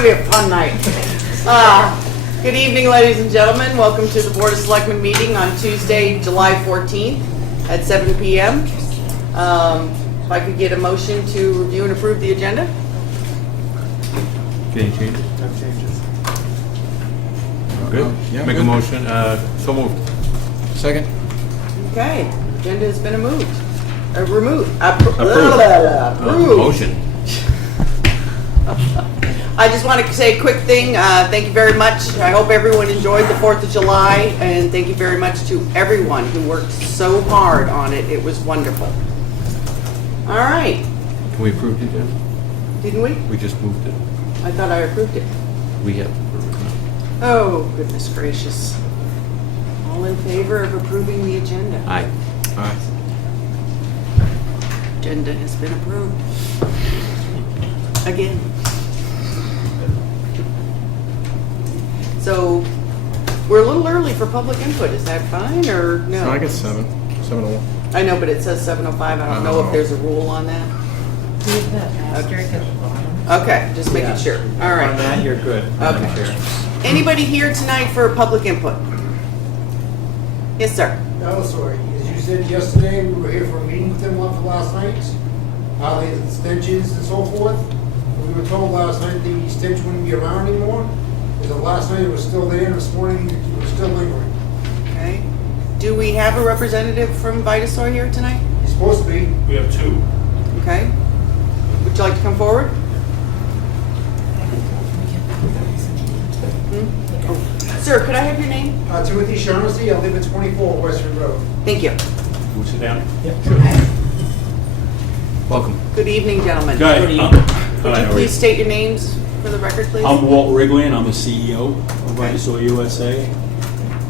gonna be a fun night. Good evening, ladies and gentlemen. Welcome to the Board of Selectmen meeting on Tuesday, July 14th at 7 p.m. If I could get a motion to review and approve the agenda. Any changes? No changes. Good. Make a motion. So moved. Second. Okay, agenda has been removed. Approved. Motion. I just want to say a quick thing. Thank you very much. I hope everyone enjoyed the 4th of July, and thank you very much to everyone who worked so hard on it. It was wonderful. All right. Can we approve it, Jen? Didn't we? We just moved it. I thought I approved it. We have approved it. Oh, goodness gracious. All in favor of approving the agenda? Aye. Aye. Agenda has been approved. Again. So, we're a little early for public input. Is that fine or no? No, I get 7:01. I know, but it says 7:05. I don't know if there's a rule on that. Okay, just making sure. All right. On that, you're good. Okay. Anybody here tonight for public input? Yes, sir. No, sorry. As you said yesterday, we were here for a meeting with them for last night. The stenches and so forth. We were told last night the stench wouldn't be around anymore. Because last night it was still there, and this morning it was still lingering. Okay. Do we have a representative from Vitasoy here tonight? It's supposed to be. We have two. Okay. Would you like to come forward? Oh. Sir, could I have your name? Timothy Shaughnessy. I live at 24 Westford Road. Thank you. Can we sit down? Welcome. Good evening, gentlemen. Good. Would you Hi, how are please you? state your names for the record, please? I'm Walt Wrigley, and I'm the CEO of Vitasoy USA.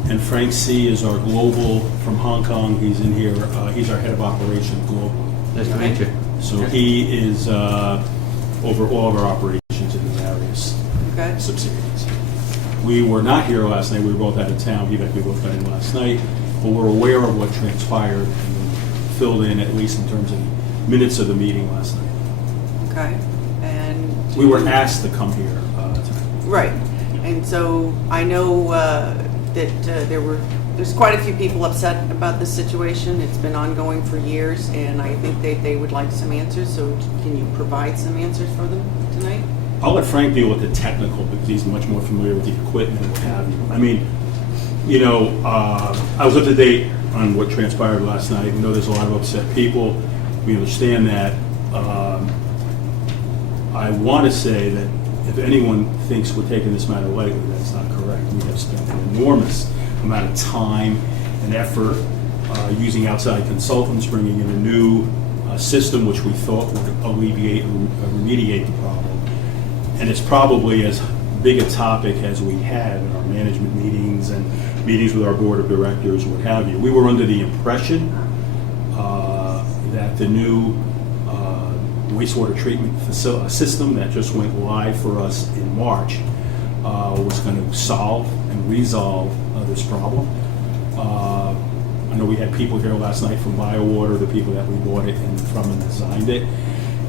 And Frank C. is our global from Hong Kong. He's in here. He's our head of operations globally. Nice to meet you. So he is over all of our operations in the various Okay. subsidiaries. We were not here last night. We were both out of town. We both got in last night. But we're aware of what transpired and filled in, at least in terms of minutes of the meeting last night. Okay. And We were asked to come here tonight. right. And so I know that there's quite a few people upset about this situation. It's been ongoing for years, and I think they would like some answers. So can you provide some answers for them tonight? I'll let Frank deal with the technical because he's much more familiar with the equipment and what have you. I mean, you know, I was up to date on what transpired last night. We know there's a lot of upset people. We understand that. I want to say that if anyone thinks we're taking this matter lightly, that's not correct. We have spent an enormous amount of time and effort using outside consultants, bringing in a new system which we thought would alleviate and remediate the problem. And it's probably as big a topic as we had in our management meetings and meetings with our board of directors, what have you. We were under the impression that the new wastewater treatment system that just went live for us in March was going to solve and resolve this problem. I know we had people here last night from BioWater, the people that we bought it from and designed it.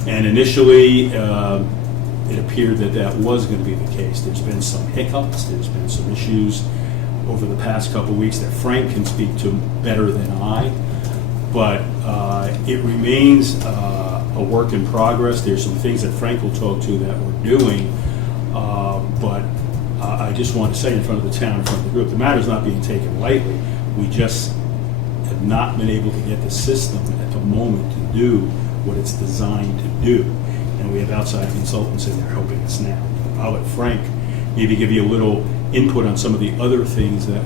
And initially, it appeared that that was going to be the case. There's been some hiccups, there's been some issues over the past couple of weeks that Frank can speak to better than I. But it remains a work in progress. There's some things that Frank will talk to that we're doing. But I just want to say in front of the town, in front of the group, the matter's not being taken lightly. We just have not been able to get the system at the moment to do what it's designed to do. And we have outside consultants in there helping us now. I'll let Frank maybe give you a little input on some of the other things that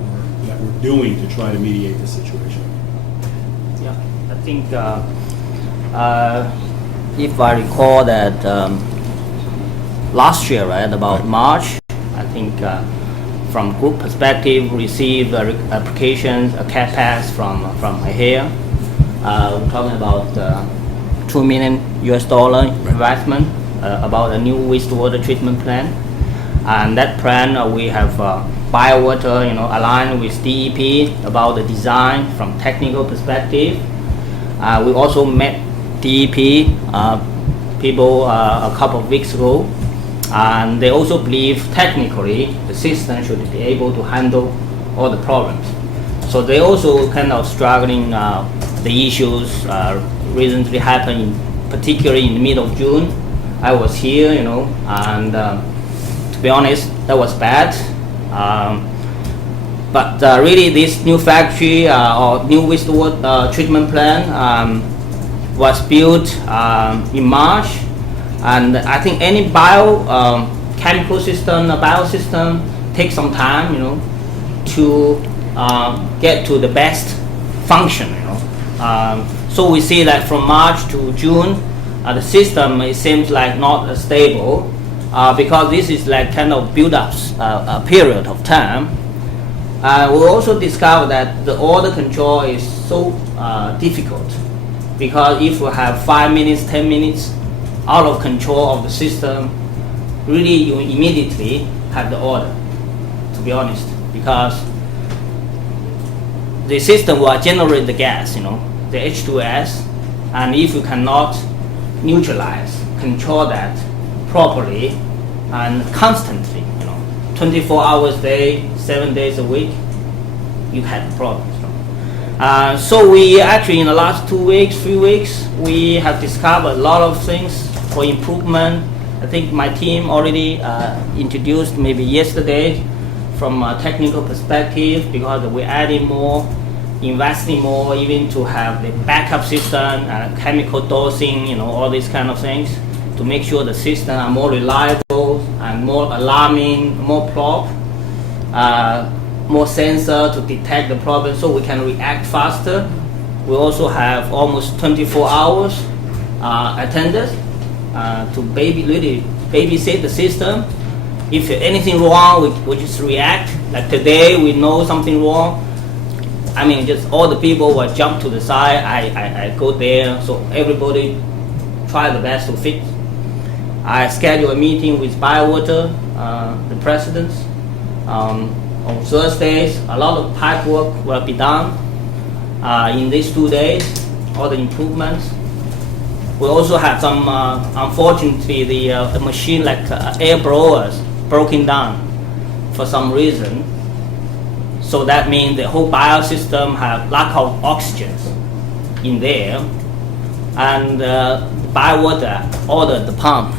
we're doing to try to mediate the situation. Yeah, I think if I recall that last year, right, about March, I think from group perspective, received applications, a CapEx from Ayer. We're talking about $2 million investment about a new wastewater treatment plant, and that plan we have BioWater, aligned with DEP about the design from technical perspective. We also met DEP people a couple of weeks ago, And they also believe technically the system should be able to handle all the problems. So they also kind of struggling the issues recently happened, particularly in the middle of June. I was here, and to be honest, that was bad. But really, this new factory or new wastewater treatment plant was built in March, and I think any chemical system, a biosystem, takes some time, to get to the best function. So we see that from March to June, the system, it seems like not stable because this is like kind of build up a period of time. We also discovered that the order control is so difficult because if we have 5 minutes, 10 minutes out of control of the system, really you immediately have the order, to be honest, because the system will generate the gas, the H2S, and if you cannot neutralize, control that properly and constantly, 24 hours a day, 7 days a week, you have problems. So we actually, in the last 2 weeks, 3 weeks, we have discovered a lot of things for improvement. I think my team already introduced maybe yesterday from a technical perspective, because we're adding more, investing more, even to have the backup system, chemical dosing, all these kind of things, to make sure the system are more reliable and more alarming, more probe, more sensor to detect the problem so we can react faster. We also have almost 24 hours attendants to really babysit the system. If anything wrong, we just react. Like today, we know something wrong. I mean, just all the people will jump to the side. I go there, so everybody try the best to fix. I schedule a meeting with Biowater, the presidents. On Thursdays, a lot of pipe work will be done in these 2 days, all the improvements. We also have some, unfortunately, the machine like air blowers broken down for some reason. So that means the whole biosystem have lack of oxygen in there. And Biowater ordered the pump,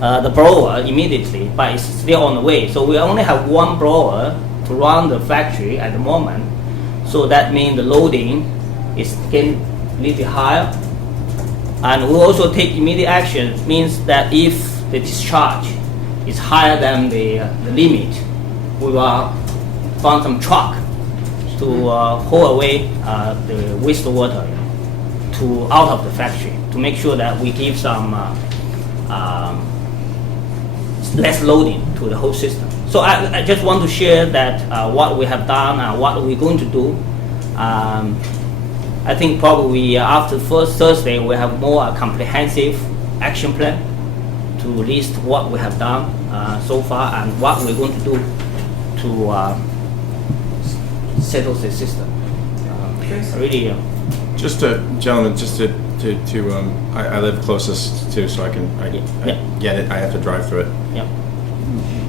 the blower immediately, but it's still on the way. So we only have one blower to run the factory at the moment. So that means the loading is getting a little bit higher. And we also take immediate action, means that if the discharge is higher than the limit, we will find some truck to haul away the wastewater out of the factory, to make sure that we give some less loading to the whole system. So I just want to share that what we have done and what we're going to do. I think probably after first Thursday we have more comprehensive action plan to list what we have done so far and what we're going to do to settle the system. Really. Gentlemen, I live closest to, so I get it. I have to drive through it. Yeah.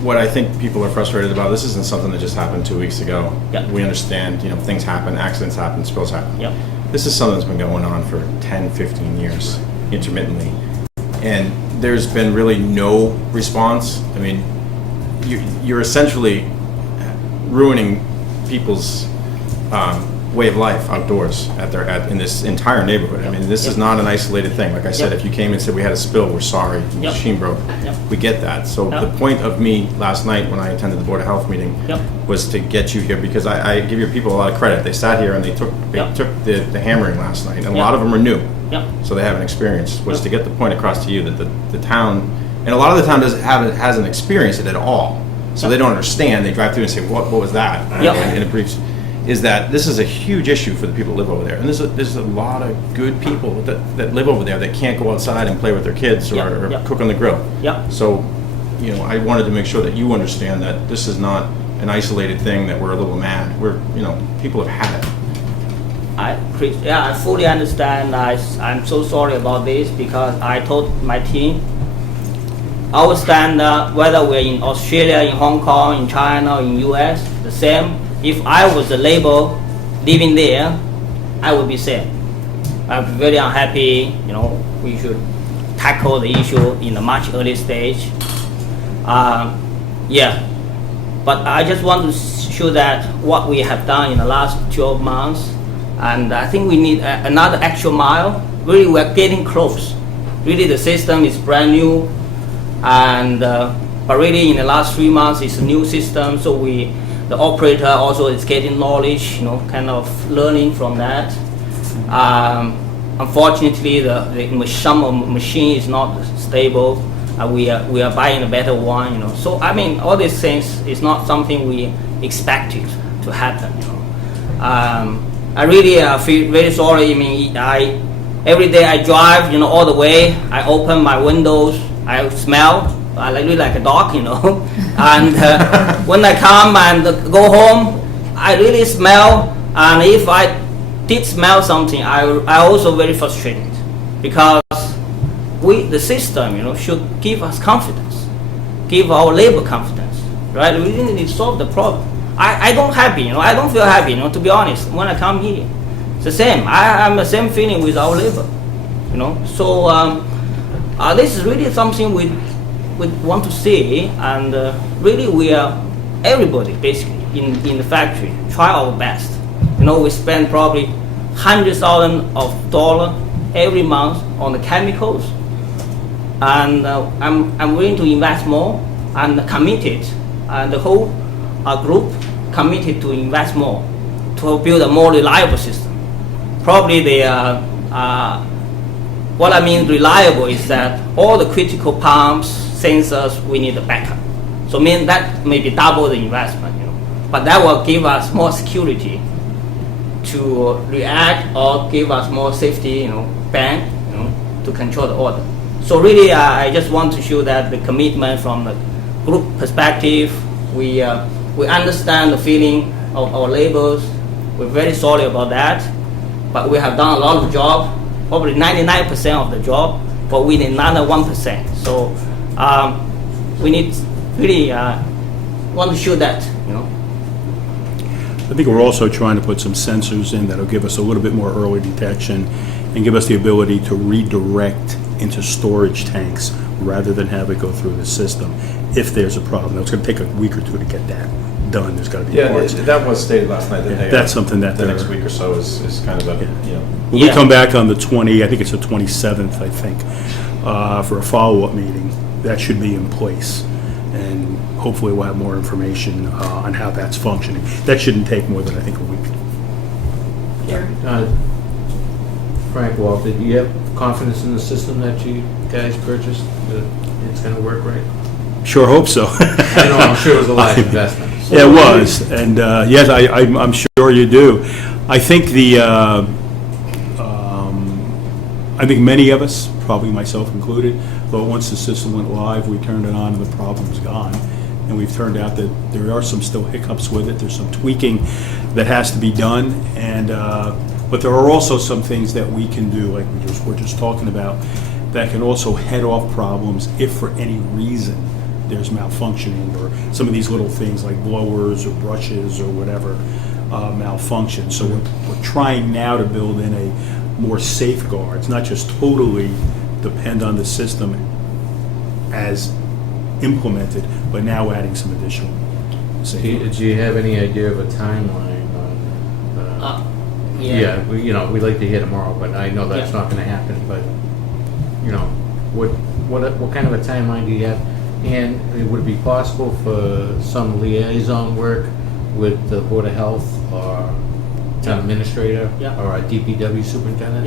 What I think people are frustrated about, this isn't something that just happened 2 weeks ago. Yeah. We understand, things happen, accidents happen, spills happen. Yeah. This is something that's been going on for 10, 15 years, intermittently. And there's been really no response. I mean, you're essentially ruining people's way of life outdoors in this entire neighborhood. I mean, this is not an isolated thing. Like I said, if you came and said we had a spill, we're sorry, the machine broke. We get that. So the point of me last night when I attended the Board of Health meeting was to get you here, because I give your people a lot of credit. They sat here and they took the hammering last night, and a lot of them are new, so they haven't experienced. Was to get the point across to you that the town, and a lot of the town hasn't experienced it at all, so they don't understand. They drive through and say, what was that? And it briefs. Is that this is a huge issue for the people that live over there, and there's a lot of good people that live over there that can't go outside and play with their kids or cook on the grill. So, I wanted to make sure that you understand that this is not an isolated thing, that we're a little mad. People have had it. I fully understand. I'm so sorry about this, because I told my team our standard, whether we're in Australia, in Hong Kong, in China, in US, the same. If I was a labor living there, I would be same. I'm very unhappy. We should tackle the issue in a much early stage. But I just want to show that what we have done in the last 12 months, and I think we need another extra mile. Really, we're getting close. Really, the system is brand new, and but really in the last 3 months, it's a new system. So the operator also is getting knowledge, kind of learning from that. Unfortunately, some machine is not stable. We are buying a better one, So I mean, all these things is not something we expected to happen. I really feel very sorry. I mean, every day I drive, all the way. I open my windows. I smell. I really like a dog, And when I come and go home, I really smell. And if I did smell something, I also very frustrated because the system, should give us confidence, give our labor confidence, right? We really need to solve the problem. I don't happy, I don't feel happy, to be honest. When I come here, it's the same. I'm the same feeling with our labor, So this is really something we want to see, and really everybody basically in the factory try our best. We spend probably $100,000 every month on the chemicals, and I'm willing to invest more and committed, and the whole group committed to invest more to build a more reliable system. Probably what I mean reliable is that all the critical pumps, sensors, we need a backup. So that maybe double the investment, but that will give us more security to react or give us more safety, band, to control the order. So really, I just want to show that the commitment from the group perspective, we understand the feeling of our laborers. We're very sorry about that, but we have done a lot of job, probably 99% of the job, but we need another 1%. So we need really want to show that, I think we're also trying to put some sensors in that'll give us a little bit more early detection and give us the ability to redirect into storage tanks rather than have it go through the system if there's a problem. Now, it's going to take a week or two to get that done. There's got to be parts. That was stated last night. That That's something that the next week or so is kind of a, When we come back on the 20, I think it's the 27th, I think, for a follow-up meeting, that should be in place. And hopefully we'll have more information on how that's functioning. That shouldn't take more than, I think, a week. Frank, Walt, do you have confidence in the system that you guys purchased, that it's going to work right? Sure hope so. I know, I'm sure it was a lot of investment. So Yeah, it was, and yes, I'm sure you do. I think I think many of us, probably myself included, but once the system went live, we turned it on and the problem's gone. And we've turned out that there are some still hiccups with it. There's some tweaking that has to be done, and but there are also some things that we can do, like we're just talking about, that can also head off problems if for any reason there's malfunctioning or some of these little things like blowers or brushes or whatever malfunction. So we're trying now to build in a more safeguards, not just totally depend on the system as implemented, but now adding some additional safeguards. Do you have any idea of a timeline on? Yeah, we'd like to hear tomorrow, but I know that's not going to happen. But what kind of a timeline do you have? And would it be possible for some liaison work with the Board of Health or town administrator or a DPW superintendent?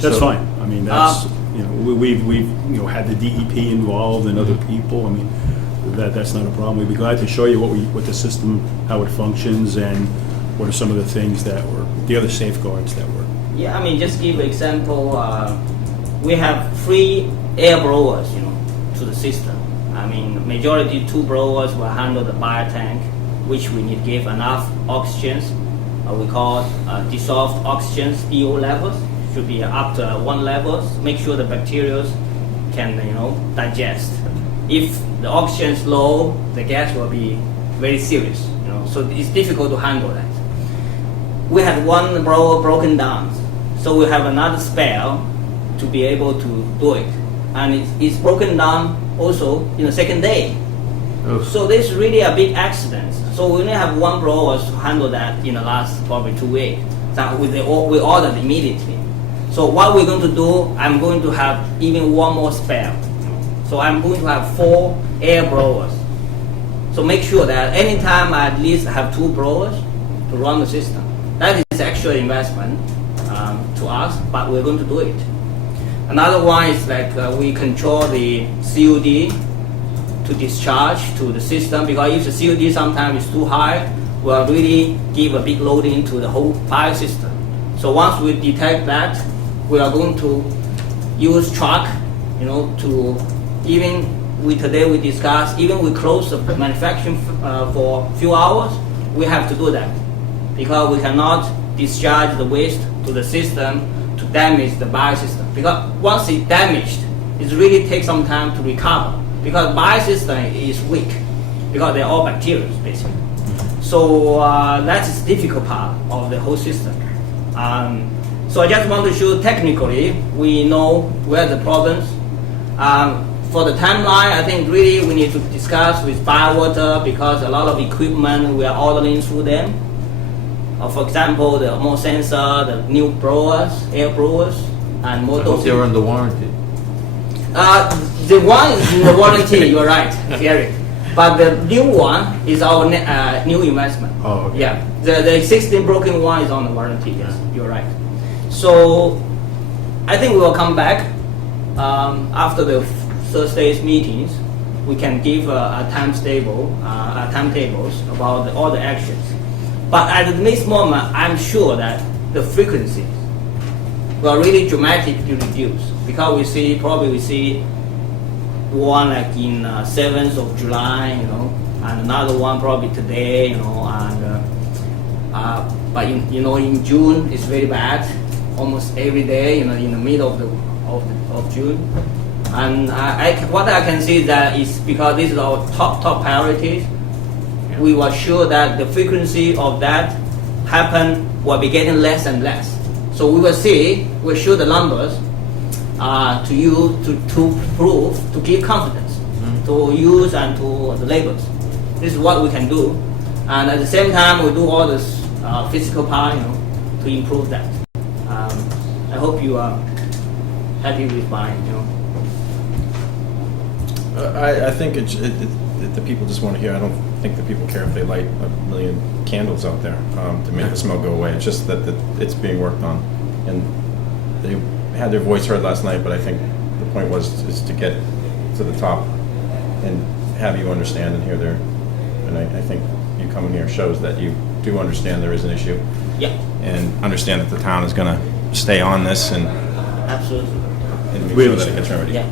That's fine. I mean, that's we've had the DEP involved and other people. I mean, that's not a problem. We'd be glad to show you what the system, how it functions, and what are some of the things that were the other safeguards that were. Yeah, I mean, just give an example. We have 3 air blowers, to the system. I mean, majority 2 blowers will handle the bio tank, which we need to give enough oxygen. We call dissolved oxygen, DO levels. Should be up to 1 level. Make sure the bacteria can digest. If the oxygen is low, the gas will be very serious. So it's difficult to handle that. We had one blower broken down, so we have another spare to be able to do it, and it's broken down also in the second day. Oof. So this is really a big accident. So we only have one blower to handle that in the last probably 2 weeks. That we ordered immediately. So what we're going to do, I'm going to have even one more spare. So I'm going to have 4 air blowers. So make sure that anytime I at least have 2 blowers to run the system. That is actual investment to us, but we're going to do it. Another one is like we control the COD to discharge to the system, because if the COD sometimes is too high, will really give a big loading to the whole fire system. So once we detect that, we are going to use truck, to today we discussed, even we close the manufacturing for a few hours, we have to do that, because we cannot discharge the waste to the system to damage the biosystem. Because once it's damaged, it really takes some time to recover, because biosystem is weak, because they're all bacteria basically. So that's the difficult part of the whole system. So I just want to show technically we know where the problems. For the timeline, I think really we need to discuss with Firewater, because a lot of equipment we are ordering through them. For example, the more sensor, the new blowers, air blowers, and more. I hope they're under warranty. The one is in the warranty. You're right, Gary. But the new one is our new investment. Oh, okay. Yeah. The existing broken one is on the warranty. Yes, you're right. So I think we will come back after the Thursday's meetings. We can give a timetables about all the actions. But at this moment, I'm sure that the frequencies will really dramatically reduce, because we see one like in 7th of July, and another one probably today, but in June it's very bad, almost every day, in the middle of June. And what I can see that is because this is our top priorities. We were sure that the frequency of that happen will be getting less and less. So we will see, we'll show the numbers to you to prove, to give confidence to use and to the labels. This is what we can do. And at the same time, we do all this physical part, to improve that. I hope you are happy with mine, I think the people just want to hear. I don't think the people care if they light a million candles out there to make the smoke go away. It's just that it's being worked on, and they had their voice heard last night. But I think the point is to get to the top and have you understand and hear their. And I think you coming here shows that you do understand there is an issue. Yeah. And understand that the town is going to stay on this and Absolutely. make sure that it gets remedied. Yeah.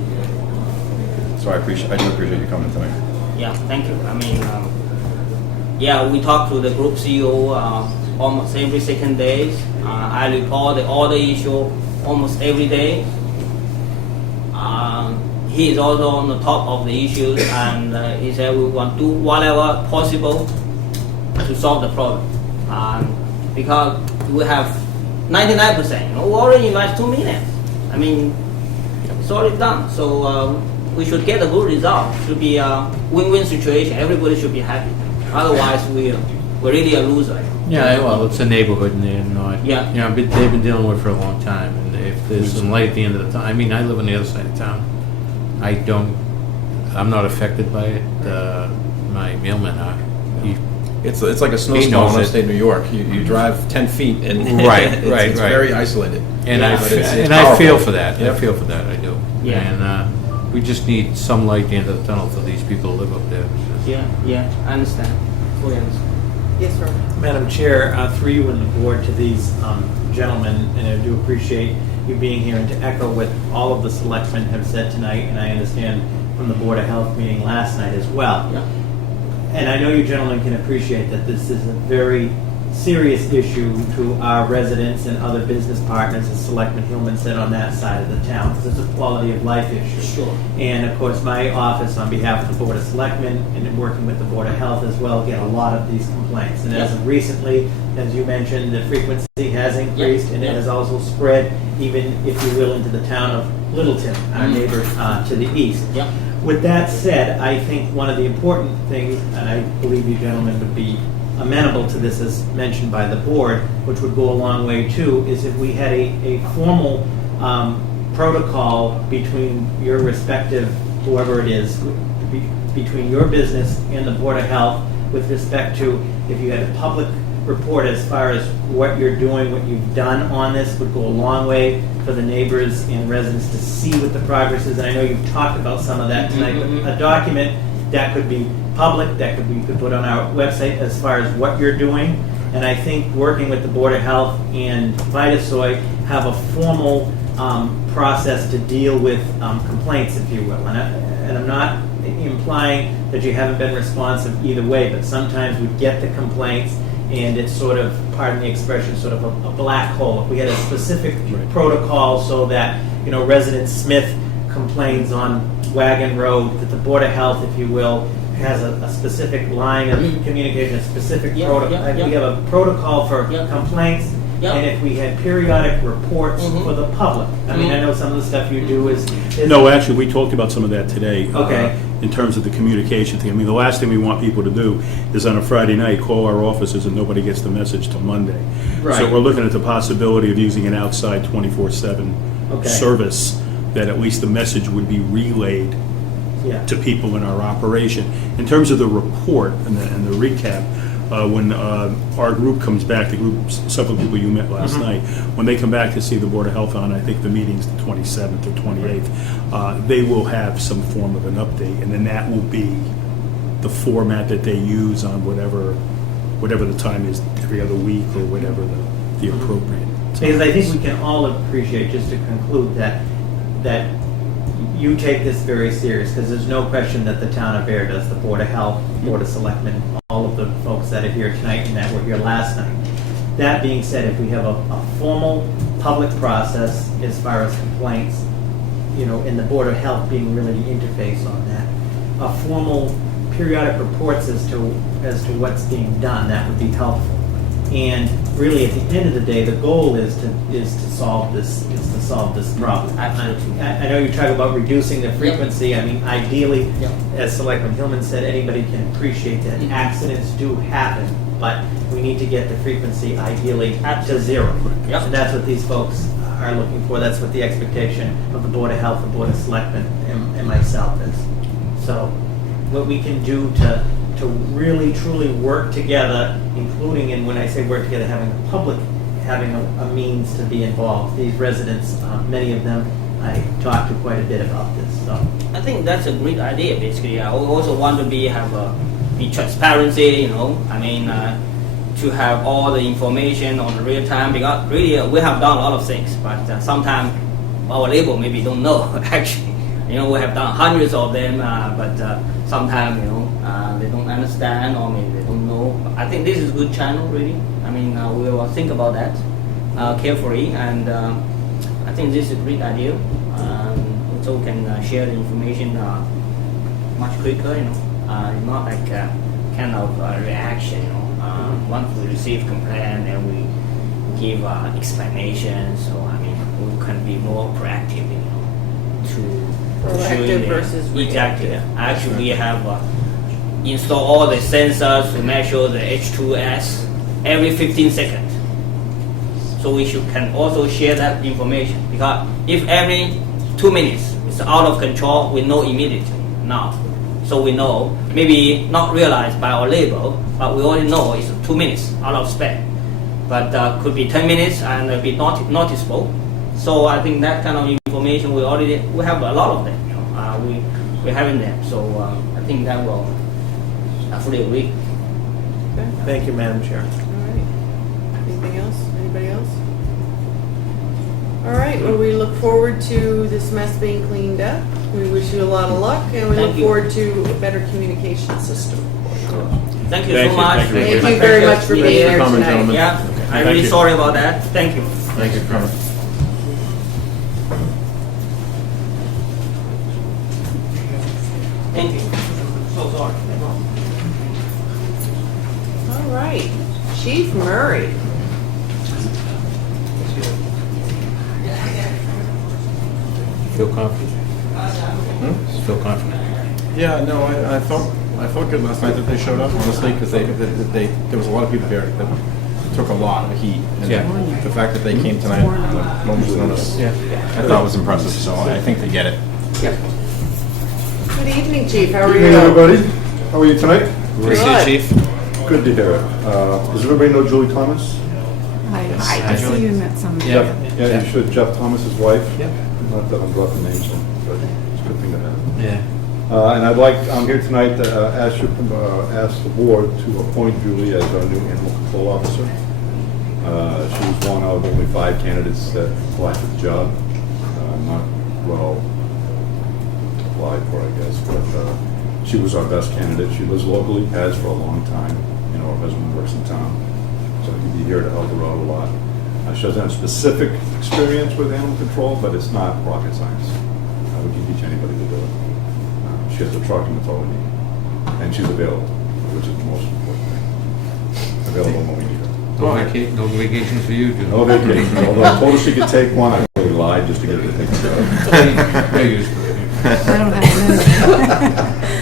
So I do appreciate you coming tonight. Yeah, thank you. I mean, we talk to the group CEO almost every second day. I report all the issue almost every day. He is also on the top of the issues, and he said we want to do whatever possible to solve the problem. Because we have 99%, we already invest 2 million. I mean, it's already done. So we should get a good result. It should be a win-win situation. Everybody should be happy. Otherwise, we're really a loser. Yeah, well, it's a neighborhood, and they're not. Yeah. They've been dealing with it for a long time, and if there's some light at the end of the tunnel, I mean, I live on the other side of town. I'm not affected by it. My mailmen are. It's like a He snowstorm knows in it. upstate New York. You drive 10 feet and Right, it's, right, it's right. very isolated. And Yeah. But it's I powerful. feel for that. Yep. I feel for that. I do. Yeah. And we just need some light at the end of the tunnel for these people to live up there. Yeah, I understand. Fully understand. Yes, sir. Madam Chair, through you and the board to these gentlemen, and I do appreciate you being here, and to echo what all of the selectmen have said tonight, and I understand from the Board of Health meeting last night as well. Yeah. And I know you gentlemen can appreciate that this is a very serious issue to our residents and other business partners, as Selectman Hillman said, on that side of the town, because it's a quality of life issue. Sure. And of course, my office, on behalf of the Board of Selectmen and in working with the Board of Health as well, get a lot of these complaints. And as of recently, as you mentioned, the frequency has increased, and it has also spread, even if you will, into the town of Littleton, our neighbor to the east. Yep. With that said, I think one of the important things, and I believe you gentlemen would be amenable to this as mentioned by the board, which would go a long way too, is if we had a formal protocol between your respective, whoever it is, between your business and the Board of Health with respect to if you had a public report as far as what you're doing, what you've done on this, would go a long way for the neighbors and residents to see what the progress is. And I know you've talked about some of that tonight, but a document that could be public, that could be you could put on our website as far as what you're doing. And I think working with the Board of Health and Vitasoy have a formal process to deal with complaints, if you will. And I'm not implying that you haven't been responsive either way, but sometimes we get the complaints and it's sort of, pardon the expression, sort of a black hole. If we had a specific protocol so that, resident Smith complains on Wagon Road, that the Board of Health, if you will, has a specific line of communication, a specific protocol. We have a protocol for complaints, and if we had periodic reports for the public. I mean, I know some of the stuff you do is No, actually, we talked about some of that today. Okay. In terms of the communication thing. I mean, the last thing we want people to do is on a Friday night call our offices and nobody gets the message till Monday. Right. So we're looking at the possibility of using an outside 24/7 Okay. service that at least the message would be relayed yeah. to people in our operation. In terms of the report and the recap, when our group comes back, the group, several people you met last night, when they come back to see the Board of Health on, I think the meeting's the 27th or 28th, they will have some form of an update, and then that will be the format that they use on whatever the time is, every other week or whatever the appropriate time. Because I think we can all appreciate, just to conclude, that you take this very serious, because there's no question that the town of Ayer does, the Board of Health, Board of Selectmen, all of the folks that are here tonight and that were here last night. That being said, if we have a formal public process as far as complaints, and the Board of Health being really the interface on that, a formal periodic reports as to what's being done, that would be helpful. And really, at the end of the day, the goal is to solve this problem. Absolutely. I know you talk about reducing the frequency. I mean, ideally, Yep. as Selectman Hillman said, anybody can appreciate that accidents do happen, but we need to get the frequency ideally to zero. Yep. And that's what these folks are looking for. That's what the expectation of the Board of Health, the Board of Selectmen, and myself is. So, what we can do to really truly work together, including, and when I say work together, having the public having a means to be involved. These residents, many of them, I talked to quite a bit about this. So I think that's a great idea. Basically, I also want to be transparency. I mean, to have all the information on the real time, because really we have done a lot of things, but sometimes our label maybe don't know actually. We have done hundreds of them, but sometimes they don't understand or maybe they don't know. I think this is a good channel, really. I mean, we will think about that carefully, and I think this is a great idea. So we can share the information much quicker, not like kind of reaction. Once we receive complaint, then we give explanation. So I mean, we can be more proactive, Proactive versus exactly. reactive. Actually, we have installed all the sensors to measure the H2S every 15 seconds. So we can also share that information, because if every 2 minutes it's out of control, we know immediately now. So we know, maybe not realized by our label, but we already know it's 2 minutes out of spec. But could be 10 minutes and be noticeable. So I think that kind of information we have a lot of them. We're having them. So I think that will fully agree. Okay. thank you, Madam Chair. All right. Anything else? Anybody else? All right. Well, we look forward to this mess being cleaned up. We wish you a lot of luck, and we Thank look you. forward to a better communication system. Thank you Thank so you, much. thank you Thank you very much for being Thanks for here coming, tonight. gentlemen. Yeah, Okay, I'm thank really you. sorry about that. Thank you. Thank you for coming. Thank you. So sorry. All right, Chief Murray. Feel confident? Feel confident? Yeah, no, I felt good last night that they showed up, honestly, because there was a lot of people here that took a lot of heat. And Yeah. the fact that they came tonight on a moment's notice, Yeah. I thought was impressive, so I think they get it. Good evening, Chief. How are Good you? evening, everybody. How are you tonight? Good. Chief. Good to hear it. Does everybody know Julie Thomas? I see you met some. Yeah. Yeah, you should. Jeff Thomas's wife. Yep. Not that I'm dropping names, but it's a good thing to have. Yeah. And I'm here tonight to ask the board to appoint Julie as our new animal control officer. She was one of only 5 candidates that applied for the job. Not well applied for, I guess, but she was our best candidate. She lives locally, has for a long time. You know, her husband works in town, so he'd be here to help her out a lot. She doesn't have specific experience with animal control, but it's not rocket science. We can teach anybody to do it. She has a truck and a towing, and she's available, which is the most important thing. Available when we need her. No vacations for you, Jim? No vacation, although I told her she could take one, I really lied just to get her to take it. You're used to it. I don't have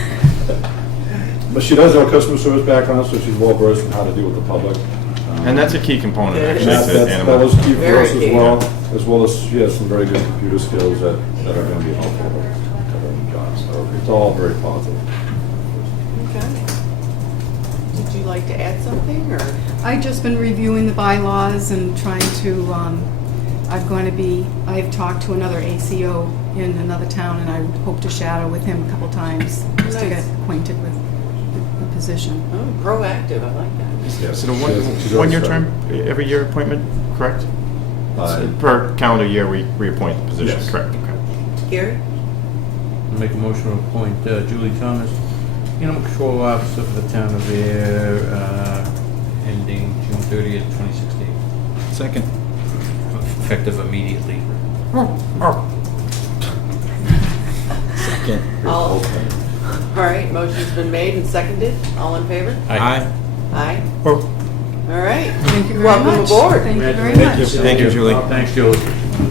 But she does have a customer service background, so she's well versed in how to deal with the public. And that's a key component, Yeah, actually, And to that animal. was key for Very us key. as well as she has some very good computer skills that are going to be helpful to her job. So it's all very positive. Okay. Would you like to add something, or? I've just been reviewing the bylaws and trying to, I've talked to another ACO in another town, and I hope to shadow with him a couple times, just to get Nice. acquainted with the position. Oh, proactive, I like that. Yes. Is it a She's one-year already term, every year appointment, correct? started. Per calendar year, we reappoint the position, Yes. correct? Okay. Gary? Make a motion to appoint Julie Thomas, animal control officer for the town of Ayer, ending June 30th, 2016. Second. Effective immediately. Second. All right, motion's been made and seconded. All in favor? Aye. Aye. Oh. All right. Thank you very Welcome much. aboard. Thank you very Thank much. Thank you, Julie. Thanks, Julie.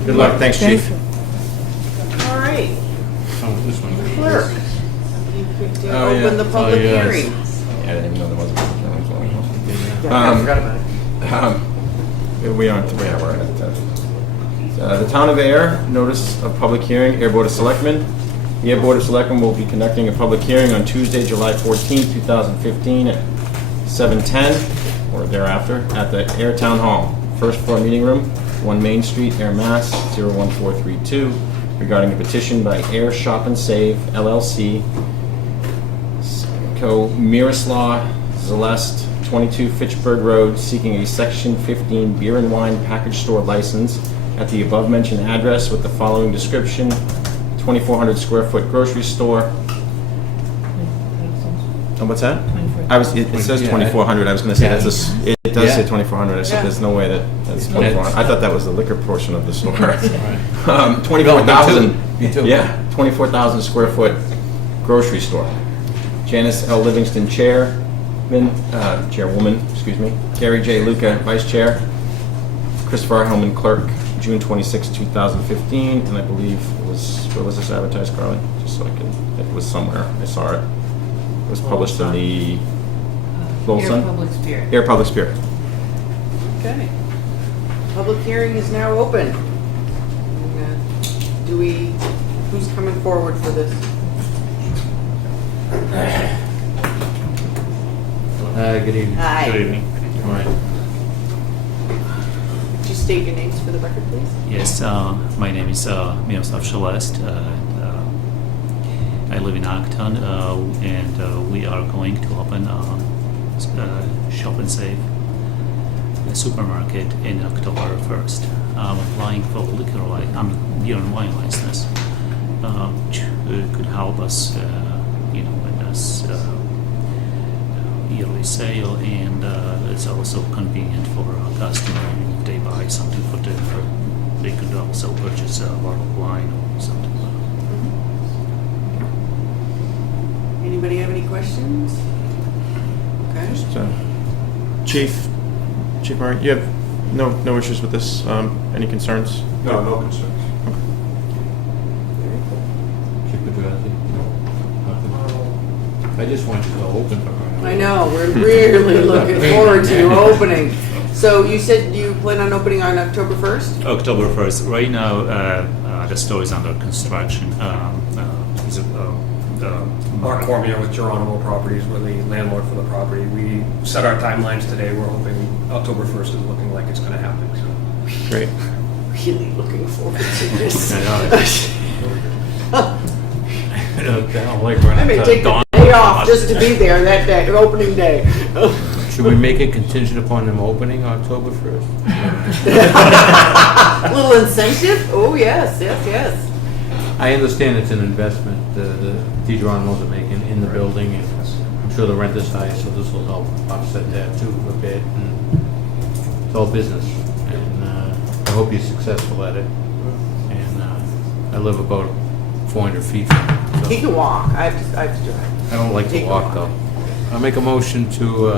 Good luck. Thanks, Thank Chief. you. All right, Oh, this one. clerk. You could Oh, yeah. open the public Oh, yes. hearing. Yeah, I didn't even know there was a public hearing, so- I forgot about it. We aren't, yeah, we're at, the Town of Ayer, notice of public hearing, Ayer Board of Selectmen. The Ayer Board of Selectmen will be conducting a public hearing on Tuesday, July 14th, 2015 at 7:10 or thereafter at the Ayer Town Hall, first floor meeting room, 1 Main Street, Ayer, Mass. 01432, regarding a petition by Ayer Shop and Save LLC, Co. Miroslav Zelest, 22 Fitchburg Road, seeking a Section 15 beer and wine package store license at the above-mentioned address with the following description: 2,400 square foot grocery store. And what's that? It says Yeah. 2,400. I was going to say Yeah. it does say Yeah. 2,400. I said Yeah. there's no way that's 2,400. I thought that was the liquor portion of the store. Right. 24,000. Me too. Yeah, 24,000 square foot grocery store. Janice L. Livingston, chairwoman, excuse me. Gary J. Luca, vice chair. Christopher Hellman, clerk. June 26, 2015, and I believe it was, where was this advertised, Carly? Just so I can, it was somewhere. I saw it. It was published in the Lowell Sun? Public Spirit. Air Public Spirit. Okay. Public hearing is now open. And, who's coming forward for this? Good evening. Hi. Good evening. All right. Could you state your names for the record, please? Yes, my name is Miroslav Celest. I live in Acton, and we are going to open a Shop and Save a supermarket in October 1st. I'm applying for liquor beer and wine license, which could help us, and us yearly sale, and it's also convenient for a customer. If they buy something for dinner, they could also purchase a bottle of wine or something. Anybody have any questions? Okay. So, Chief Murray, you have no issues with this? Any concerns? No, no concerns. Chief Pedrazi? Nothing? I just want you to open for her. I know, we're really looking forward to you opening. So you said you plan on opening on October 1st? October 1st. Right now, the store is under construction. Mark Cormier with Geronimo Properties, we're the landlord for the property. We set our timelines today. We're hoping October 1st is looking like it's going to happen. So. Great. Really looking forward to this. I don't like running I may to take the dawn. day off just to be there that day, opening day. Should we make it contingent upon them opening October 1st? Little incentive? Oh, yes. I understand it's an investment the Geronimos are making in the building, and I'm sure the rent is high, so this will help offset that too a bit. And it's all business, and I hope you're successful at it. And I live about 400 feet from it. So He can walk. I have to drive. I don't like to walk though. I'll make a motion to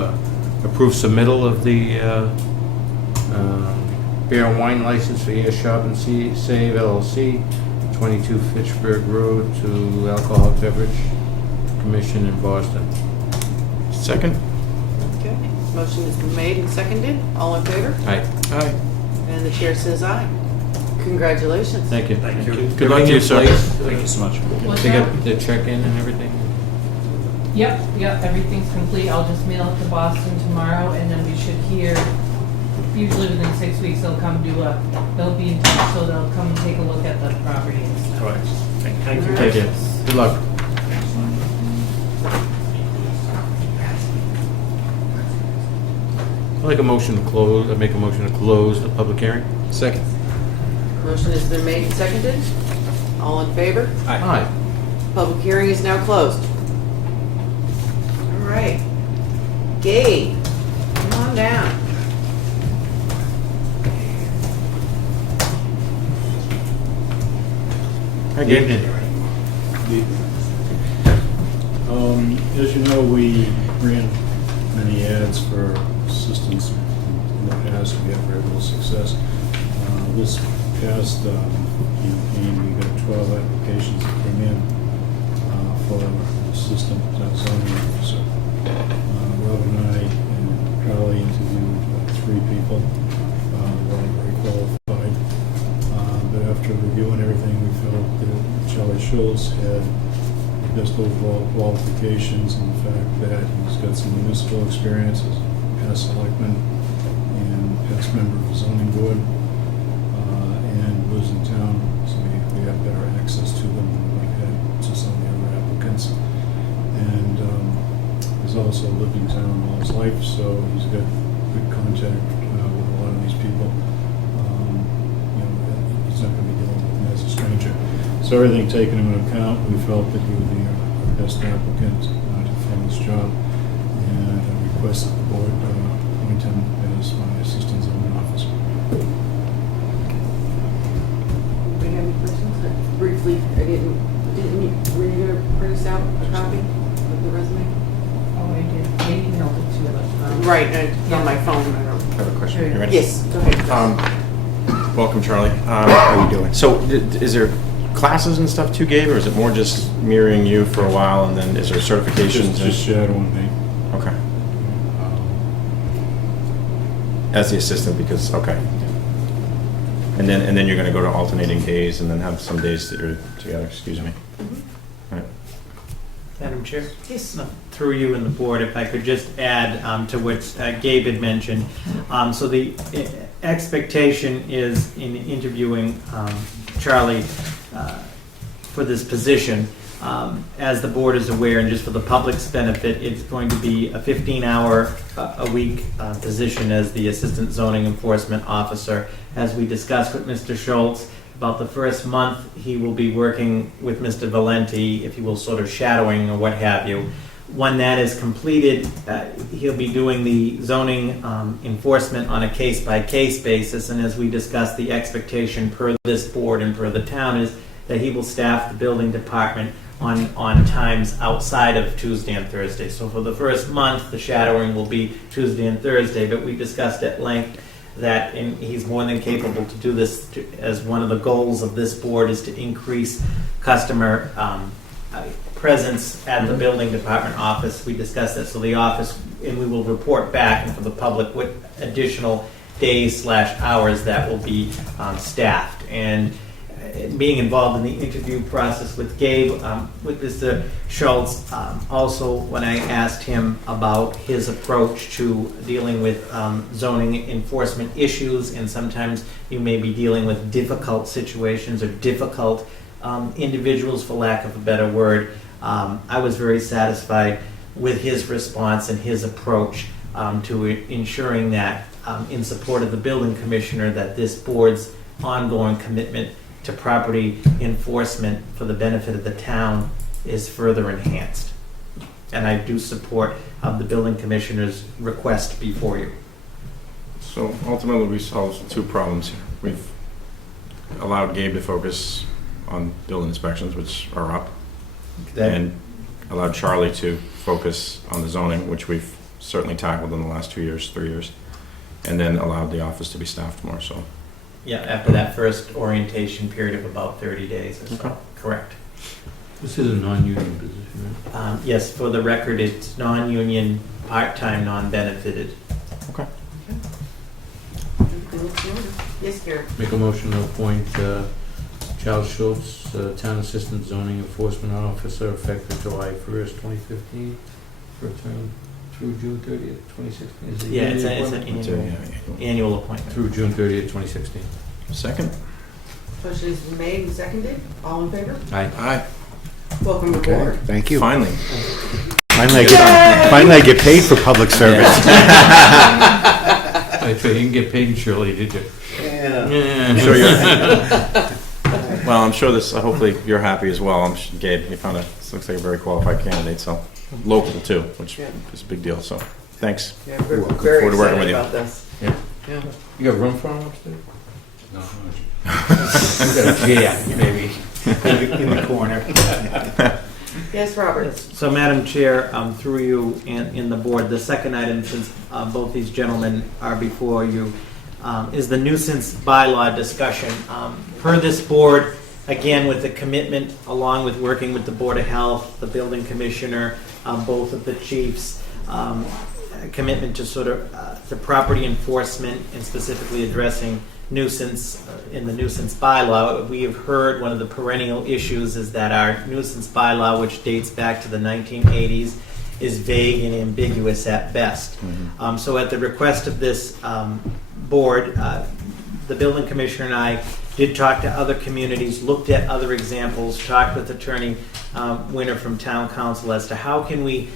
approve submittal of the beer and wine license for Ayer Shop and Save LLC, 22 Fitchburg Road, to Alcoholic Beverage Commission in Boston. Second? Okay. Motion has been made and seconded. All in favor? Aye. Aye. And the chair says aye. Congratulations. Thank you. Thank you. Good luck to you, sir. Thank you so much. What's They that? got the check-in and everything? Yep, everything's complete. I'll just mail it to Boston tomorrow, and then we should hear, usually within 6 weeks, they'll be in touch, so they'll come and take a look at the property and stuff. Correct. Thank you. Thank you. Good luck. I'd like a motion to close, I make a motion to close the public hearing. Second. Motion has been made and seconded. All in favor? Aye. Public hearing is now closed. All right. Gabe, come on down. Hi, Gabe. As you know, we ran many ads for assistance in the past. We had very little success. This past campaign, we got 12 applications that came in for assistant zoning officer. Rob and I and Charlie interviewed 3 people who were very qualified. But after reviewing everything, we felt that Charlie Schultz had the best overall qualifications, and the fact that he's got some municipal experience as past selectman and past member of the zoning board, and lives in town, so we have better access to them than we've had to some of the other applicants. And he's also lived in town all his life, so he's got good contact with a lot of these people. He's not going to be dealing with them as a stranger. So everything taken into account, we felt that he would be our best applicant to fill this job, and I request that the board appoint him as my assistant zoning officer. Anybody have any questions? Briefly, were you going to print us out a copy of the resume? Oh, I did. They emailed it to us. Right, it's on my phone. I don't. I have a question. You ready? Yes, go ahead. Welcome, Charlie. How are you doing? So, is there classes and stuff too, Gabe, or is it more just mirroring you for a while, and then is there certifications? Just shadowing me. Okay. As the assistant, because okay. And then you're going to go to alternating days, and then have some days that you're together. Excuse me. Right. Madam Chair? Yes. Through you and the board, if I could just add to what Gabe had mentioned. So the expectation is in interviewing Charlie for this position, as the board is aware, and just for the public's benefit, it's going to be a 15-hour a week position as the Assistant Zoning Enforcement Officer. As we discussed with Mr. Schultz, about the first month he will be working with Mr. Valenti, if you will, sort of shadowing or what have you. When that is completed, he'll be doing the zoning enforcement on a case-by-case basis, and as we discussed, the expectation per this board and per the town is that he will staff the building department on times outside of Tuesday and Thursday. So for the first month, the shadowing will be Tuesday and Thursday, but we discussed at length that he's more than capable to do this as one of the goals of this board is to increase customer presence at the building department office. We discussed that, so the office, and we will report back and for the public what additional days/hours that will be staffed. And being involved in the interview process with Gabe, with Mr. Schultz, also when I asked him about his approach to dealing with zoning enforcement issues, and sometimes you may be dealing with difficult situations or difficult individuals, for lack of a better word, I was very satisfied with his response and his approach to ensuring that in support of the building commissioner that this board's ongoing commitment to property enforcement for the benefit of the town is further enhanced. And I do support the building commissioner's request before you. So ultimately, we solved two problems here. We've allowed Gabe to focus on building inspections, which are up, and allowed Charlie to focus on the zoning, which we've certainly tackled in the last 2 years, 3 years, and then allowed the office to be staffed more. So. Yeah, after that first orientation period of about 30 days or so. Okay. Correct. This is a non-union position, right? Yes, for the record, it's non-union, part-time, non-benefited. Okay. Yes, Gary. Make a motion to appoint Charles Schultz, Town Assistant Zoning Enforcement Officer, effective July 1st, 2015, for a term through June 30th, 2016. Is it Yeah, it's yearly an appointment? annual appointment. Through June 30th, 2016. Second. Motion has been made and seconded. All in favor? Aye. Aye. Welcome aboard. Thank you. Finally. Finally I get paid for public service. I thought you didn't get paid in Shirley, did you? I'm sure you're. Well, I'm sure this. Hopefully, you're happy as well. Gabe, you found this looks like a very qualified candidate. So, local too, which is a big deal. So, thanks. Yeah, we're Looking very forward to working with excited you. about this. Yeah. Yeah. You got room for him upstairs? No. You got a chair, maybe, in the corner. Yes, Robert. So, Madam Chair, through you and in the board, the second item, since both these gentlemen are before you, is the nuisance bylaw discussion. Per this board, again, with the commitment, along with working with the Board of Health, the building commissioner, both of the chiefs, commitment to sort of the property enforcement and specifically addressing nuisance in the nuisance bylaw. We have heard one of the perennial issues is that our nuisance bylaw, which dates back to the 1980s, is vague and ambiguous at best. Mm-hmm. So at the request of this board, the building commissioner and I did talk to other communities, looked at other examples, talked with Attorney Winter from Town Council as to how can we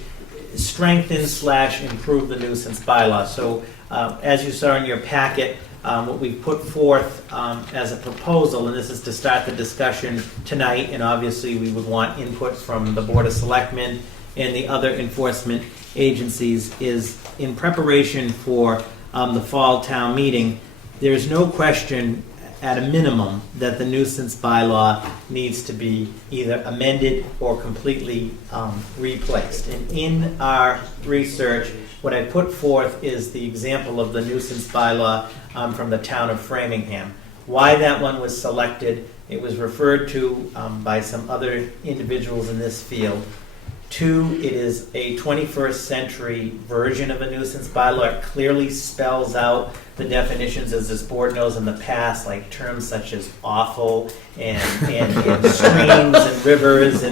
strengthen/improve the nuisance bylaw. So as you saw in your packet, what we've put forth as a proposal, and this is to start the discussion tonight, and obviously we would want input from the Board of Selectmen and the other enforcement agencies, is in preparation for the fall town meeting. There's no question at a minimum that the nuisance bylaw needs to be either amended or completely replaced. And in our research, what I put forth is the example of the nuisance bylaw from the town of Framingham. Why that one was selected, it was referred to by some other individuals in this field. 2, it is a 21st century version of a nuisance bylaw. It clearly spells out the definitions, as this board knows in the past, like terms such as awful and streams and rivers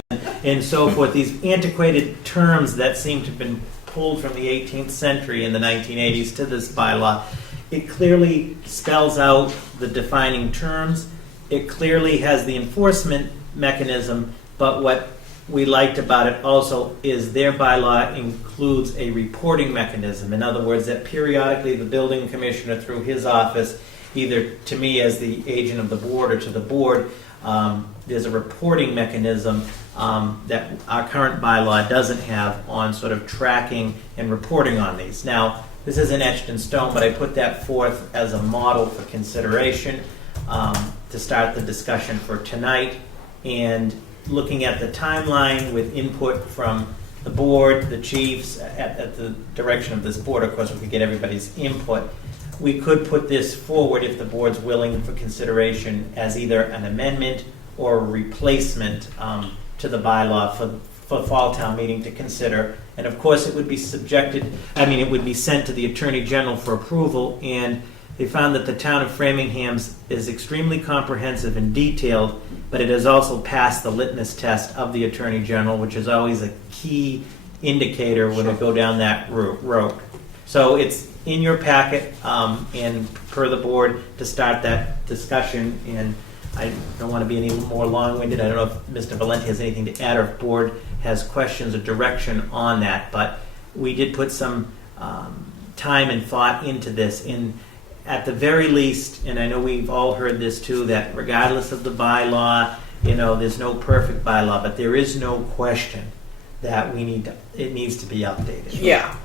and so forth. These antiquated terms that seem to have been pulled from the 18th century in the 1980s to this bylaw. It clearly spells out the defining terms. It clearly has the enforcement mechanism, but what we liked about it also is their bylaw includes a reporting mechanism. In other words, that periodically the building commissioner through his office, either to me as the agent of the board or to the board, there's a reporting mechanism that our current bylaw doesn't have on sort of tracking and reporting on these. Now, this isn't etched in stone, but I put that forth as a model for consideration to start the discussion for tonight. And looking at the timeline with input from the board, the chiefs, at the direction of this board, of course, we could get everybody's input. We could put this forward if the board's willing for consideration as either an amendment or a replacement to the bylaw for fall town meeting to consider. And of course, it would be it would be sent to the Attorney General for approval. And they found that the town of Framingham's is extremely comprehensive and detailed, but it has also passed the litmus test of the Attorney General, which is always a key indicator when we go down that road. So it's in your packet, and per the board to start that discussion. And I don't want to be any more long-winded. I don't know if Mr. Valenti has anything to add or if board has questions or direction on that, but we did put some time and thought into this. At the very least, and I know we've all heard this too, that regardless of the bylaw, there's no perfect bylaw, but there is no question that it needs to be updated. Yeah,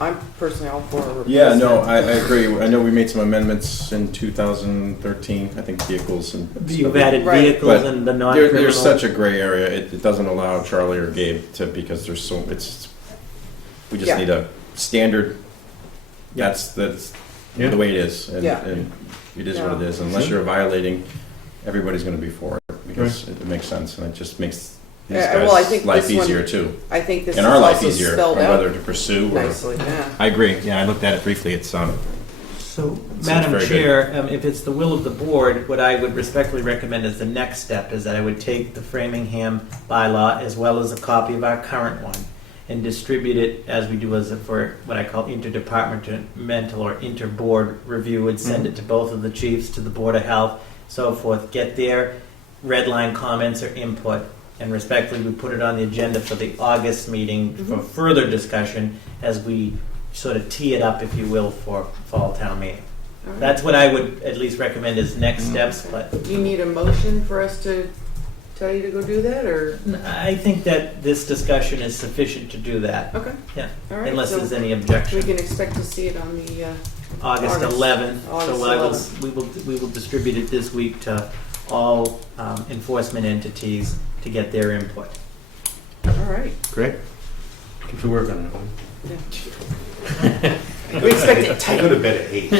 I'm personally all for. Yeah, no, I agree. I know we made some amendments in 2013, I think vehicles and. You've added Right. vehicles and the non-criminal. There's such a gray area. It doesn't allow Charlie or Gabe because we just Yeah. need a standard. Yeah. That's Yeah. the way it is. And, Yeah. and it is Yeah. what it is. Unless you're violating, everybody's going to be for it because it makes sense and it just makes these guys' well, I think life this one- easier too. I think this And is our life also easier spelled on out whether to pursue or. nicely. Yeah. I agree. Yeah, I looked at it briefly. It's So, Seems Madam very Chair, if it's the will of the board, what I would respectfully recommend as the next step is that I would take the Framingham bylaw as well as a copy of our current one and distribute it as we do for what I call interdepartmental or interboard review, and send it to both of the chiefs, to the Board of Health, so forth. Get their red line comments or input, and respectfully, we put it on the agenda for the August meeting for further discussion as we sort of tee it up, if you will, for fall town meeting. All right. That's what I would at least recommend as next steps, but You need a motion for us to tell you to go do that, or? I think that this discussion is sufficient to do that. Okay. Yeah, All right. unless so there's any we objection. can expect to see it on the. August August 11th. August So 11th. we will distribute it this week to all enforcement entities to get their input. All right. Great. Get to work on We expect it I tight. go to bed at 8.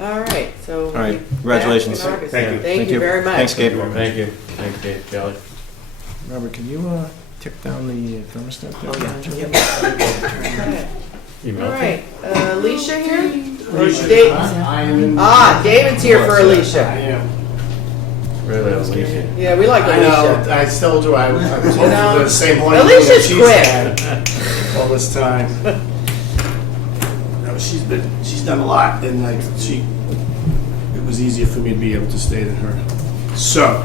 All right. So. All right. back Congratulations. in August. Thank you. Thank you very much. Thanks, Gabe. it. Thank you. Thanks, Dave. Charlie. Robert, can you tick down the thermostat? Oh, yeah. Okay. You All melted? right. Alicia here? Or Dave? David's here for Alicia. am. Really, Alicia. Yeah, we like I know, Alicia. I told you I was hoping know, for the same one Alicia's that she's quick. had all this time. No, she's done a lot, and it was easier for me to be able to stay than her. So,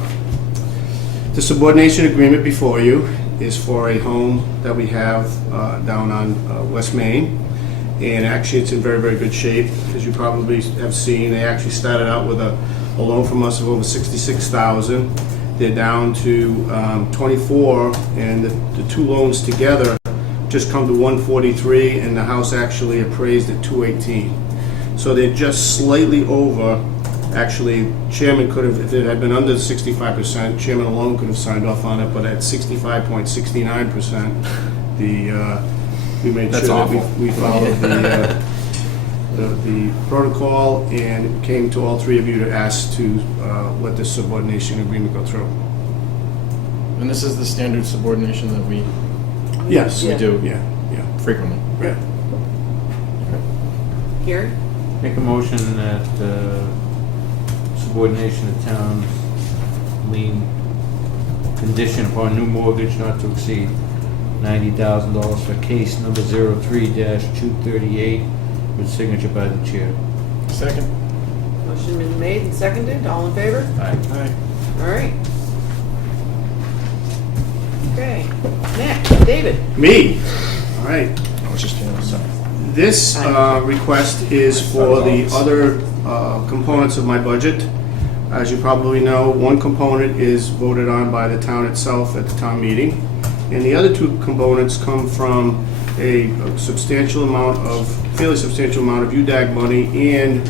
the subordination agreement before you is for a home that we have down on West Main. And actually, it's in very, very good shape. As you probably have seen, they actually started out with a loan from us of over $66,000. They're down to 24, and the two loans together just come to 143, and the house actually appraised at 218. So they're just slightly over. Actually, chairman could have, if it had been under 65%, chairman alone could have signed off on it, but at 65.69%, we made That's sure that awful. we followed the protocol, and it came to all three of you to ask to let this subordination agreement go through. And this is the standard subordination that we Yes. we do Yeah, frequently. yeah. Here? Make a motion that subordination of town lien condition upon new mortgage not to exceed $90,000 for case number 03-238 with signature by the chair. Second. Motion been made and seconded. All in favor? Aye. Aye. All right. Okay. Next, David. Me. All right. I was just sorry. This request is for the other components of my budget. As you probably know, one component is voted on by the town itself at the town meeting, and the other two components come from a substantial amount of, fairly substantial amount of UDAG money and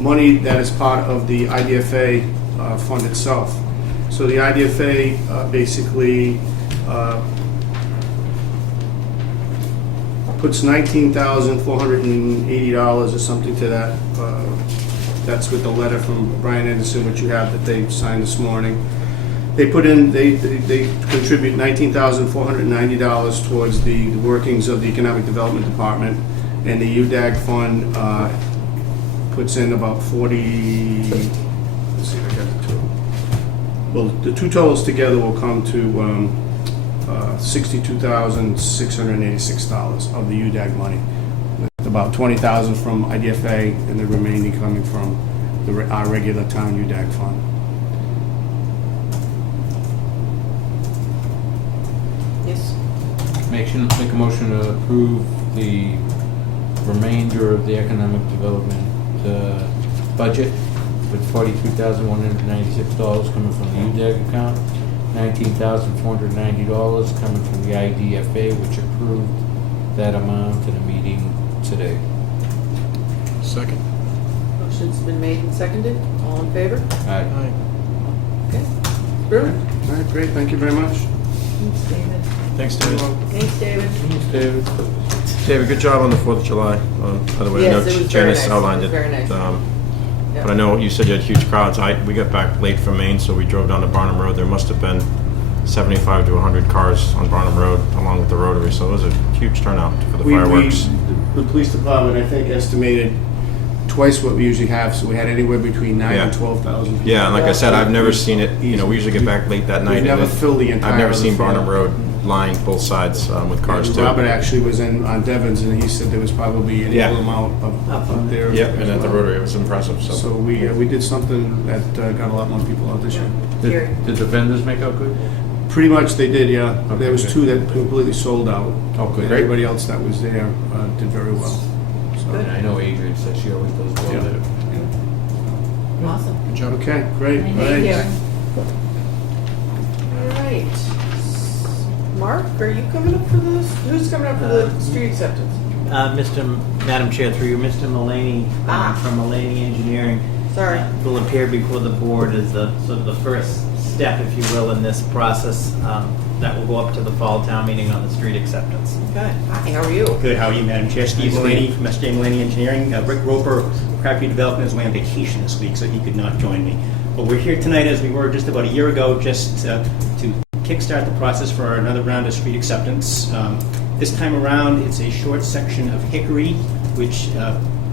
money that is part of the IDFA fund itself. So the IDFA basically puts $19,480 or something to that. That's with the letter from Brian Anderson, which you have that they signed this morning. They put in, they contribute $19,490 towards the workings of the Economic Development Department, and the UDAG fund puts in about 40, let's see if I got the two. Well, the two totals together will come to $62,686 of the UDAG money, with about $20,000 from IDFA and the remaining coming from our regular town UDAG fund. Yes. Make a motion to approve the remainder of the economic development budget with $42,196 coming from the UDAG account, $19,490 coming from the IDFA, which approved that amount in a meeting today. Second. Motion's been made and seconded. All in favor? Aye. Okay. Approved. All right, great, thank you very much. Thanks, David. Thanks, David. Thanks, David. Thanks, David. David, good job on the 4th of July. By the way, Yes, I it was know very Janice nice. outlined It was it. very nice. Yeah. But I know you said you had huge crowds. We got back late from Maine, so we drove down to Barnum Road. There must have been 75 to 100 cars on Barnum Road along with the Rotary, so it was a huge turnout for the fireworks. The police department, I think, estimated twice what we usually have, so we had anywhere between 9,000 and 12,000 people. Yeah, and like I said, I've never seen it. You know, we usually get back late that night. We've never and filled the entire I've never of the seen field. Barnum Road lined both sides with cars too. Robert actually was on Devon's, and he said there was probably an Yeah. equal amount up there. Yep, as and at the well. Rotary, it was impressive. So we did something that got a lot more people out this year. Did the vendors make out good? Pretty much they did, yeah. Okay, There was good. two that completely sold out. Oh, good. And everybody else that was there did very well. So, And I know Adrian said she always does well Yeah. there. Awesome. okay, great. Thank All right. you. All right. Mark, are you coming up for this? Who's coming up for the street acceptance? Madam Chair, through you, Mr. Mulaney from Mulaney Engineering. Sorry. Will appear before the board as the sort of the first step, if you will, in this process that will go up to the fall town meeting on the street acceptance. Okay. Hi, how are you? Good, how are you, Madam Chair? Steve Nice to Mulaney meet from SJ Mulaney Engineering. Rick Roper, Crabtree Development, is away on vacation this week, so he could not join me. But we're here tonight, as we were just about a year ago, just to kickstart the process for another round of street acceptance. This time around, it's a short section of Hickory, which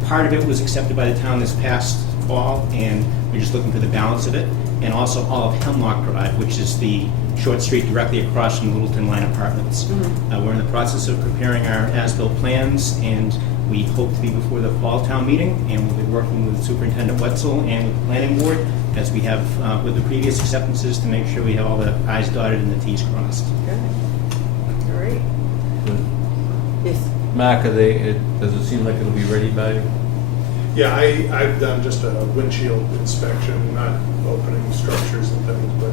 part of it was accepted by the town this past fall, and we're just looking for the balance of it. And also all of Hemlock Drive, which is the short street directly across from the Littleton Line Apartments. We're in the process of preparing our as-built plans, and we hope to be before the fall town meeting, and we'll be working with Superintendent Wetzel and with the planning board, as we have with the previous acceptances, to make sure we have all the i's dotted and the t's crossed. Okay. All right. Yes. Mark, does it seem like it'll be ready by? Yeah, I've done just a windshield inspection, not opening structures and things, but,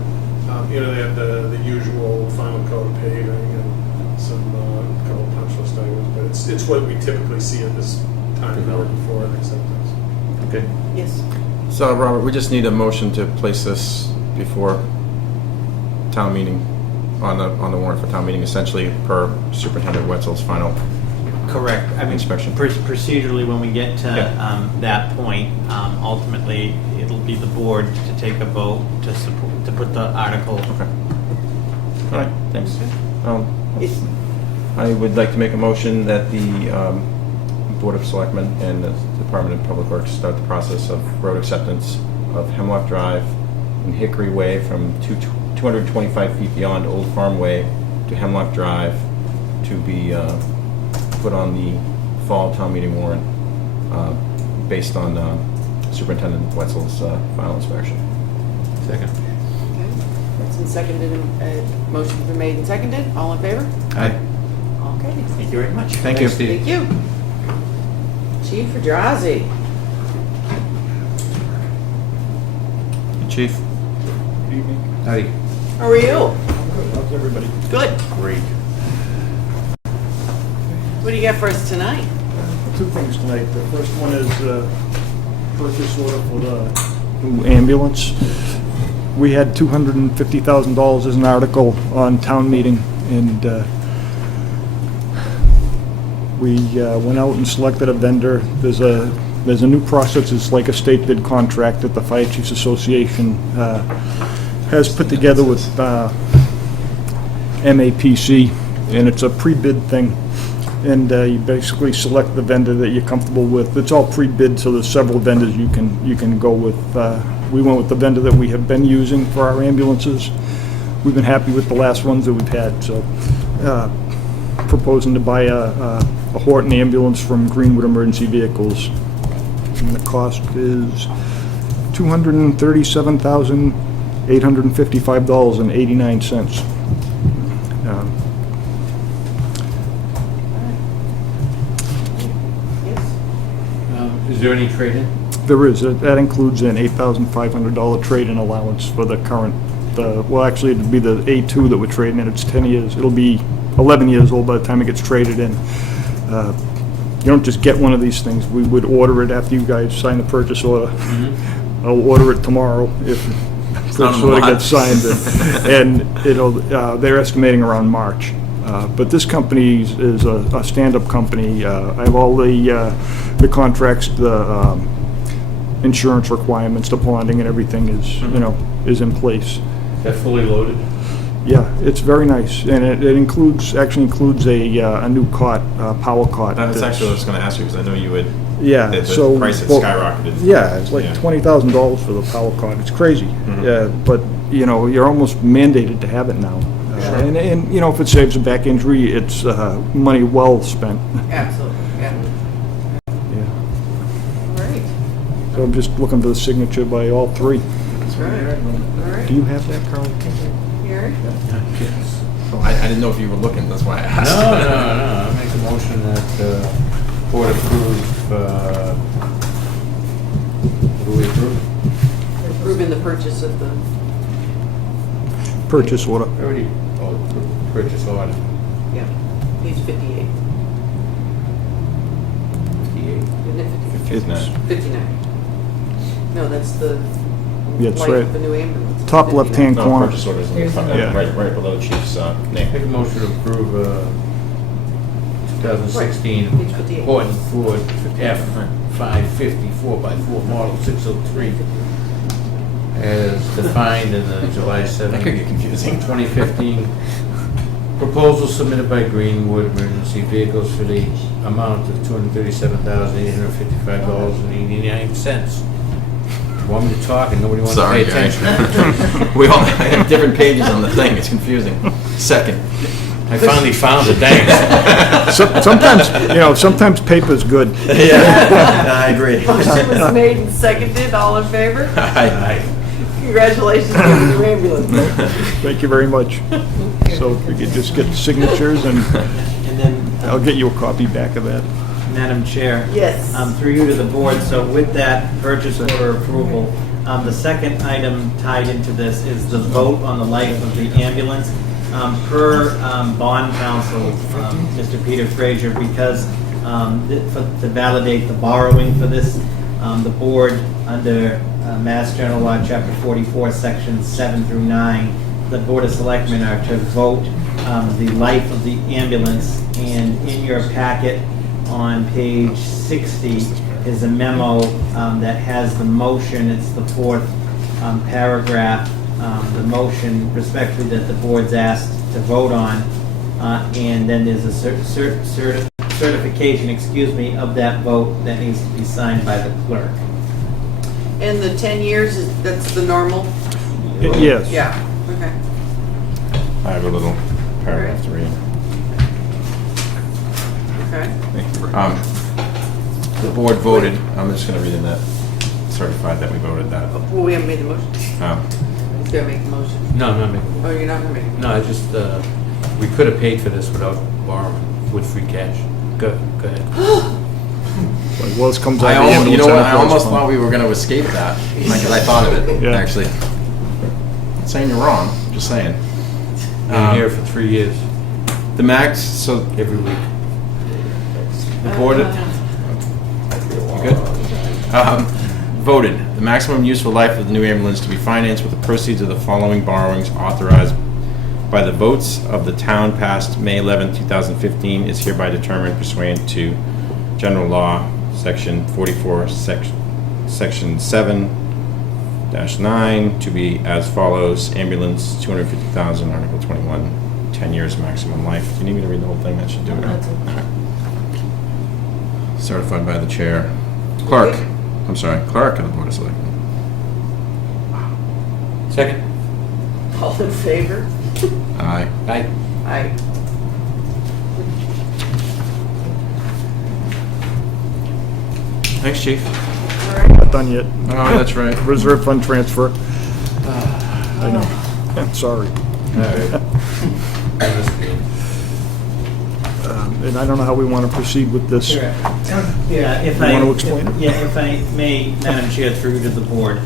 they have the usual final coat of paving and some, couple punch list items, but it's what we typically see at this time of year before an acceptance. Okay. Yes. So, Robert, we just need a motion to place this before town meeting, on the warrant for town meeting, essentially per Superintendent Wetzel's final Correct. I mean, inspection. Procedurally, when we get to Yeah. that point, ultimately, it'll be the board to take a vote to support, to put the article. Okay. All right, thanks. Yes. I would like to make a motion that the Board of Selectmen and the Department of Public Works start the process of road acceptance of Hemlock Drive and Hickory Way from 225 feet beyond Old Farm Way to Hemlock Drive to be put on the fall town meeting warrant based on Superintendent Wetzel's final inspection. Second. Okay. That's been seconded. Motion's been made and seconded. All in favor? Aye. Okay. Thank you very much. Thank you. Thank you. Chief Pedrazi. Chief? Howdy. How are you? How's everybody? Good. Great. What do you got for us tonight? Two things tonight. The first one is purchase order for the new ambulance. We had $250,000 as an article on town meeting, and we went out and selected a vendor. There's a new process. It's like a state bid contract that the Fire Chiefs Association has put together with MAPC, and it's a pre-bid thing. And you basically select the vendor that you're comfortable with. It's all pre-bid, so there's several vendors you can go with. We went with the vendor that we have been using for our ambulances. We've been happy with the last ones that we've had, so proposing to buy a Horton ambulance from Greenwood Emergency Vehicles. And the cost is $237,855.89. Is there any trade-in? There is. That includes an $8,500 trade-in allowance for the current, well, actually, it'd be the A2 that we're trading in. It's 10 years. It'll be 11 years old by the time it gets traded in. You don't just get one of these things. We would order it after you guys sign the purchase order. I'll order it tomorrow if purchase order gets signed. And it'll, they're estimating around March. But this company is a stand-up company. I have all the contracts, the insurance requirements, the bonding and everything is, is in place. They're fully loaded? Yeah, it's very nice, and it actually includes a new cot, power cot. That's actually what I was going to ask you, because I know you would. Yeah, The so price had well, skyrocketed. Yeah, it's like $20,000 for the power cot. It's crazy. Yeah, but you're almost mandated to have it now. And if it saves a back injury, it's money well spent. Absolutely, yeah. Yeah. Great. So I'm just looking for the signature by all three. That's right. All right. Do you have that, Carl? Here? Oh, I didn't know if you were looking, that's why I asked. No. I make a motion that board approve, what do we approve? Approving the purchase of the, Purchase order. Already, purchase order. yeah, page 58. 58. Isn't it 58? It's 59. No, that's the Yeah, it's light right. of the new ambulance. Top 59. left-hand No, corner. purchase orders in the Here's front, the- Yeah. right below the chief's name. Make a motion to approve 2016 Right, page 58. Horton Ford F-550 4x4 model 603 as defined in the July 7, That could get confusing. 2015 proposal submitted by Greenwood Emergency Vehicles for the amount of $237,855.89. Want me to talk and nobody wants Sorry, to pay attention? guys. We all have different pages on the thing, it's confusing. Second. I finally found it, thanks. Sometimes paper's good. Yeah, I agree. Motion was made and seconded, all in favor? Aye. Congratulations on the new ambulance. Thank you very much. So if we could just get the signatures, and And then, I'll get you a copy back of that. Madam Chair. Yes. Through you to the board, so with that purchase order approval, the second item tied into this is the vote on the life of the ambulance. Per bond counsel, Mr. Peter Frazier, because to validate the borrowing for this, the board under Mass General Law, Chapter 44, Sections 7 through 9, the Board of Selectmen are to vote the life of the ambulance, and in your packet on page 60 is a memo that has the motion. It's the fourth paragraph, the motion respectfully that the board's asked to vote on, and then there's a certification, of that vote that needs to be signed by the clerk. And the 10 years, that's the normal? Yes. Yeah, okay. I have a little paragraph to read. Okay. The board voted, I'm just gonna read in that, certified that we voted that. Well, we haven't made the motion. Oh. He's gonna make the motion. No, I'm not making. Oh, you're not gonna make it? No, I just, we could have paid for this without borrowing, with free cash. Go ahead. Like, worse comes out I of the almost, ambulance. you know and what, the I police almost fund. thought we were gonna escape that, because I thought of it, Yeah. actually. Not saying you're wrong, just saying. Been here for 3 years, The max, so every week. the board, you good? Voted, the maximum useful life of the new ambulance to be financed with the proceeds of the following borrowings authorized by the votes of the town passed May 11, 2015 is hereby determined pursuant to General Law, Section 44, Section 7-9, to be as follows: ambulance, $250,000, Article 21, 10 years maximum life. Do you need me to read the whole thing? That should do it. That's okay. Certified by the chair. Clerk of the Board of Selectmen. Second? All in favor? Aye. Aye. Aye. Thanks, Chief. Not done yet. Oh, that's right. Reserve fund transfer. I know. I'm sorry. And I don't know how we want to proceed with this. Yeah, if You I... want to explain it? Yeah, if I may, Madam Chair, through to the board.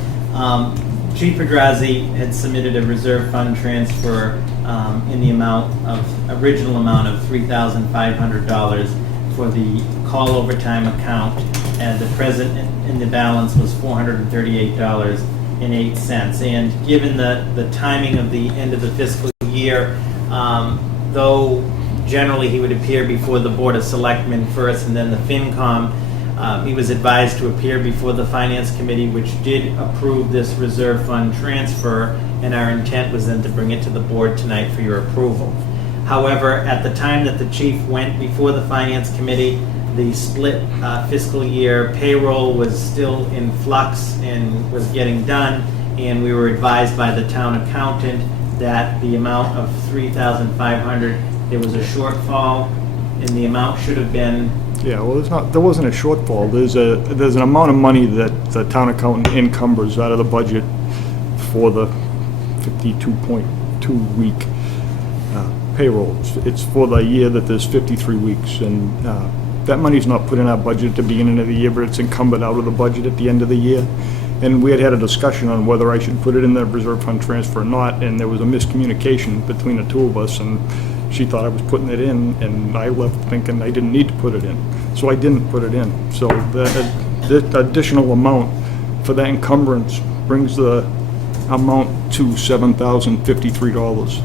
Chief Pedrazi had submitted a reserve fund transfer in the original amount of $3,500 for the call overtime account, and the present in the balance was $438.08. And given the timing of the end of the fiscal year, though generally he would appear before the Board of Selectmen first and then the FinCom, he was advised to appear before the Finance Committee, which did approve this reserve fund transfer, and our intent was then to bring it to the board tonight for your approval. However, at the time that the chief went before the Finance Committee, the split fiscal year payroll was still in flux and was getting done, and we were advised by the town accountant that the amount of $3,500, there was a shortfall, and the amount should have been... Yeah, well, there wasn't a shortfall. There's an amount of money that the town accountant encumbers out of the budget for the 52.2 week payroll. It's for the year that there's 53 weeks, and that money's not put in our budget at the beginning of the year, but it's encumbered out of the budget at the end of the year. And we had a discussion on whether I should put it in the reserve fund transfer or not, and there was a miscommunication between the two of us, and she thought I was putting it in, and I left thinking I didn't need to put it in. So I didn't put it in. So the additional amount for that encumbrance brings the amount to $7,053.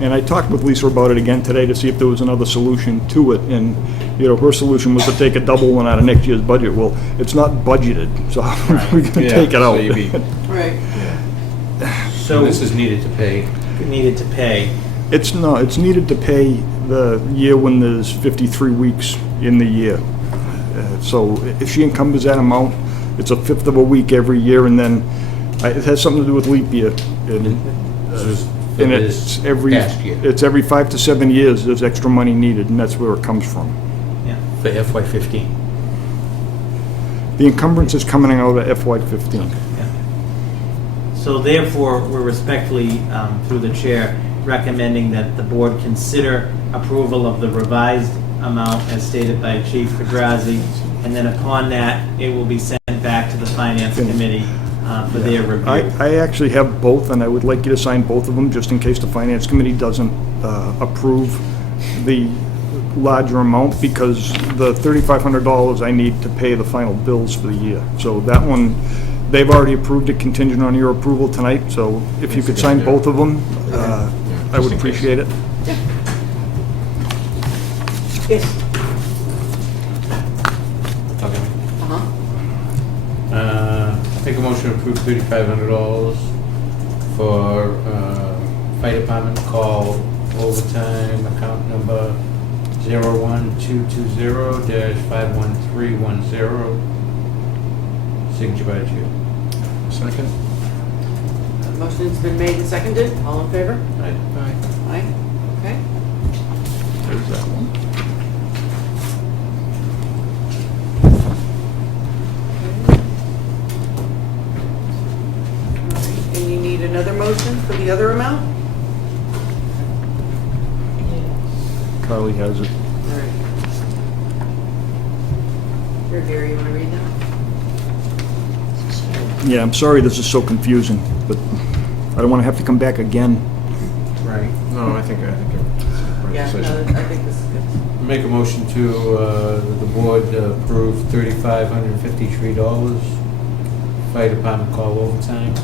And I talked with Lisa about it again today to see if there was another solution to it, and her solution was to take a double one out of next year's budget. Well, it's not budgeted, so how are we going to take it out? So you'd be, Right. So This is needed to pay. needed to pay. It's needed to pay the year when there's 53 weeks in the year. So if she encumbers that amount, it's a fifth of a week every year, and then it has something to do with leap year. This is for And this it's every past year, 5 to 7 years there's extra money needed, and that's where it comes from. for FY15. The encumbrance is coming out of FY15. So therefore, we're respectfully, through the chair, recommending that the board consider approval of the revised amount as stated by Chief Pedrazi, and then upon that, it will be sent back to the Finance Committee for their review. I actually have both, and I would like you to sign both of them, just in case the Finance Committee doesn't approve the larger amount, because the $3,500 I need to pay the final bills for the year. So that one, they've already approved it contingent on your approval tonight, so if you could sign both of them, I would appreciate it. Yes. Make a motion to approve $3,500 for fire department call overtime account number 01220-51310. Signature by the chair. second? Motion's been made and seconded. All in favor? Aye. Aye. Okay. There's that one. All right. And you need another motion for the other amount? Carly has it. All right. Here, Gary, you want to read that? Yeah, I'm sorry this is so confusing, but I don't want to have to come back again. Right. No, I think it's a right Yeah, decision. no, I think this is good. Make a motion to, that the board approve $3,553, fire department call overtime,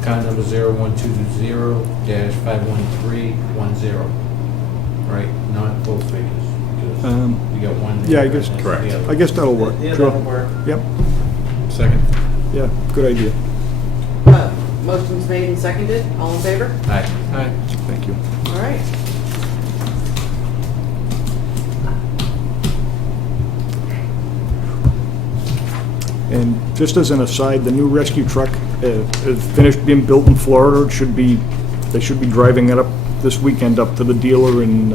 account number 01220-51310. Right, not both figures. because You got one. Yeah, I there guess, and correct. the other. I guess that'll work. Yeah, Sure. that'll work. Yep, Second. yeah, good idea. Motion's made and seconded. All in favor? Aye. Aye. Thank you. All right. And just as an aside, the new rescue truck is finished being built in Florida. It should be, they should be driving it up this weekend up to the dealer in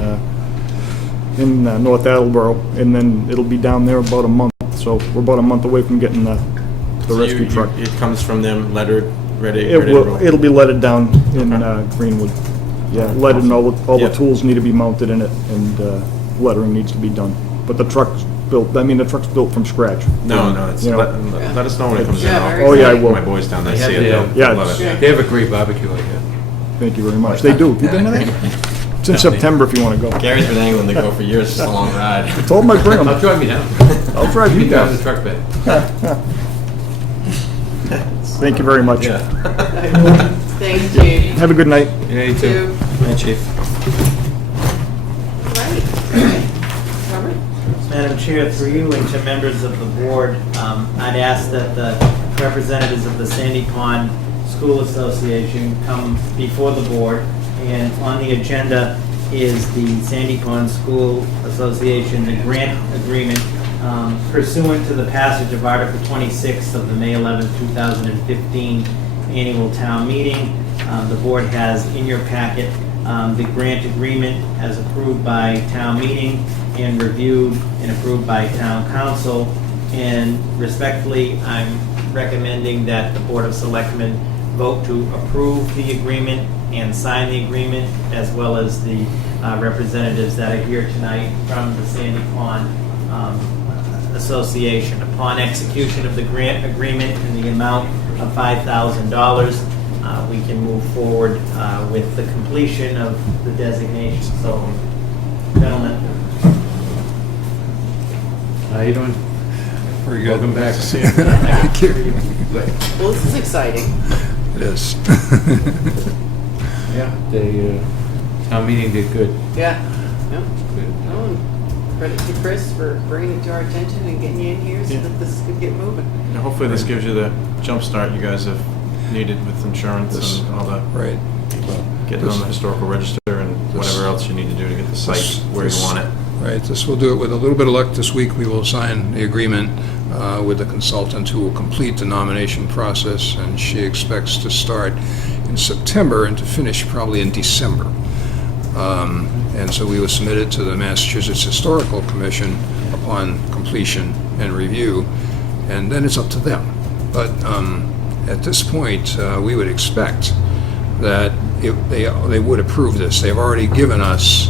North Attleboro, and then it'll be down there about a month. So we're about a month away from getting the So rescue truck. It comes from them, lettered, ready It to will, roll. it'll be leaded down in Greenwood. Yeah, leaded and all the Yep. tools need to be mounted in it, and lettering needs to be done. But the truck's built, I mean, the truck's built from scratch. No, it's, You know, let us know when it comes in. Yeah, I'll- very Oh, yeah, I exciting. will. My boys down there They have see it, the, they'll yeah, love it's- it. They have a great barbecue like that. Thank you very much. They do. Have you been to that? It's in September if you want to go. Gary's been angling to go for years, it's just a long ride. I told him I'd bring I'll them. drive you down. I'll drive you Get down down. the truck bed. Thank you very much. Yeah. Thank you. Have a good night. Yeah, you too. Hi, chief. Right. Robert? Madam Chair, through you and to members of the board, I'd ask that the representatives of the Sandy Pond School Association come before the board. And on the agenda is the Sandy Pond School Association grant agreement pursuant to the passage of Article 26 of the May 11, 2015 annual town meeting. The board has in your packet the grant agreement as approved by town meeting and reviewed and approved by town council. And respectfully, I'm recommending that the Board of Selectmen vote to approve the agreement and sign the agreement, as well as the representatives that are here tonight from the Sandy Pond Association. Upon execution of the grant agreement in the amount of $5,000, we can move forward with the completion of the designation. So, gentlemen. How you doing? Very good. Welcome back. Thank you. Well, this is exciting. It is. Yeah, the town meeting did good. Yeah. Yeah. Good. Oh, and credit to Chris for bringing it to our attention and getting you in here so that this could get moving. And hopefully this gives you the jump start you guys have needed with insurance and all the, Right. getting on the historical register and whatever else you need to do to get the site where you want it. Right, this will do it with a little bit of luck this week. We will sign the agreement with the consultant who will complete the nomination process, and she expects to start in September and to finish probably in December. And so we will submit it to the Massachusetts Historical Commission upon completion and review, and then it's up to them. But at this point, we would expect that they would approve this. They've already given us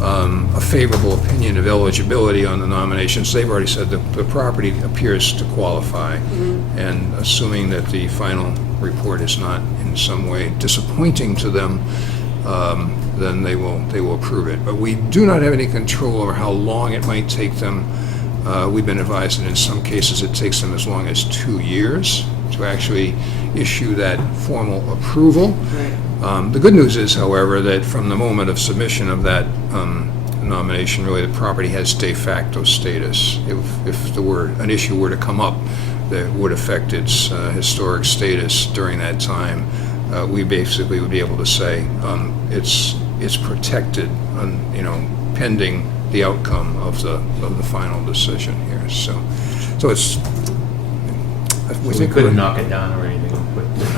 a favorable opinion of eligibility on the nominations. They've already said that the property appears to qualify, and assuming that the final report is not in some way disappointing to them, then they will approve it. But we do not have any control over how long it might take them. We've been advised that in some cases it takes them as long as 2 years to actually issue that formal approval. The good news is, however, that from the moment of submission of that nomination, really the property has de facto status. If an issue were to come up that would affect its historic status during that time, we basically would be able to say it's protected, pending the outcome of the final decision here. So it's. We couldn't knock it down or anything.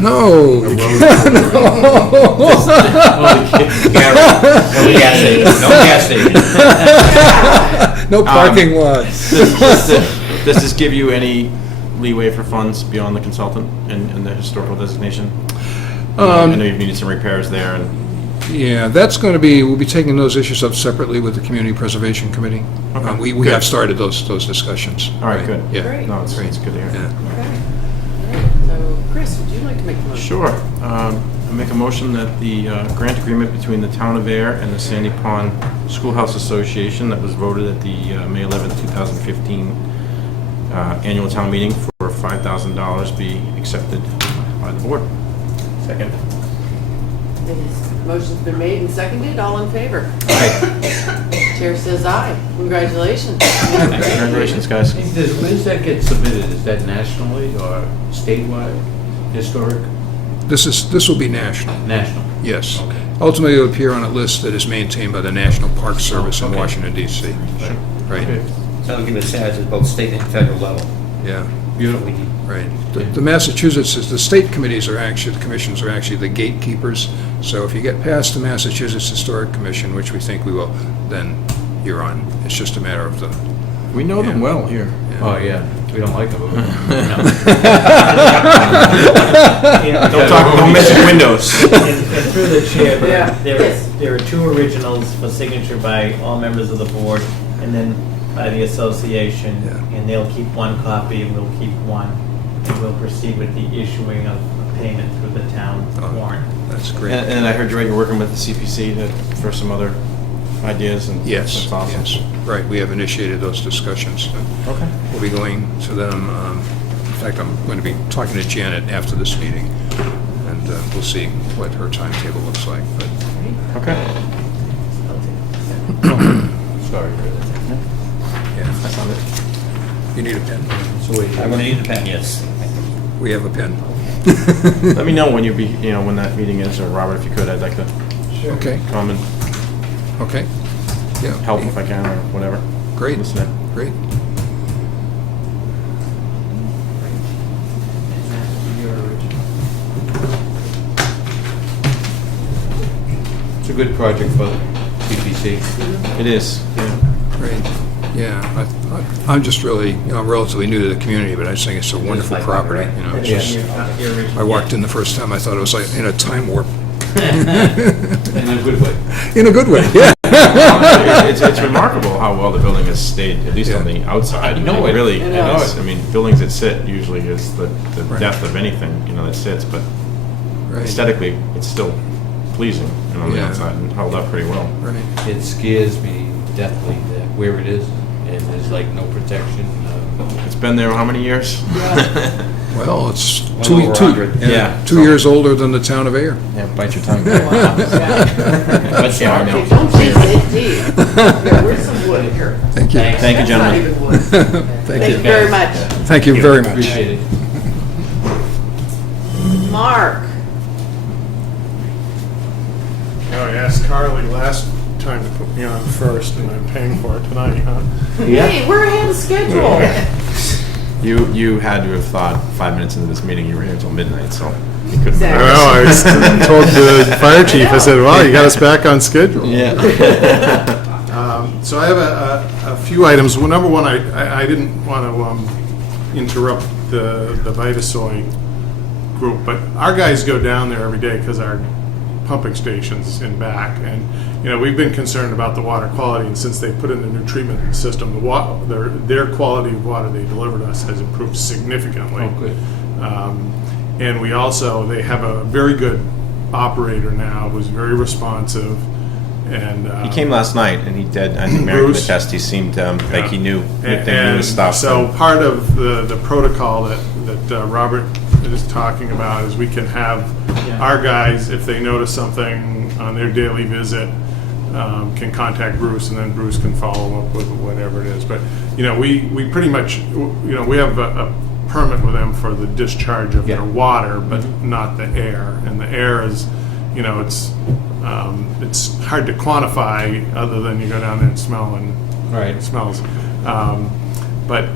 No. No gas station. No parking lots. Does this give you any leeway for funds beyond the consultant and the historical designation? I know you've needed some repairs there, and Yeah, that's going to be, we'll be taking those issues up separately with the Community Preservation Committee. We Good. have started those discussions. All right, good. Yeah. Great. No, it's good to hear. Yeah. Okay. All right. So, Chris, would you like to make a motion? Sure. I make a motion that the grant agreement between the Town of Ayer and the Sandy Pond Schoolhouse Association that was voted at the May 11, 2015 annual town meeting for $5,000 be accepted by the board. Second. Motion's been made and seconded. All in favor? Aye. Chair says aye. Congratulations. Congratulations, guys. When does that get submitted? Is that nationally or statewide, historic? This will be national. National. Yes. Okay. Ultimately, it'll appear on a list that is maintained by the National Park Service in Okay. Washington, D.C. Right. Okay. So it'll give it status at both state and federal level. Yeah. Beautiful. Right. The Massachusetts, the state committees are actually, the commissions are actually the gatekeepers. So if you get past the Massachusetts Historic Commission, which we think we will, then you're on. It's just a matter of the... We know them well here. Oh, yeah. We don't like them. Don't mention windows. And through the chair, Yeah. there are 2 originals for signature by all members of the board, and then by the association, and they'll keep 1 copy, and we'll keep 1, and we'll proceed with the issuing of payment through the town warrant. That's great. And I heard you're working with the CPC for some other ideas, and Yes, that's awesome. yes. Right, we have initiated those discussions. Okay. We'll be going to them, in fact, I'm going to be talking to Janet after this meeting, and we'll see what her timetable looks like. But Okay. Sorry for that. yeah, That's not it. you need a pen? So wait, I'm gonna need a pen, yes. We have a pen. Let me know when when that meeting is, or Robert, if you could, I'd like to Okay, come and okay. Yeah. help if I can, or whatever. Great, Listen in. great. it's a good project for CPC. It is. Yeah. Great, yeah. I'm just really, I'm relatively new to the community, but I just think it's a wonderful property, It's just, I walked in the first time, I thought it was like in a time warp. In a good way. In a good way, yeah. It's remarkable how well the building has stayed, at least on the outside. I know it. Really, I it know is. it. I mean, buildings that sit usually is the Right. depth of anything, that sits, but Right. aesthetically, it's still pleasing on the Yeah. outside and held up pretty well. Right. It scares me deathly that where it is, and there's like no protection. It's been there how many years? Well, it's Well two, over two, 100. Yeah. 2 years older than the town of Ayer. Yeah, bite your tongue. But yeah, I know. Okay, don't tease it, tease. Yeah, where's some wood here? Thank you. Thank you, That's not gentlemen. even wood. Thank you. very much. Thank you very much. Appreciate it. Mark? I asked Carly last time to put me on first, and I'm paying for it tonight, huh? Hey, we're ahead of schedule. You had to have thought 5 minutes into this meeting you were here until midnight, so you couldn't. Exactly. I told the fire chief, I said, well, you got us back on schedule. Yeah. So I have a few items. Well, number one, I didn't want to interrupt the Vitasoy group, but our guys go down there every day because our pumping station's in back, and we've been concerned about the water quality, and since they put in the new treatment system, their quality of water they delivered us has improved significantly. Oh, good. And they have a very good operator now, was very responsive, and He came last night, and he did. I think Mary Bruce? Test. He seemed like he knew. They knew and his stuff. so part of the protocol that Robert is talking about is we can have our guys, if they notice something on their daily visit, can contact Bruce, and then Bruce can follow up with whatever it is. But we pretty much we have a permit with them for the discharge of their water, but not the air. And the air is, it's hard to quantify other than you go down there and smell, and it smells. But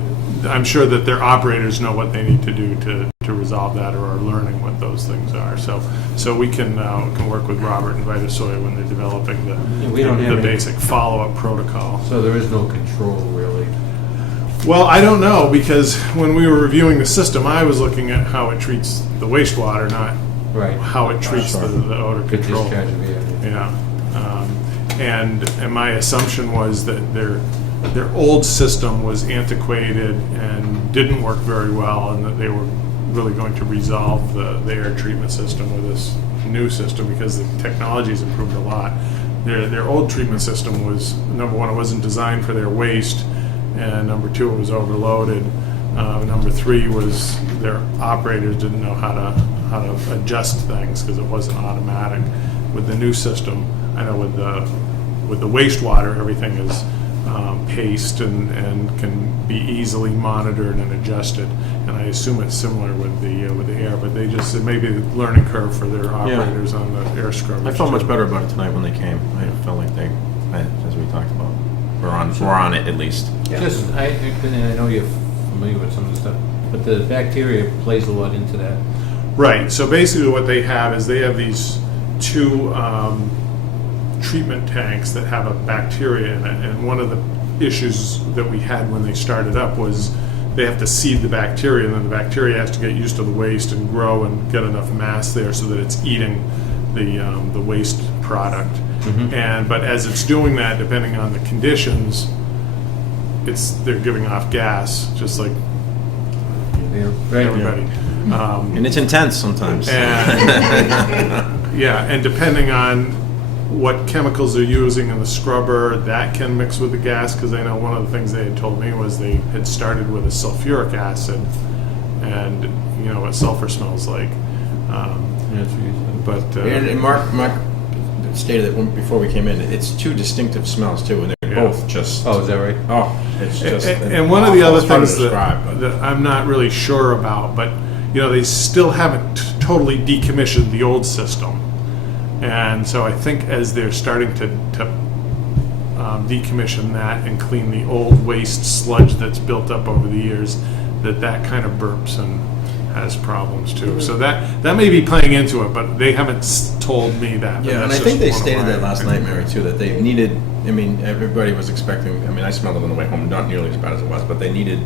I'm sure that their operators know what they need to do to resolve that, or are learning what those things are. So we can work with Robert and Vitasoy when they're developing we don't have the any- basic follow-up protocol. So there is no control really. Well, I don't know, because when we were reviewing the system, I was looking at how it treats the wastewater, not Right. how it treats the odor Good control. discharge of air. Yeah. And my assumption was that their old system was antiquated and didn't work very well, and that they were really going to resolve the air treatment system with this new system because the technology's improved a lot. Their old treatment system was, number one, it wasn't designed for their waste, and number two, it was overloaded. Number three was their operators didn't know how to adjust things because it wasn't automatic. With the new system, I know with the wastewater, everything is paced and can be easily monitored and adjusted. And I assume it's similar with the air, but it may be a learning curve for their operators on the air scrubbers. I felt much too. better about it tonight when they came. I felt like as we talked about, we're on it at least. Just, I know you're familiar with some of the stuff, but the bacteria plays a lot into that. Right. So basically, what they have is they have these two treatment tanks that have a bacteria in it, and one of the issues that we had when they started up was they have to seed the bacteria, and then the bacteria has to get used to the waste and grow and get enough mass there so that it's eating the waste product. Mm-hmm. But as it's doing that, depending on the conditions, they're giving off gas, just like everybody. And it's intense sometimes. And depending on what chemicals they're using in the scrubber, that can mix with the gas, because I know one of the things they had told me was they had started with a sulfuric acid, and you know what sulfur smells like. And Mark stated that before we came in, it's two distinctive smells too, and they're both just. Oh, is that right? Oh, it's just. And one of the other things that I'm not really sure about, but you know, they still haven't totally decommissioned the old system. And so I think as they're starting to decommission that and clean the old waste sludge that's built up over the years, that kind of burps and has problems too. So that may be playing into it, but they haven't told me that. Yeah, and I think they stated that last night, Mary, too, that they needed, I mean, everybody was expecting, I mean, I smelled it on the way home, not nearly as bad as it was, but they needed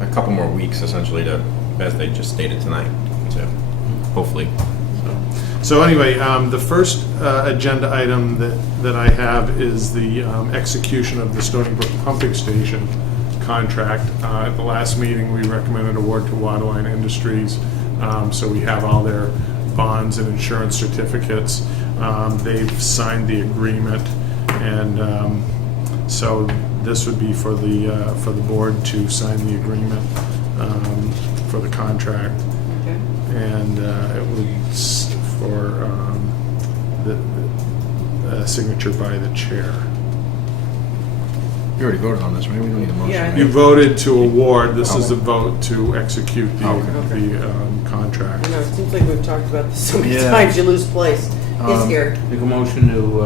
a couple more weeks essentially to, as they just stated tonight, to hopefully. So anyway, the first agenda item that I have is the execution of the Stony Brook Pumping Station contract. At the last meeting, we recommended award to Waterline Industries, so we have all their bonds and insurance certificates. They've signed the agreement, and so this would be for the board to sign the agreement for the contract. Okay. And it was for the signature by the chair. You already voted on this, right? We don't need a motion. Yeah, You voted to award. This is a vote to execute the contract. I know, it seems like we've talked about this so many Yeah. times, you lose place. He's here. Make a motion to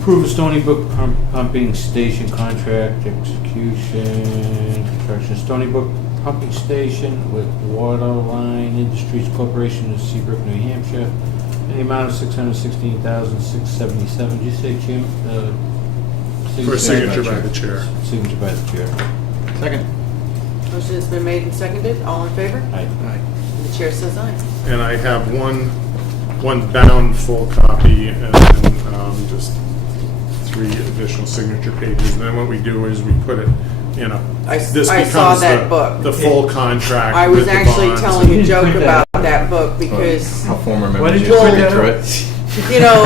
approve the Stony Brook Pumping Station contract execution, construction Stony Brook Pumping Station with Waterline Industries Corporation of Seabrook, New Hampshire, in the amount of $616,677. Did you say, Jim? For signature by the chair. Signature by the chair. Second. Motion has been made and seconded. All in favor? Aye. The chair says aye. And I have one bound full copy and then just 3 additional signature pages. And then what we do is we put it in I this saw becomes that book. the full contract. I was with the actually bonds. telling a joke about that book because, How former Why members did used you to print read that through out? it. you know,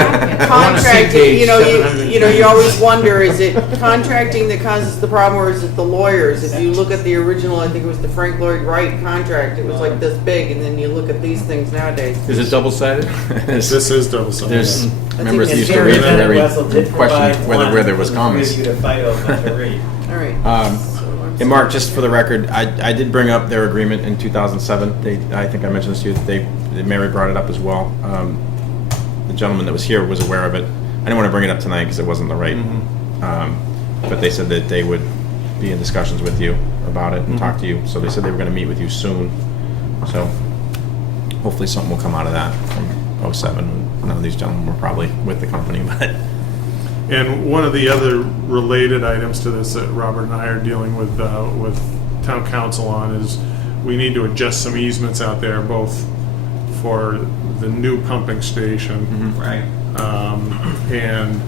contracting, page you 700. always wonder, is it contracting that causes the problem or is it the lawyers? If you look at the original, I think it was the Frank Lloyd Wright contract, it was like this big, and then you look at these things nowadays. Is it double-sided? This is double-sided. There's Members it's used to very read through good. every Wessel did question, provide where there was one comments. for you to fight over to read. All right. And Mark, just for the record, I did bring up their agreement in 2007. I think I mentioned this to you. Mary brought it up as well. The gentleman that was here was aware of it. I didn't want to bring it up tonight because it wasn't the right. But they said that they would be in discussions with you about it and talk to you. So they said they were going to meet with you soon. So hopefully something will come out of that from 07. None of these gentlemen were probably with the company, but. And one of the other related items to this that Robert and I are dealing with town council on is we need to adjust some easements out there, both for the new pumping station. Right. And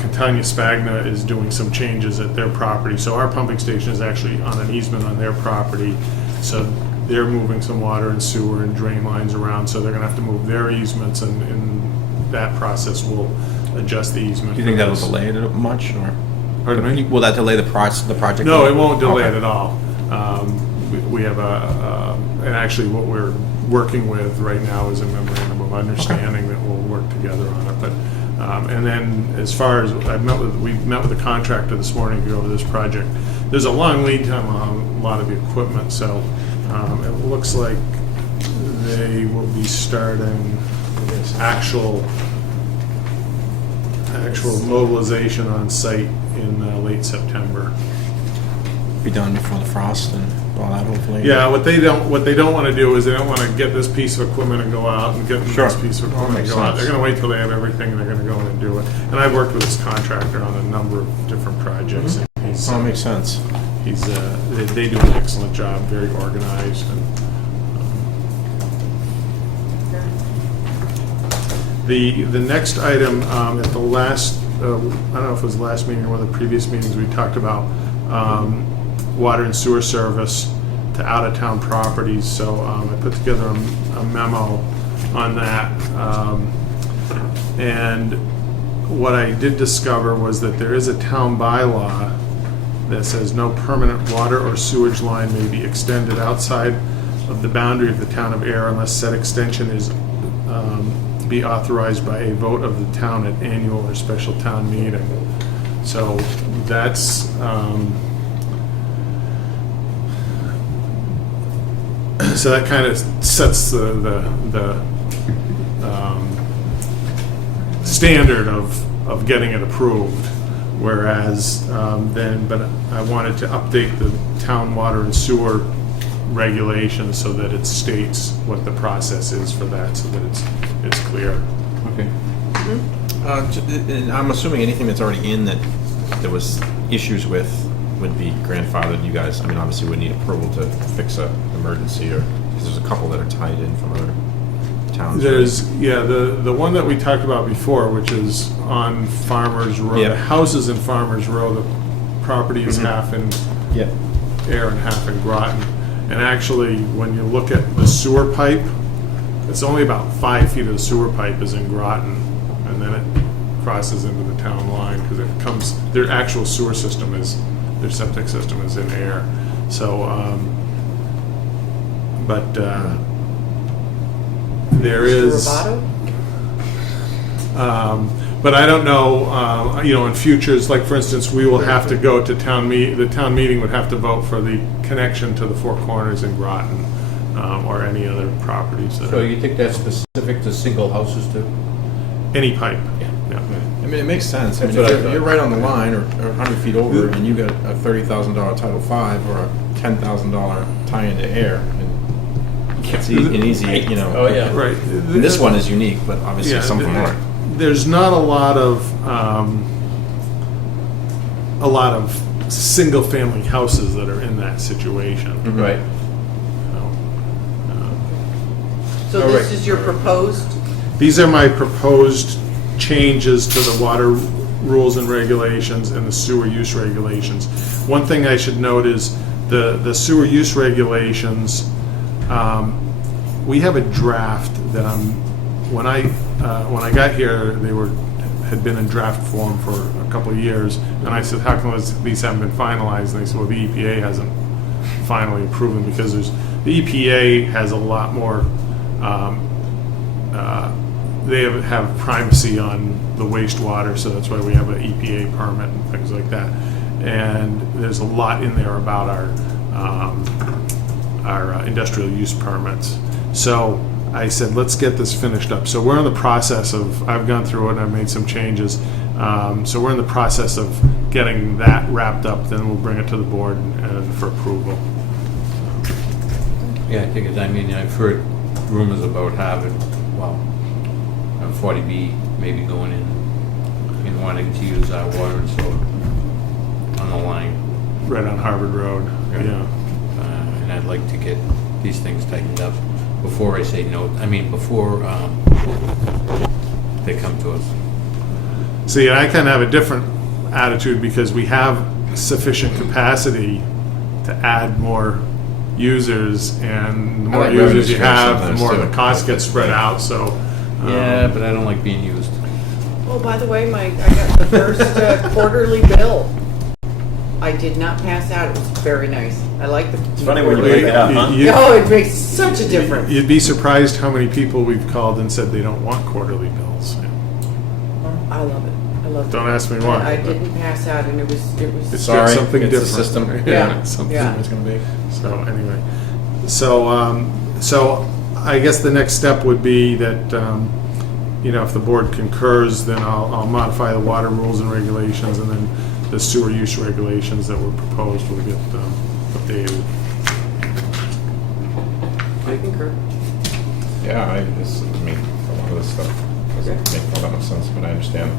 Catania Spagna is doing some changes at their property. So our pumping station is actually on an easement on their property. So they're moving some water and sewer and drain lines around, so they're gonna have to move their easements, and that process will adjust the easement. Do you think that'll delay it much, or? Pardon me? Will that delay the project? No, it won't delay Okay. it at all. We have and actually what we're working with right now is a memorandum of understanding that we'll work together on it. But, and then as far as, we met with the contractor this morning to go over this project. There's a long lead time on a lot of the equipment, so it looks like they will be starting actual mobilization on site in late September. Be done before the frost and all that, hopefully. Yeah, what they don't want to do is they don't want to get this piece of equipment and go out and get the next piece of equipment and Makes go out. sense. They're going to wait till they have everything and they're going to go in and do it. And I've worked with this contractor on a number of different projects. And he's, Oh, makes sense. they do an excellent job, very organized. And the next item at the last, I don't know if it was the last meeting or one of the previous meetings, we talked about water and sewer service to out-of-town properties. So I put together a memo on that. And what I did discover was that there is a town bylaw that says no permanent water or sewage line may be extended outside of the boundary of the town of Ayer unless said extension is be authorized by a vote of the town at annual or special town meeting. So that's so that kind of sets the standard of getting it approved. Whereas but I wanted to update the town water and sewer regulations so that it states what the process is for that, so that it's clear. Okay. And I'm assuming anything that's already in that there was issues with would be grandfathered. You guys, I mean, obviously would need approval to fix a emergency, or because there's a couple that are tied in from other towns. There's, the one that we talked about before, which is on Farmers Road. Yeah. The house is in Farmers Road. The property is half in Ayer and half in Groton. And actually, when you look at the sewer pipe, it's only about 5 feet of the sewer pipe is in Groton, and then it crosses into the town line because it comes. Their actual sewer system is, their septic system is in Ayer. So, but there is. But I don't know, in futures, like for instance, we will have to go to the town meeting would have to vote for the connection to the Four Corners in Groton, or any other properties. So you think that's specific to single houses too? Any pipe. Yeah. I mean, it makes sense. I mean, That's what I if thought. you're right on the line, or 100 feet over, and you got a $30,000 Title V or a $10,000 tie into air, and it's an easy, Oh, yeah. Right. This one is unique, but obviously some of them aren't. There's not a lot of single-family houses that are in that situation. Right. So All this right. is your proposed? These are my proposed changes to the water rules and regulations and the sewer use regulations. One thing I should note is the sewer use regulations, we have a draft that when I got here, had been in draft form for a couple of years, and I said, how come these haven't been finalized? And they said, well, the EPA hasn't finally approved them because the EPA has a lot more, they have primacy on the wastewater, so that's why we have an EPA permit and things like that. And there's a lot in there about our industrial use permits. So I said, let's get this finished up. So we're in the process of, I've gone through it and I've made some changes. So we're in the process of getting that wrapped up, then we'll bring it to the board for approval. Yeah, I think I've heard rumors about having, 40B maybe going in and wanting to use our water and sewer on the line. Right on Harvard Road, yeah. And I'd like to get these things tightened up. before I say no, I mean, before they come to us. See, I kind of have a different attitude because we have sufficient capacity to add more users, and the more like users revenue you streams have, the sometimes, more too. the cost gets spread out, so. Yeah, but I don't like being used. Oh, by the way, Mike, I got the first quarterly bill. I did not pass out. It was very nice. I like the. It's funny when you break it up, huh? Oh, it makes such a difference. You'd be surprised how many people we've called and said they don't want quarterly bills. I love it. I love it. Don't ask me why, I but- didn't pass out, and it was. It's Sorry, something it's the different. system. Yeah, something yeah. It's gonna be. So anyway, so I guess the next step would be that, if the board concurs, then I'll modify the water rules and regulations, and then the sewer use regulations that were proposed will get updated. I concur. Yeah, I mean, a lot of this stuff doesn't make all that much sense, but I understand.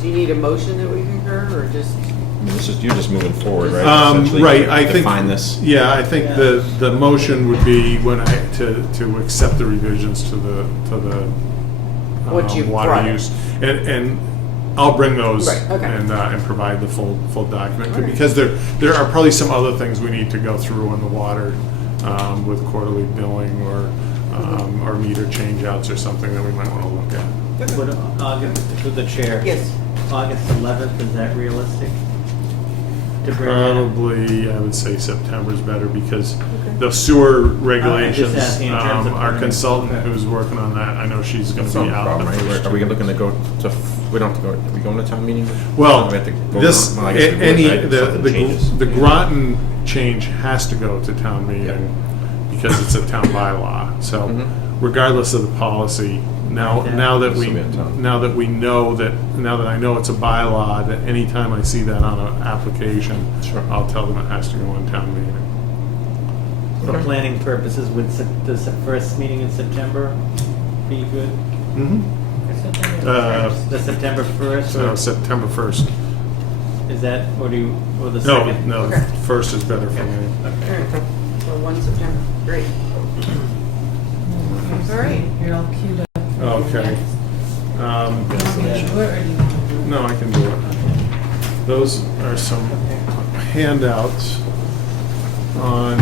Do you need a motion that we concur, or just? I mean, you're just moving forward, right? Essentially, Right, I think. define this. Yeah, I think the motion would be to accept the revisions to the What you water brought. use. And I'll bring those Right, okay. and provide the full document. All right. Because there are probably some other things we need to go through on the water with quarterly billing or meter changeouts or something that we might want to look at. Would August, through the chair? Yes. August 11th, is that realistic? To bring that? Probably, I would say September's better because the sewer regulations, asking in terms of our planning. consultant Okay. who's working on that, I know she's gonna That's be not a out. problem, the right? first Are we week. looking to go to, we don't have to go, are we going to town meeting? Well, We have to vote this, on- well, I guess we would, any, right, if something changes. the Groton change has to go to town meeting because it's a town bylaw. So Mhm. regardless of the policy, now that This will be in town. now that I know it's a bylaw, that anytime I see that on an application, Sure. I'll tell them it has to go on town meeting. For planning purposes, does the first meeting in September be good? The September 1st? So Or September 1st. is that, or do you, or the No, second? no, Okay. first is better for me. All right. So 1 September. Great. All right. You're all queued up. Okay. You want me to do it, or do you want to do it? No, I can do it. Those are some handouts on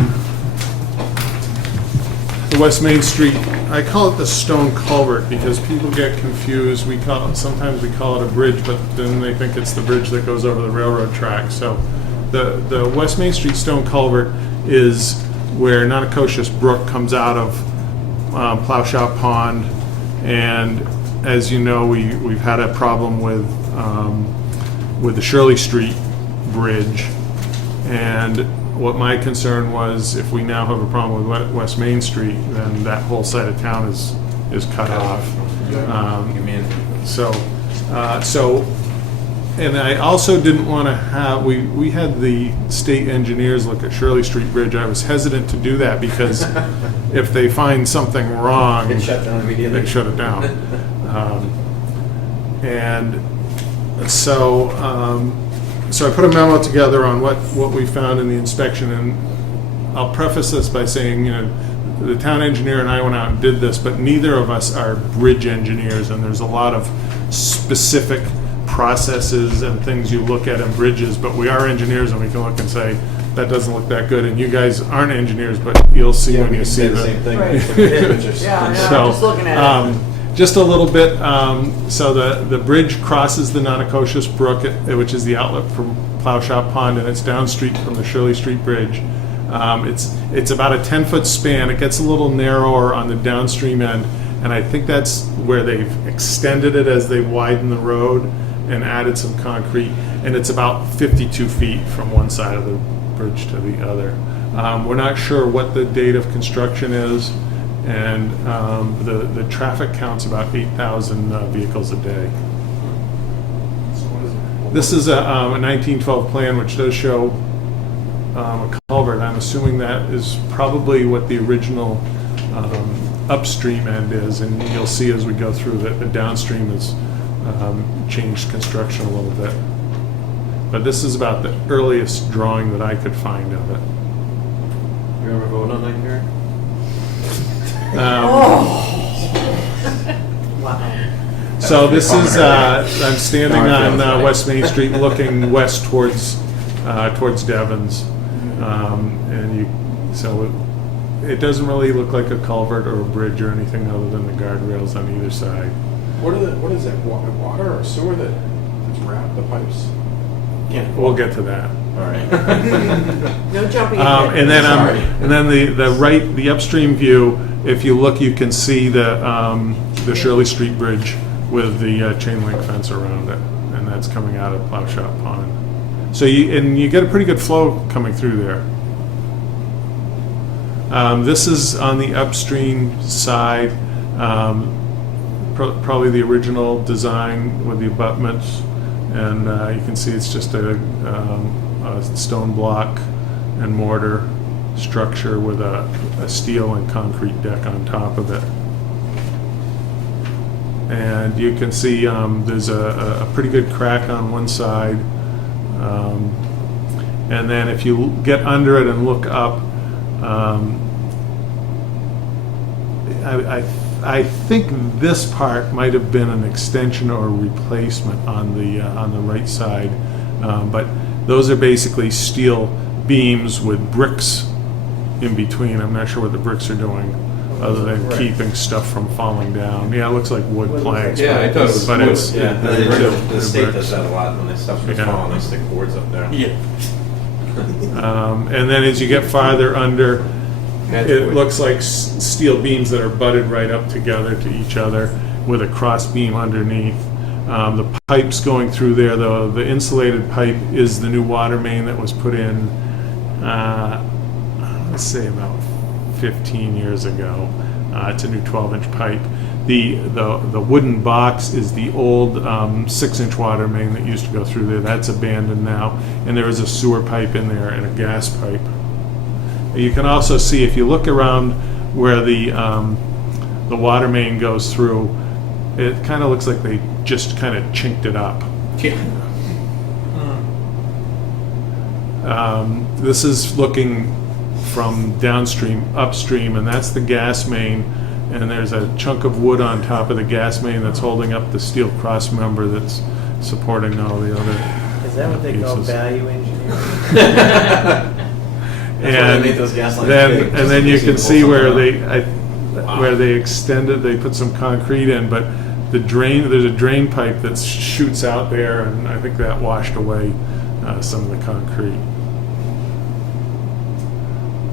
the West Main Street. I call it the stone culvert because people get confused. Sometimes we call it a bridge, but then they think it's the bridge that goes over the railroad track. So the West Main Street stone culvert is where Nonacosius Brook comes out of Plowshop Pond. And as you know, we've had a problem with the Shirley Street Bridge. And what my concern was, if we now have a problem with West Main Street, then that whole side of town is cut off. And I also didn't want to have, we had the state engineers look at Shirley Street Bridge. I was hesitant to do that because if they find something wrong, Get shut down immediately. they shut it down. And so I put a memo together on what we found in the inspection, and I'll preface this by saying, the town engineer and I went out and did this, but neither of us are bridge engineers, and there's a lot of specific processes and things you look at in bridges, but we are engineers and we can look and say, that doesn't look that good, and you guys aren't engineers, but you'll see when you see the thing. Right. Yeah, I know, I'm just looking at it. Just a little bit, so the bridge crosses the Nonacosius Brook, which is the outlet from Plowshop Pond, and it's downstream from the Shirley Street Bridge. It's about a 10-foot span. It gets a little narrower on the downstream end, and I think that's where they've extended it as they widen the road and added some concrete, and it's about 52 feet from one side of the bridge to the other. We're not sure what the date of construction is, and the traffic counts about 8,000 vehicles a day. This is a 1912 plan, which does show a culvert. I'm assuming that is probably what the original upstream end is, and you'll see as we go through that the downstream has changed construction a little bit. But this is about the earliest drawing that I could find of it. You ever vote on that, Gary? So this is, I'm standing on West Main Street looking west towards Devon's. So it doesn't really look like a culvert or a bridge or anything other than the guardrails on either side. What is that, water or sewer that's wrapped the pipes? We'll get to that. All right. No jumping. And then the upstream view, if you look, you can see the Shirley Street Bridge with the chain link fence around it, and that's coming out of Plow Shop Pond. So you get a pretty good flow coming through there. This is on the upstream side, probably the original design with the abutments, and you can see it's just a stone block and mortar structure with a steel and concrete deck on top of it. And you can see there's a pretty good crack on one side, and then if you get under it and look up, I think this part might have been an extension or a replacement on the right side, but those are basically steel beams with bricks in between. I'm not sure what the bricks are doing, other than keeping stuff from falling down. Yeah, it looks like wood planks. Yeah, I thought it was wood. Yeah, the state does that a lot when they stuff is falling, they stick boards up there. Yeah. And then as you get farther under, it looks like steel beams that are butted right up together to each other with a cross beam underneath. The pipes going through there, though, the insulated pipe is the new water main that was put in, let's say about 15 years ago. It's a new 12-inch pipe. The wooden box is the old 6-inch water main that used to go through there. That's abandoned now, and there is a sewer pipe in there and a gas pipe. You can also see, if you look around where the water main goes through, it kind of looks like they just kind of chinked it up. This is looking from downstream upstream, and that's the gas main, and there's a chunk of wood on top of the gas main that's holding up the steel cross member that's supporting all the other Is that what they call pieces. value engineering? And then you can see where they extended, they put some concrete in, but there's a drain pipe that shoots out there, and I think that washed away some of the concrete.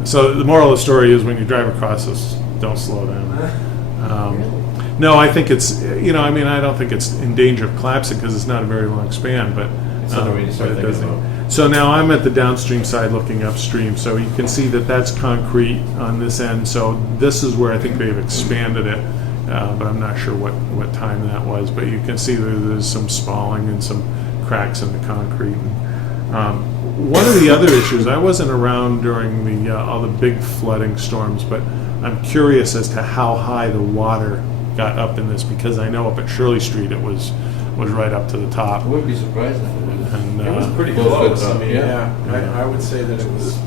So the moral of the story is, when you drive across this, don't slow down. No, I think it's, I don't think it's in danger of collapsing because it's not a very long span, but it doesn't. So now I'm at the downstream side looking upstream, so you can see that that's concrete on this end. So this is where I think they've expanded it, but I'm not sure what time that was. But you can see that there's some spalling and some cracks in the concrete. One of the other issues, I wasn't around during all the big flooding storms, but I'm curious as to how high the water got up in this, because I know up at Shirley Street it was right up to the top. I wouldn't be surprised if it was. And, It was pretty close. I mean, I would say that it was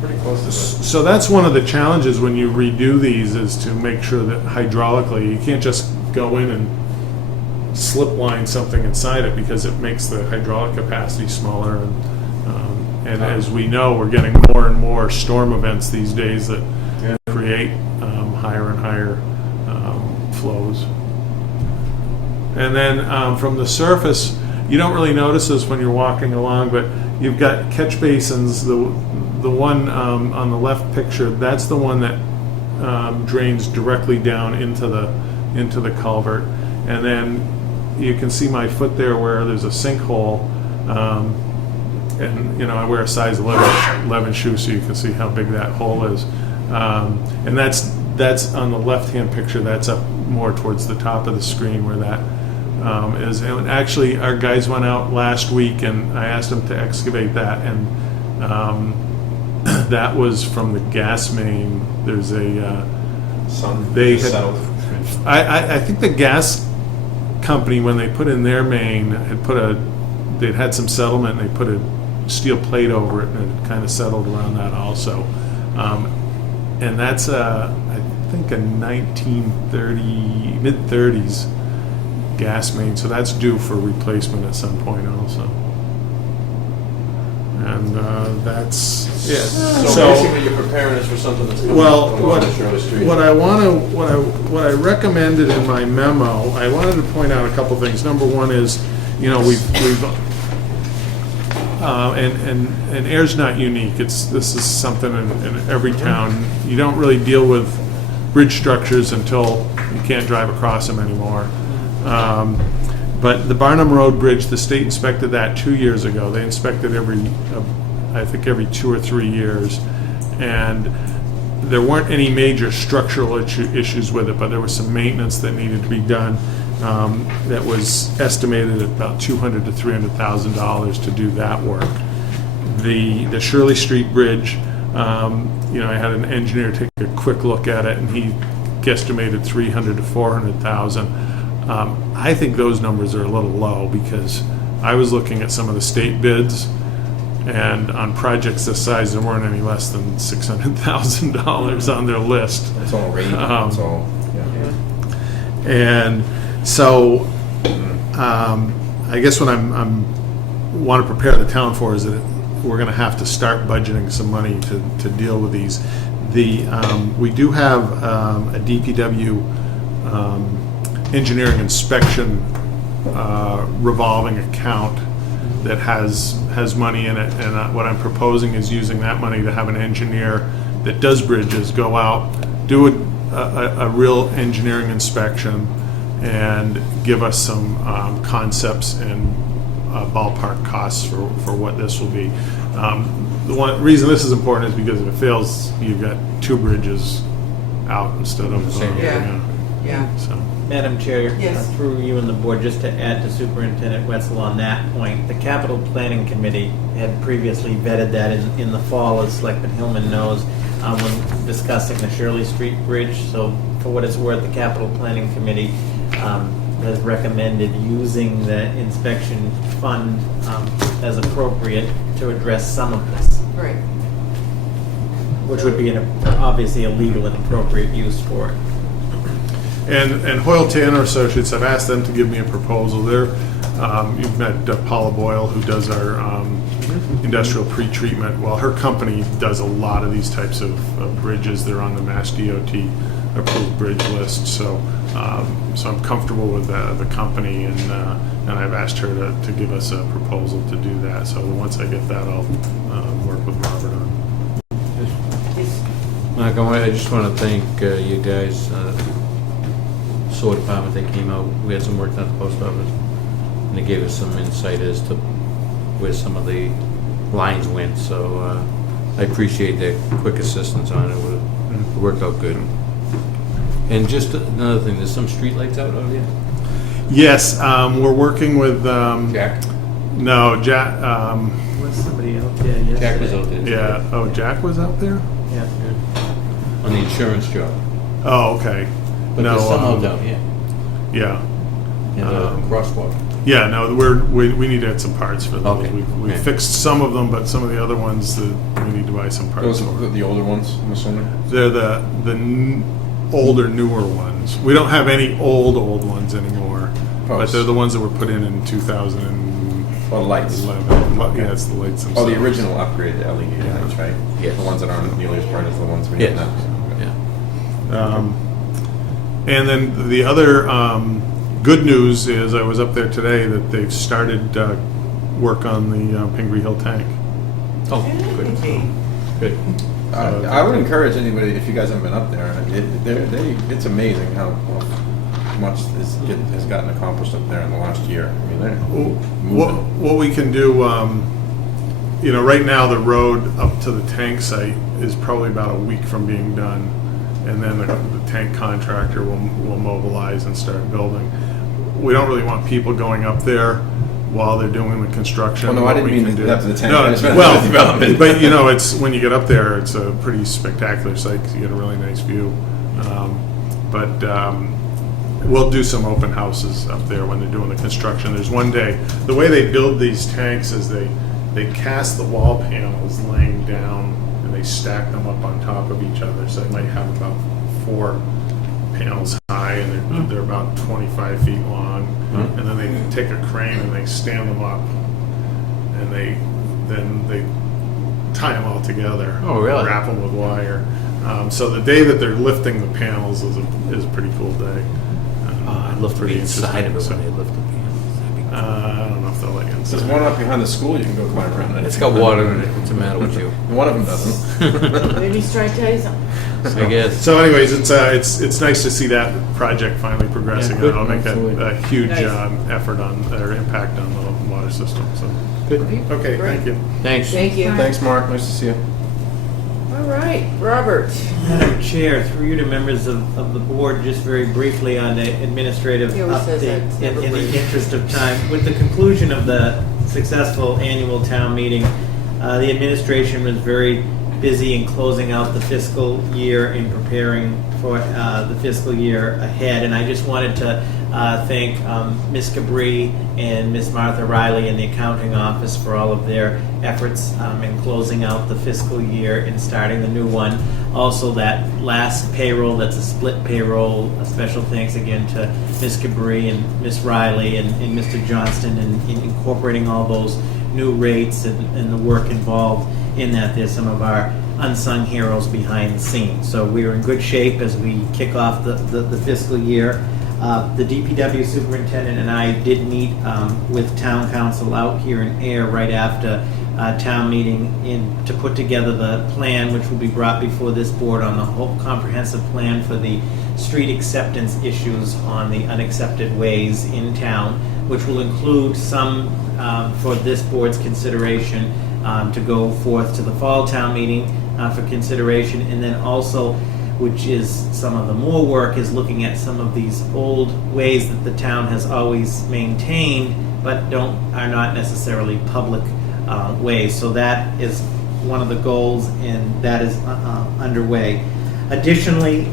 pretty close to that. So that's one of the challenges when you redo these, is to make sure that hydraulically, you can't just go in and slip line something inside it, because it makes the hydraulic capacity smaller. And as we know, we're getting more and more storm events these days that create higher and higher flows. And then from the surface, you don't really notice this when you're walking along, but you've got catch basins. The one on the left picture, that's the one that drains directly down into the culvert. And then you can see my foot there where there's a sinkhole. And I wear a size 11 shoe, so you can see how big that hole is. And that's on the left-hand picture. That's up more towards the top of the screen where that is. And actually, our guys went out last week, and I asked them to excavate that, and that was from the gas main. There's I think the gas company, when they put in their main, they'd had some settlement, and they put a steel plate over it, and it kind of settled around that also. And that's I think, a 1930, mid-30s gas main, so that's due for replacement at some point also. And that's it. So basically, you're preparing us for something that's coming Well, along Shirley Street. what I recommended in my memo, I wanted to point out a couple things. Number one is, you know, we've and Ayer's not unique. This is something in every town. You don't really deal with bridge structures until you can't drive across them anymore. But the Barnum Road Bridge, the state inspected that 2 years ago. They inspected I think every 2 or 3 years, and there weren't any major structural issues with it, but there was some maintenance that needed to be done. That was estimated at about $200,000 to $300,000 to do that work. The Shirley Street Bridge, you know, I had an engineer take a quick look at it, and he guesstimated $300,000 to $400,000. I think those numbers are a little low, because I was looking at some of the state bids, and on projects this size, there weren't any less than $600,000 on their list. It's all rate, it's all, yeah. And so, I guess what I'm want to prepare the town for is that we're going to have to start budgeting some money to deal with these. We do have a DPW engineering inspection revolving account that has money in it, and what I'm proposing is using that money to have an engineer that does bridges go out, do a real engineering inspection, and give us some concepts and ballpark costs for what this will be. The one reason this is important is because if it fails, you've got 2 bridges out instead of Yeah. So. Madam Chair, Yes. through you and the board, just to add to Superintendent Wetzel on that point, the Capital Planning Committee had previously vetted that in the fall, as Selectman Hillman knows, when discussing the Shirley Street Bridge. So for what it's worth, the Capital Planning Committee has recommended using the inspection fund as appropriate to address some of this. Right. Which would be obviously a legal and appropriate use for it. And Hoyle Tanner Associates, I've asked them to give me a proposal. You've met Paula Boyle, who does our industrial pretreatment. Well, her company does a lot of these types of bridges. They're on the Mass DOT approved bridge list. So I'm comfortable with the company, and I've asked her to give us a proposal to do that. So once I get that, I'll work with Robert on. Mark, I just want to thank you guys. SOAR department, they came out, we had some work done at the post office, and they gave us some insight as to where some of the lines went, so I appreciate their quick assistance on it. It worked out good. And just another thing, there's some street lights out here? Yes, we're working with Jack? No, Jack. Was somebody out there yesterday? Jack was out there. Yeah. Oh, Jack was out there? Yeah. On the insurance job. Oh, okay. But No, there's some out down here. Yeah. In the crosswalk. Yeah, no, we need to add some parts for those. Okay. We've fixed some of them, but some of the other ones that we need to buy some parts Those for. are the older ones, I'm assuming? They're the older, newer ones. We don't have any old ones anymore, but they're the ones that were put in 2011. Oh, lights. Yeah, it's the lights themselves. Oh, the original upgrade to LED lights, right? Yes. The ones that aren't nearly as bright as the ones we Yes. have now. Yeah. And then the other good news is I was up there today that they've started work on the Pingree Hill tank. Oh, good. I would encourage anybody, if you guys haven't been up there, it's amazing how much has gotten accomplished up there in the last year. I mean, they're moving. What we can do, right now the road up to the tank site is probably about a week from being done, and then the tank contractor will mobilize and start building. We don't really want people going up there while they're doing the construction. Well, no, I didn't mean up to the tank. I just meant well, the development. but it's when you get up there, it's a pretty spectacular site because you get a really nice view. We'll do some open houses up there when they're doing the construction. There's one day, the way they build these tanks is they cast the wall panels laying down and they stack them up on top of each other. So they might have about 4 panels high, and they're about 25 feet long. And then they take a crane and they stand them up, and then they tie them all together. Oh, really? Wrap them with wire. So the day that they're lifting the panels is a pretty cool day. I'd love to be Pretty inside of it interesting. when they lift the panels. That'd be cool. I don't know if they'll let you inside. There's one up behind the school you can go climb around in. It's got water in it. What's the matter with you? One of them doesn't. Maybe strike days on. I guess. So, anyways, it's nice to see that project finally progressing. Yeah, good. It'll make Absolutely. a huge Nice. Effort on or impact on the water system. So, Good. okay, Great. thank you. Thanks. Thank you. Thanks, Mark. Nice to see you. All right, Robert. Madam Chair, through you to members of the board, just very briefly on the administrative He always says that. update It's in never the brief. interest of time. With the conclusion of the successful annual town meeting, the administration was very busy in closing out the fiscal year and preparing for the fiscal year ahead. And I just wanted to thank Ms. Cabri and Ms. Martha Riley in the accounting office for all of their efforts in closing out the fiscal year and starting the new one. Also, that last payroll, that's a split payroll. A special thanks again to Ms. Cabri and Ms. Riley and Mr. Johnston in incorporating all those new rates and the work involved in that. There's some of our unsung heroes behind the scenes. So we are in good shape as we kick off the fiscal year. The DPW superintendent and I did meet with town council out here in Ayer right after town meeting to put together the plan, which will be brought before this board on the whole comprehensive plan for the street acceptance issues on the unaccepted ways in town, which will include some for this board's consideration to go forth to the fall town meeting for consideration, and then also, which is some of the more work, is looking at some of these old ways that the town has always maintained, but are not necessarily public ways. So that is one of the goals, and that is underway. Additionally,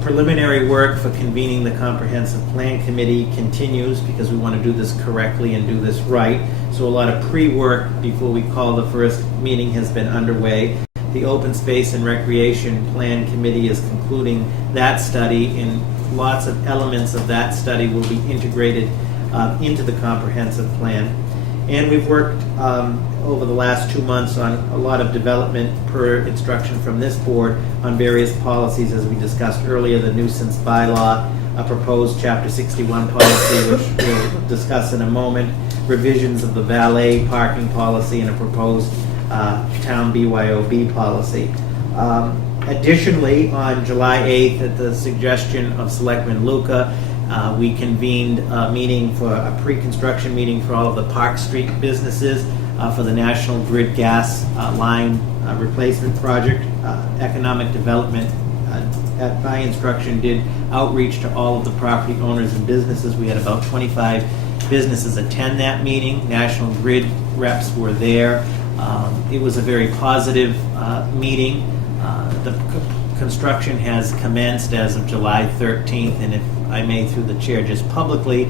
preliminary work for convening the comprehensive plan committee continues because we want to do this correctly and do this right. So a lot of pre-work before we call the first meeting has been underway. The Open Space and Recreation Plan Committee is concluding that study, and lots of elements of that study will be integrated into the comprehensive plan. And we've worked over the last 2 months on a lot of development per instruction from this board on various policies, as we discussed earlier, the nuisance bylaw, a proposed Chapter 61 policy, which we'll discuss in a moment, revisions of the valet parking policy, and a proposed town BYOB policy. Additionally, on July 8th, at the suggestion of Selectman Luca, we convened a meeting for a pre-construction meeting for all of the Park Street businesses for the National Grid gas line replacement project. Economic Development, at my instruction, did outreach to all of the property owners and businesses. We had about 25 businesses attend that meeting. National Grid reps were there. It was a very positive meeting. The construction has commenced as of July 13th, and if I may, through the chair, just publicly,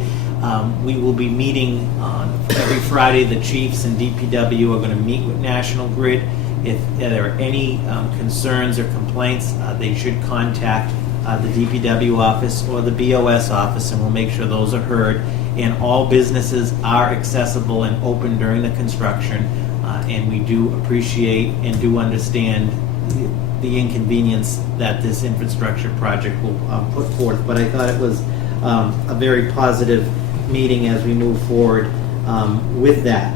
we will be meeting on every Friday. The chiefs and DPW are going to meet with National Grid. If there are any concerns or complaints, they should contact the DPW office or the BOS office, and we'll make sure those are heard. And all businesses are accessible and open during the construction, and we do appreciate and do understand the inconvenience that this infrastructure project will put forth. But I thought it was a very positive meeting as we move forward with that.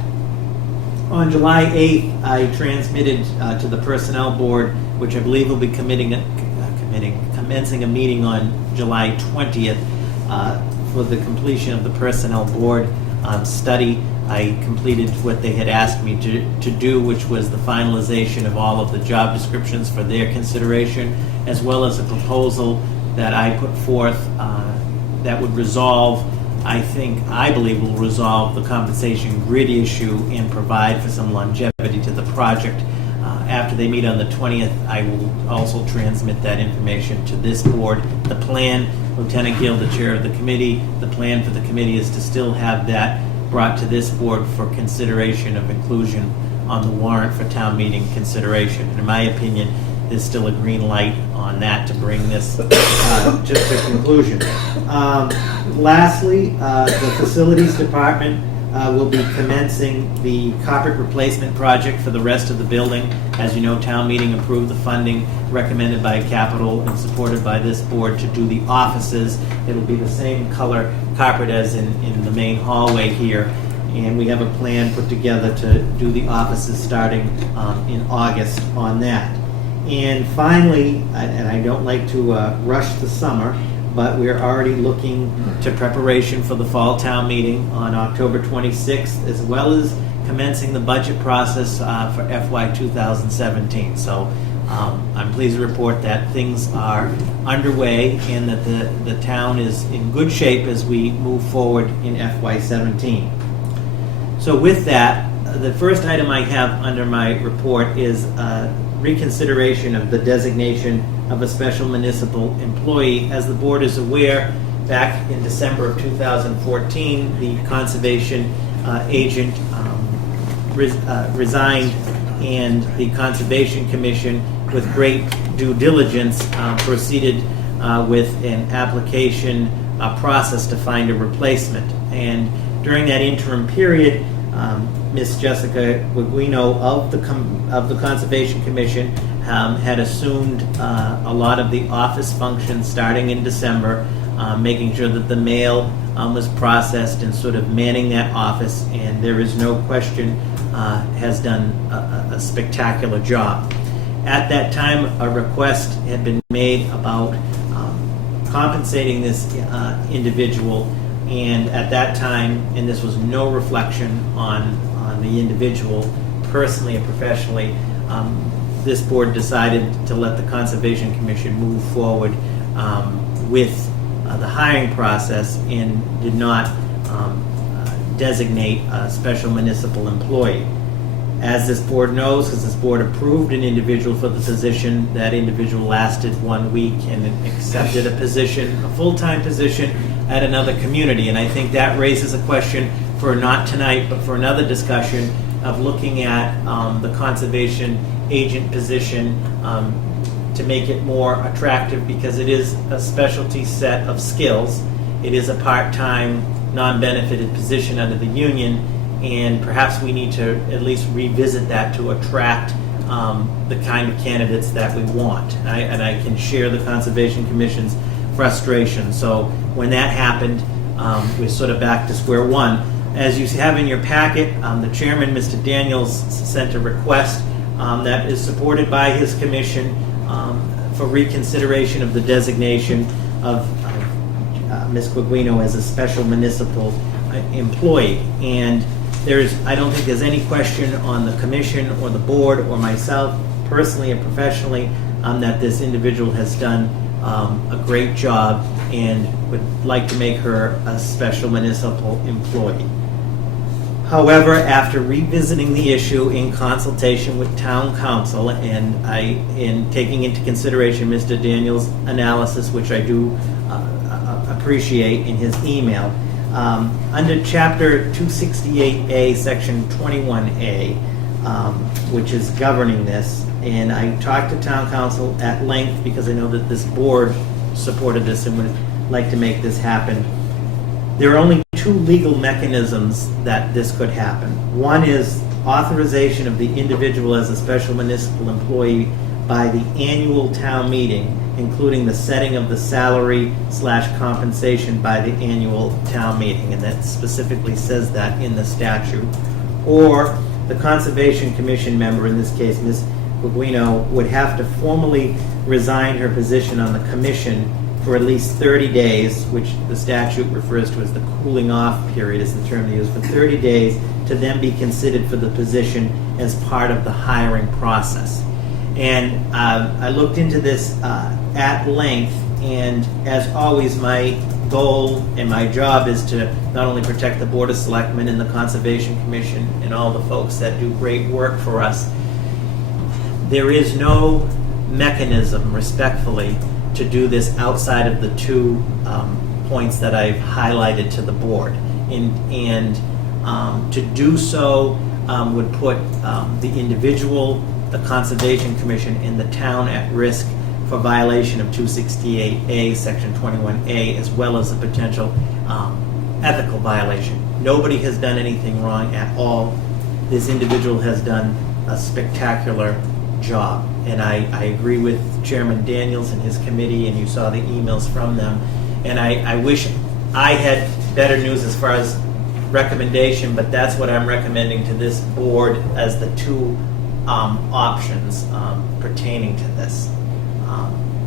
On July 8th, I transmitted to the Personnel Board, which I believe will be commencing a meeting on July 20th for the completion of the Personnel Board study. I completed what they had asked me to do, which was the finalization of all of the job descriptions for their consideration, as well as a proposal that I put forth that would resolve, I believe will resolve the compensation grid issue and provide for some longevity to the project. After they meet on the 20th, I will also transmit that information to this board. The plan, Lieutenant Gill, the chair of the committee, the plan for the committee is to still have that brought to this board for consideration of inclusion on the warrant for town meeting consideration. And in my opinion, there's still a green light on that to bring this to conclusion. Lastly, the Facilities Department will be commencing the carpet replacement project for the rest of the building. As you know, town meeting approved the funding recommended by Capital and supported by this board to do the offices. It'll be the same color carpet as in the main hallway here. And we have a plan put together to do the offices starting in August on that. And finally, and I don't like to rush the summer, but we're already looking to preparation for the fall town meeting on October 26th, as well as commencing the budget process for FY 2017. So I'm pleased to report that things are underway and that the town is in good shape as we move forward in FY 17. So with that, the first item I have under my report is reconsideration of the designation of a special municipal employee. As the board is aware, back in December of 2014, the conservation agent resigned, and the Conservation Commission, with great due diligence, proceeded with an application process to find a replacement. And during that interim period, Ms. Jessica Guiguino of the Conservation Commission had assumed a lot of the office functions starting in December, making sure that the mail was processed and sort of manning that office, and there is no question has done a spectacular job. At that time, a request had been made about compensating this individual, and at that time, and this was no reflection on the individual personally and professionally, this board decided to let the Conservation Commission move forward with the hiring process and did not designate a special municipal employee. As this board knows, because this board approved an individual for the position, that individual lasted 1 week and accepted a position, a full-time position at another community. And I think that raises a question for not tonight, but for another discussion of looking at the conservation agent position to make it more attractive, because it is a specialty set of skills. It is a part-time, non-benefited position under the union, and perhaps we need to at least revisit that to attract the kind of candidates that we want. And I can share the Conservation Commission's frustration. So when that happened, we're sort of back to square one. As you have in your packet, the chairman, Mr. Daniels, sent a request that is supported by his commission for reconsideration of the designation of Ms. Guiguino as a special municipal employee. And I don't think there's any question on the commission or the board or myself, personally and professionally, that this individual has done a great job and would like to make her a special municipal employee. However, after revisiting the issue in consultation with town council and in taking into consideration Mr. Daniels' analysis, which I do appreciate in his email, under Chapter 268A, Section 21A, which is governing this, and I talked to town council at length because I know that this board supported this and would like to make this happen. There are only two legal mechanisms that this could happen. One is authorization of the individual as a special municipal employee by the annual town meeting, including the setting of the salary/compensation by the annual town meeting, and that specifically says that in the statute. Or the Conservation Commission member, in this case Ms. Guiguino, would have to formally resign her position on the commission for at least 30 days, which the statute refers to as the cooling off period, is the term they use, for 30 days, to then be considered for the position as part of the hiring process. And I looked into this at length, and as always, my goal and my job is to not only protect the Board of Selectmen and the Conservation Commission and all the folks that do great work for us. There is no mechanism, respectfully, to do this outside of the two points that I've highlighted to the board. And to do so would put the individual, the Conservation Commission and the town at risk for violation of 268A, Section 21A, as well as a potential ethical violation. Nobody has done anything wrong at all. This individual has done a spectacular job. And I agree with Chairman Daniels and his committee, and you saw the emails from them. And I wish I had better news as far as recommendation, but that's what I'm recommending to this board as the two options pertaining to this.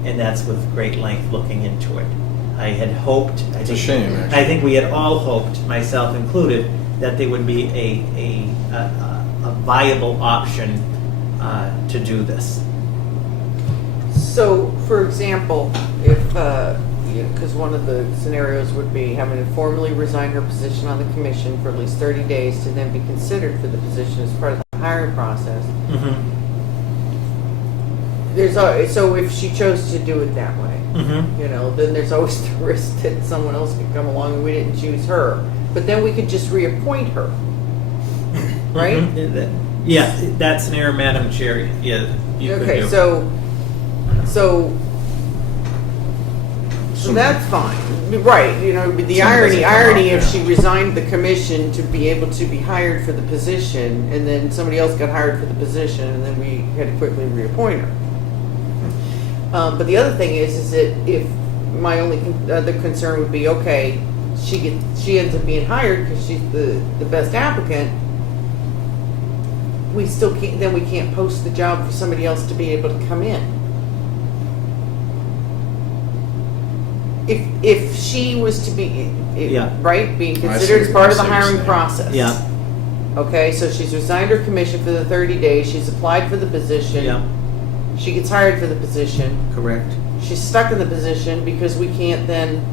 And that's with great length looking into it. I had hoped. It's a shame, actually. I think we had all hoped, myself included, that there would be a viable option to do this. So, for example, if, because one of the scenarios would be having to formally resign her position on the commission for at least 30 days to then be considered for the position as part of the hiring process. So if she chose to do it that way, then there's always the risk that someone else could come along and we didn't choose her. But then we could just reappoint her, right? Yeah, that scenario, Madam Chair, yeah, you could Okay, do. so that's fine, right? The irony if she resigned the commission to be able to be hired for the position, and then somebody else got hired for the position, and then we had to quickly reappoint her. But the other thing is that if my only other concern would be, okay, she ends up being hired because she's the best applicant. We still can't. Then we can't post the job for somebody else to be able to come in. If she was to be right, being considered as part of the hiring process. Yeah. Okay, so she's resigned her commission for the 30 days. She's applied for the position. Yeah. She gets hired for the position. Correct. She's stuck in the position because we can't then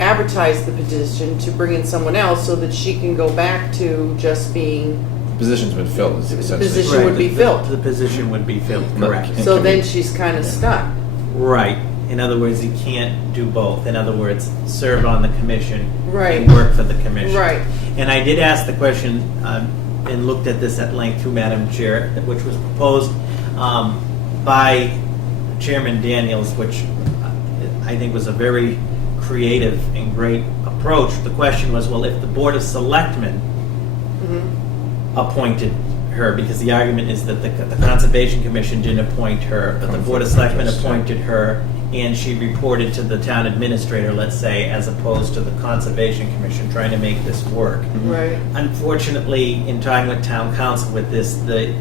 advertise the position to bring in someone else so that she can go back to just being. The position's been filled. The position would be filled. The position would be filled, correct. So then she's kind of stuck. Right. In other words, you can't do both. In other words, serve on the commission Right. and work for the commission. Right. And I did ask the question and looked at this at length through Madam Chair, which was proposed by Chairman Daniels, which I think was a very creative and great approach. The question was, well, if the Board of Selectmen appointed her, because the argument is that the Conservation Commission didn't appoint her, but the Board of Selectmen appointed her, and she reported to the town administrator, let's say, as opposed to the Conservation Commission, trying to make this work. Right. Unfortunately, in talking with town council with this, the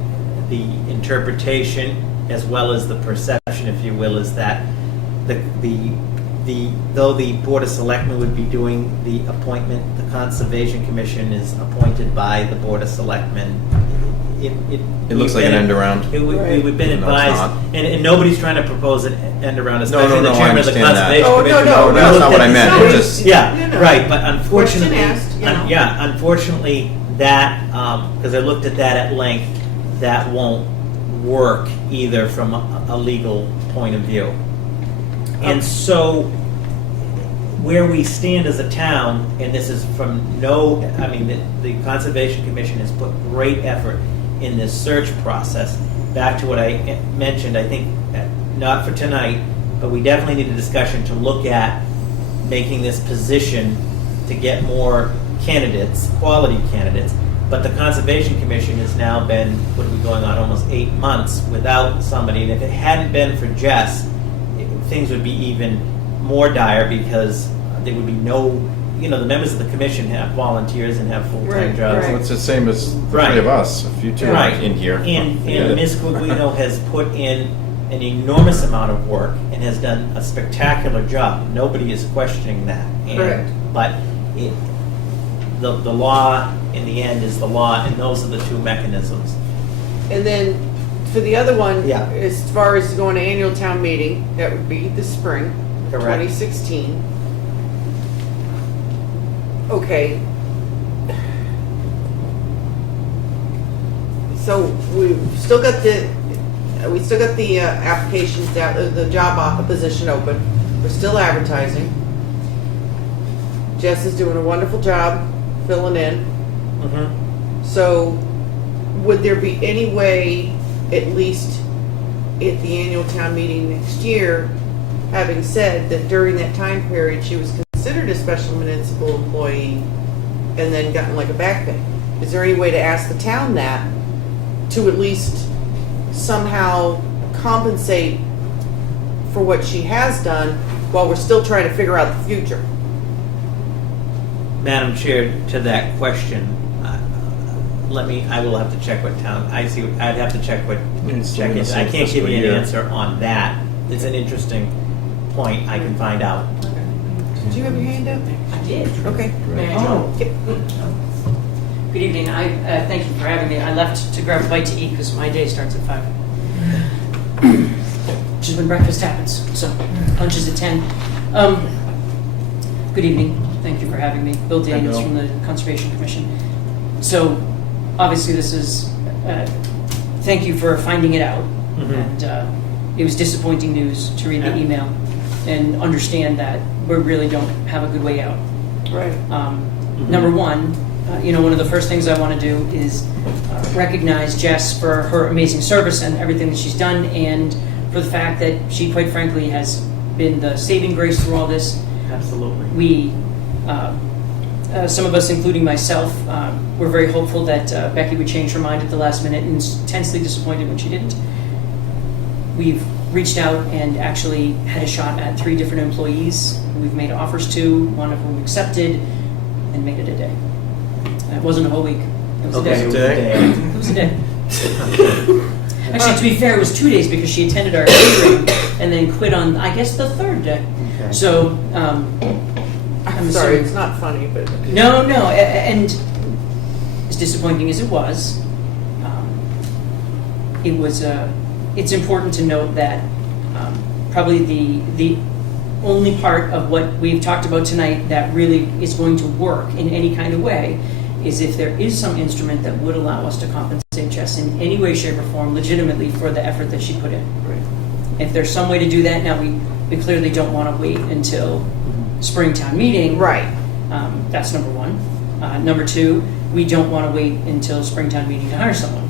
interpretation as well as the perception, if you will, is that though the Board of Selectmen would be doing the appointment, the Conservation Commission is appointed by the Board of Selectmen. It looks like an end around. We've been No, it's advised, not. and nobody's trying to propose an end around, No, especially the I chairman of the understand that. Conservation Commission. No, that's not what I meant. It just- Yeah, right, but unfortunately, Question asked, unfortunately, that, because I looked at that at length, that won't work either from a legal point of view. And so, where we stand as a town, and this is from the Conservation Commission has put great effort in this search process. Back to what I mentioned, I think, not for tonight, but we definitely need a discussion to look at making this position to get more candidates, quality candidates. But the Conservation Commission has now been, what are we going on, almost 8 months without somebody. And if it hadn't been for Jess, things would be even more dire because there would be no, the members of the commission have volunteers and have full-time jobs. Well, it's the same as the three of us. If you two aren't in here, And forget it. Ms. Guguino has put in an enormous amount of work and has done a spectacular job. Nobody is questioning that. Correct. But the law, in the end, is the law, and those are the two mechanisms. And then for the other one, Yeah. as far as going to annual town meeting, that would be this spring, Correct. 2016. Okay. So we've still got the applications out, the job position open. We're still advertising. Jess is doing a wonderful job filling in. So would there be any way at least at the annual town meeting next year, having said that during that time period, she was considered a special municipal employee and then gotten like a back pay. Is there any way to ask the town that to at least somehow compensate for what she has done while we're still trying to figure out the future? Madam Chair, to that question, I will have to check what town, I'd have to check what, check it. I can't give you an answer on that. It's an interesting point, I can find out. Did you have your hand up? I did. Okay. May I Good evening. Thank you for having me. I left to grab a bite to eat because my day starts at 5. Which is when breakfast happens. So lunch is at 10. Good evening. Thank you for having me. Bill Daniels from the Conservation Commission. So obviously this is, thank you for finding it out. And it was disappointing news to read the email and understand that we really don't have a good way out. Right. Number one, one of the first things I want to do is recognize Jess for her amazing service and everything that she's done, and for the fact that she, quite frankly, has been the saving grace through all this. Absolutely. We, some of us, including myself, were very hopeful that Becky would change her mind at the last minute, and intensely disappointed when she didn't. We've reached out and actually had a shot at 3 different employees who we've made offers to, one of whom accepted, and made it a day. It wasn't a whole week. It was a day. It was a day. Actually, to be fair, it was 2 days because she attended our hearing and then quit on, I guess, the 3rd day. Okay. So, I'm sorry, it's not funny, but... No, and as disappointing as it was, it's important to note that probably the only part of what we've talked about tonight that really is going to work in any kind of way is if there is some instrument that would allow us to compensate Jess in any way, shape, or form legitimately for the effort that she put in. Right. If there's some way to do that, now we clearly don't want to wait until Springtown meeting. Right. That's number one. Number 2, we don't want to wait until Springtown meeting to hire someone.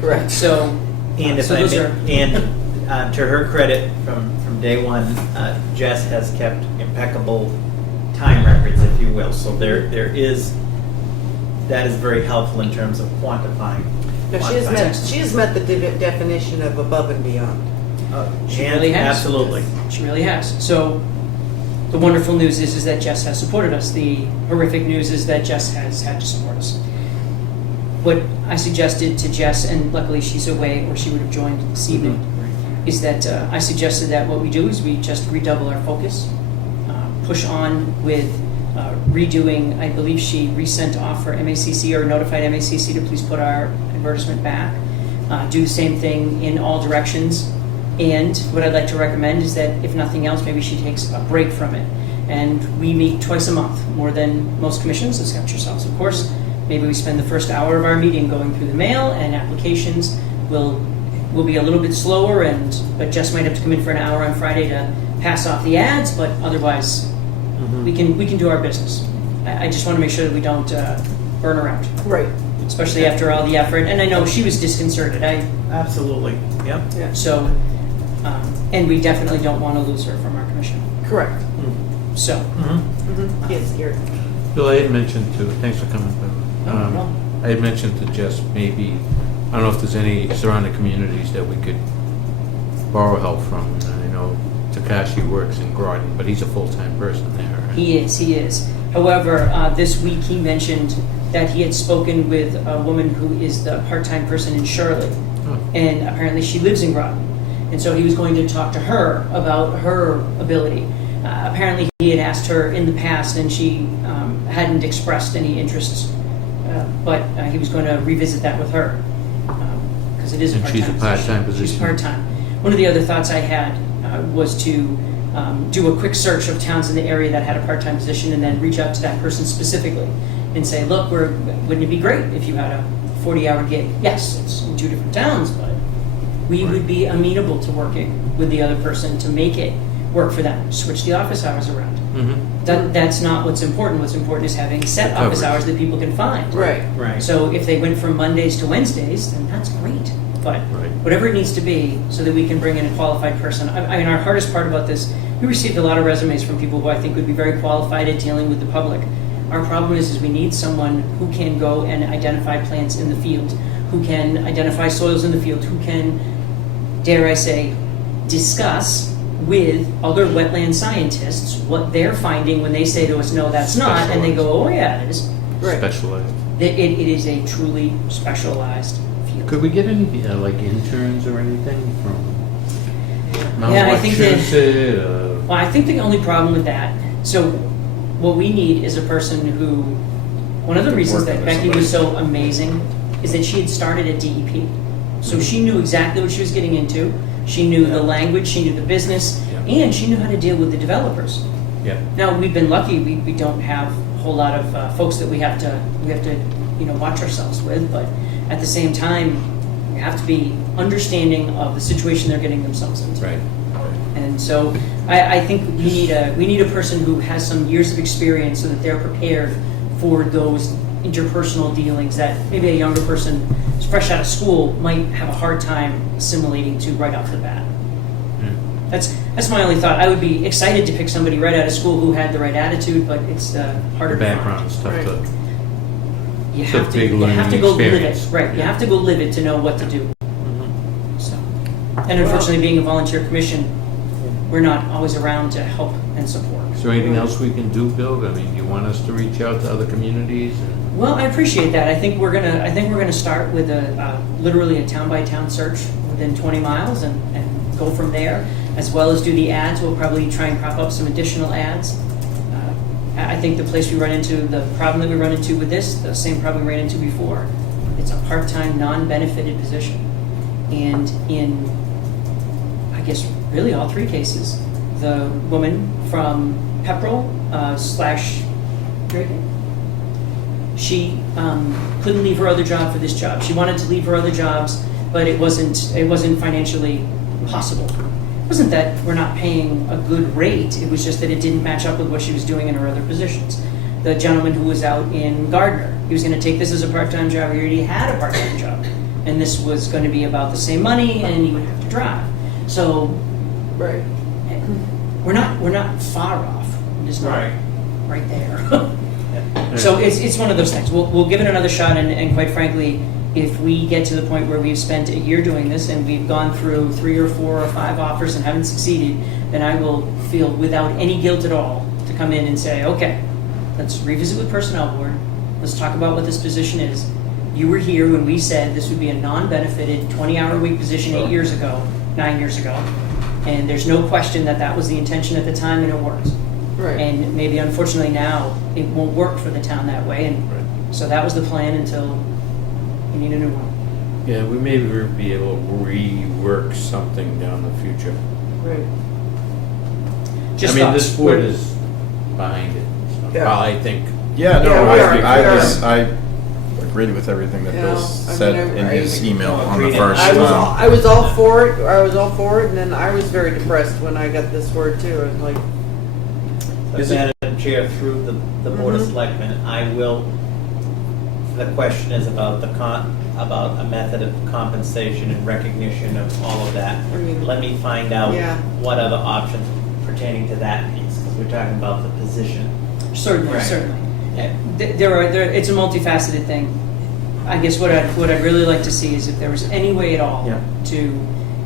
Correct. So, And if so I those may, are, and to her credit, from day one, Jess has kept impeccable time records, if you will. So that is very helpful in terms of quantifying. No, she has met the definition of above and beyond. She really has. Absolutely. She really has. So the wonderful news is that Jess has supported us. The horrific news is that Jess has had to support us. What I suggested to Jess, and luckily she's away or she would have joined this evening, is that I suggested that what we do is we just redouble our focus, push on with redoing, I believe she resent off for MACC or notified MACC to please put our advertisement back, do the same thing in all directions. And what I'd like to recommend is that if nothing else, maybe she takes a break from it. And we meet twice a month, more than most commissions, except yourselves, of course. Maybe we spend the first hour of our meeting going through the mail and applications. We'll be a little bit slower, but Jess might have to come in for an hour on Friday to pass off the ads, but otherwise we can do our business. I just want to make sure that we don't burn her out. Right. Especially after all the effort. And I know she was disconcerted. Absolutely. Yep. Yeah. So, and we definitely don't want to lose her from our commission. Correct. So. Yes, Gary. Bill, I had mentioned to, thanks for coming, Bill. No. I had mentioned to Jess maybe, I don't know if there's any surrounding communities that we could borrow help from. I know Takashi works in Groton, but he's a full-time person there. He is. However, this week he mentioned that he had spoken with a woman who is the part-time person in Shirley. And apparently she lives in Groton. And so he was going to talk to her about her ability. Apparently he had asked her in the past and she hadn't expressed any interest, but he was going to revisit that with her. Because it is a And part-time she's a part-time position. She's part-time. One of the other thoughts I had was to do a quick search of towns in the area that had a part-time position and then reach out to that person specifically and say, look, wouldn't it be great if you had a 40-hour gig? Yes, it's in 2 different towns, but we would be amenable to working with the other person to make it work for them. Switch the office hours around. That's not what's important. What's important is having set office hours that people can find. Right. Right. So if they went from Mondays to Wednesdays, then that's great. but Right. whatever it needs to be so that we can bring in a qualified person. I mean, our hardest part about this, we received a lot of resumes from people who I think would be very qualified at dealing with the public. Our problem is we need someone who can go and identify plants in the field, who can identify soils in the field, who can, dare I say, discuss with other wetland scientists what they're finding when they say to us, no, that's not, and they go, oh yeah, it is. Right. Specialized. It is a truly specialized field. Could we get any, like interns or anything from Mount Yeah, I think that- Wachusett? Well, I think the only problem with that, so what we need is a person who, one of the reasons that Becky was so amazing is that she had started at DEP. So she knew exactly what she was getting into. She knew the language, she knew the business, and she knew how to deal with the developers. Yeah. Now, we've been lucky, we don't have a whole lot of folks that we have to watch ourselves with, but at the same time, we have to be understanding of the situation they're getting themselves into. Right. And so I think we need a person who has some years of experience so that they're prepared for those interpersonal dealings that maybe a younger person who's fresh out of school might have a hard time assimilating to right off the bat. That's my only thought. I would be excited to pick somebody right out of school who had the right attitude, but it's harder The to background is tough to. You It's a have to, big you learning have to go live experience. it, right? You have to go live it to know what to do. So, and unfortunately, being a volunteer commission, we're not always around to help and support. Is there anything else we can do, Bill? I mean, you want us to reach out to other communities? And Well, I appreciate that. I think we're gonna start with literally a town by town search within 20 miles and go from there, as well as do the ads. We'll probably try and prop up some additional ads. I think the problem that we run into with this, the same problem we ran into before. It's a part-time, non-benefited position, and in, I guess, really all three cases, the woman from Pepperell / Drayton, she couldn't leave her other job for this job. She wanted to leave her other jobs, but it wasn't financially possible. It wasn't that we're not paying a good rate, it was just that it didn't match up with what she was doing in her other positions. The gentleman who was out in Gardner, he was going to take this as a part-time job. He already had a part-time job, and this was going to be about the same money, and he would have to drive. So, Right. we're not far off. We're just not right there. So it's one of those things. We'll give it another shot, and quite frankly, if we get to the point where we've spent a year doing this and we've gone through 3 or 4 or 5 offers and haven't succeeded, then I will feel without any guilt at all to come in and say, okay, let's revisit with Personnel Board. Let's talk about what this position is. You were here when we said this would be a non-benefited 20-hour-a-week position 9 years ago, and there's no question that that was the intention at the time, and it worked. Right. And maybe unfortunately now it won't work for the town that way, and so that was the plan until we need a new one. yeah, we may be able to rework something down the future. Right. Just I mean, thoughts. this board is behind it. So Yeah. I think. Yeah, no, Yeah, we are. I agreed with everything that Yeah, Bill I said mean, in his email on the Agreed. first. I was all for it. I was all for it, and then I was very depressed when I got this word too. I was like, Madam Chair, through the Board of Selectmen, I will, the question is about about a method of compensation and recognition of all of that. I mean, Let me find out yeah. what other options pertaining to that piece, because we're talking about the position. Certainly, Right. certainly. It's a multifaceted thing. I guess what I'd really like to see is if there was any way at all Yeah. to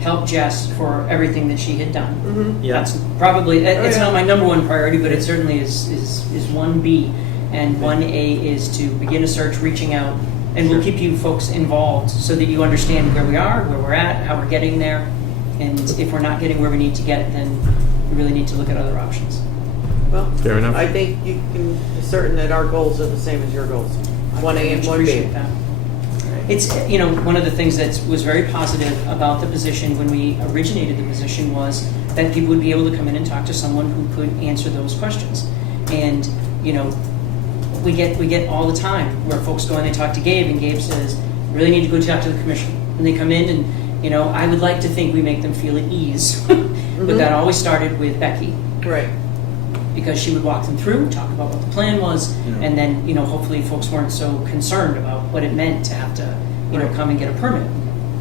help Jess for everything that she had done. Mm-hmm. Yeah. That's probably, it's yeah. not my number one priority, but it certainly is 1B. And 1A is to begin a search, reaching out, and we'll keep you folks involved so that you understand where we are, where we're at, how we're getting there. And if we're not getting where we need to get, then we really need to look at other options. Well, Fair enough. I think you can be certain that our goals are the same as your goals. 1A and 1B. Appreciate that. It's, one of the things that was very positive about the position when we originated the position was that people would be able to come in and talk to someone who could answer those questions. And, we get all the time where folks go and they talk to Gabe, and Gabe says, really need to go talk to the commission. And they come in and, I would like to think we make them feel at ease. But that always started with Becky. Right. Because she would walk them through, talk about what the plan was, and then, hopefully folks weren't so concerned about what it meant to have to, come and get a permit.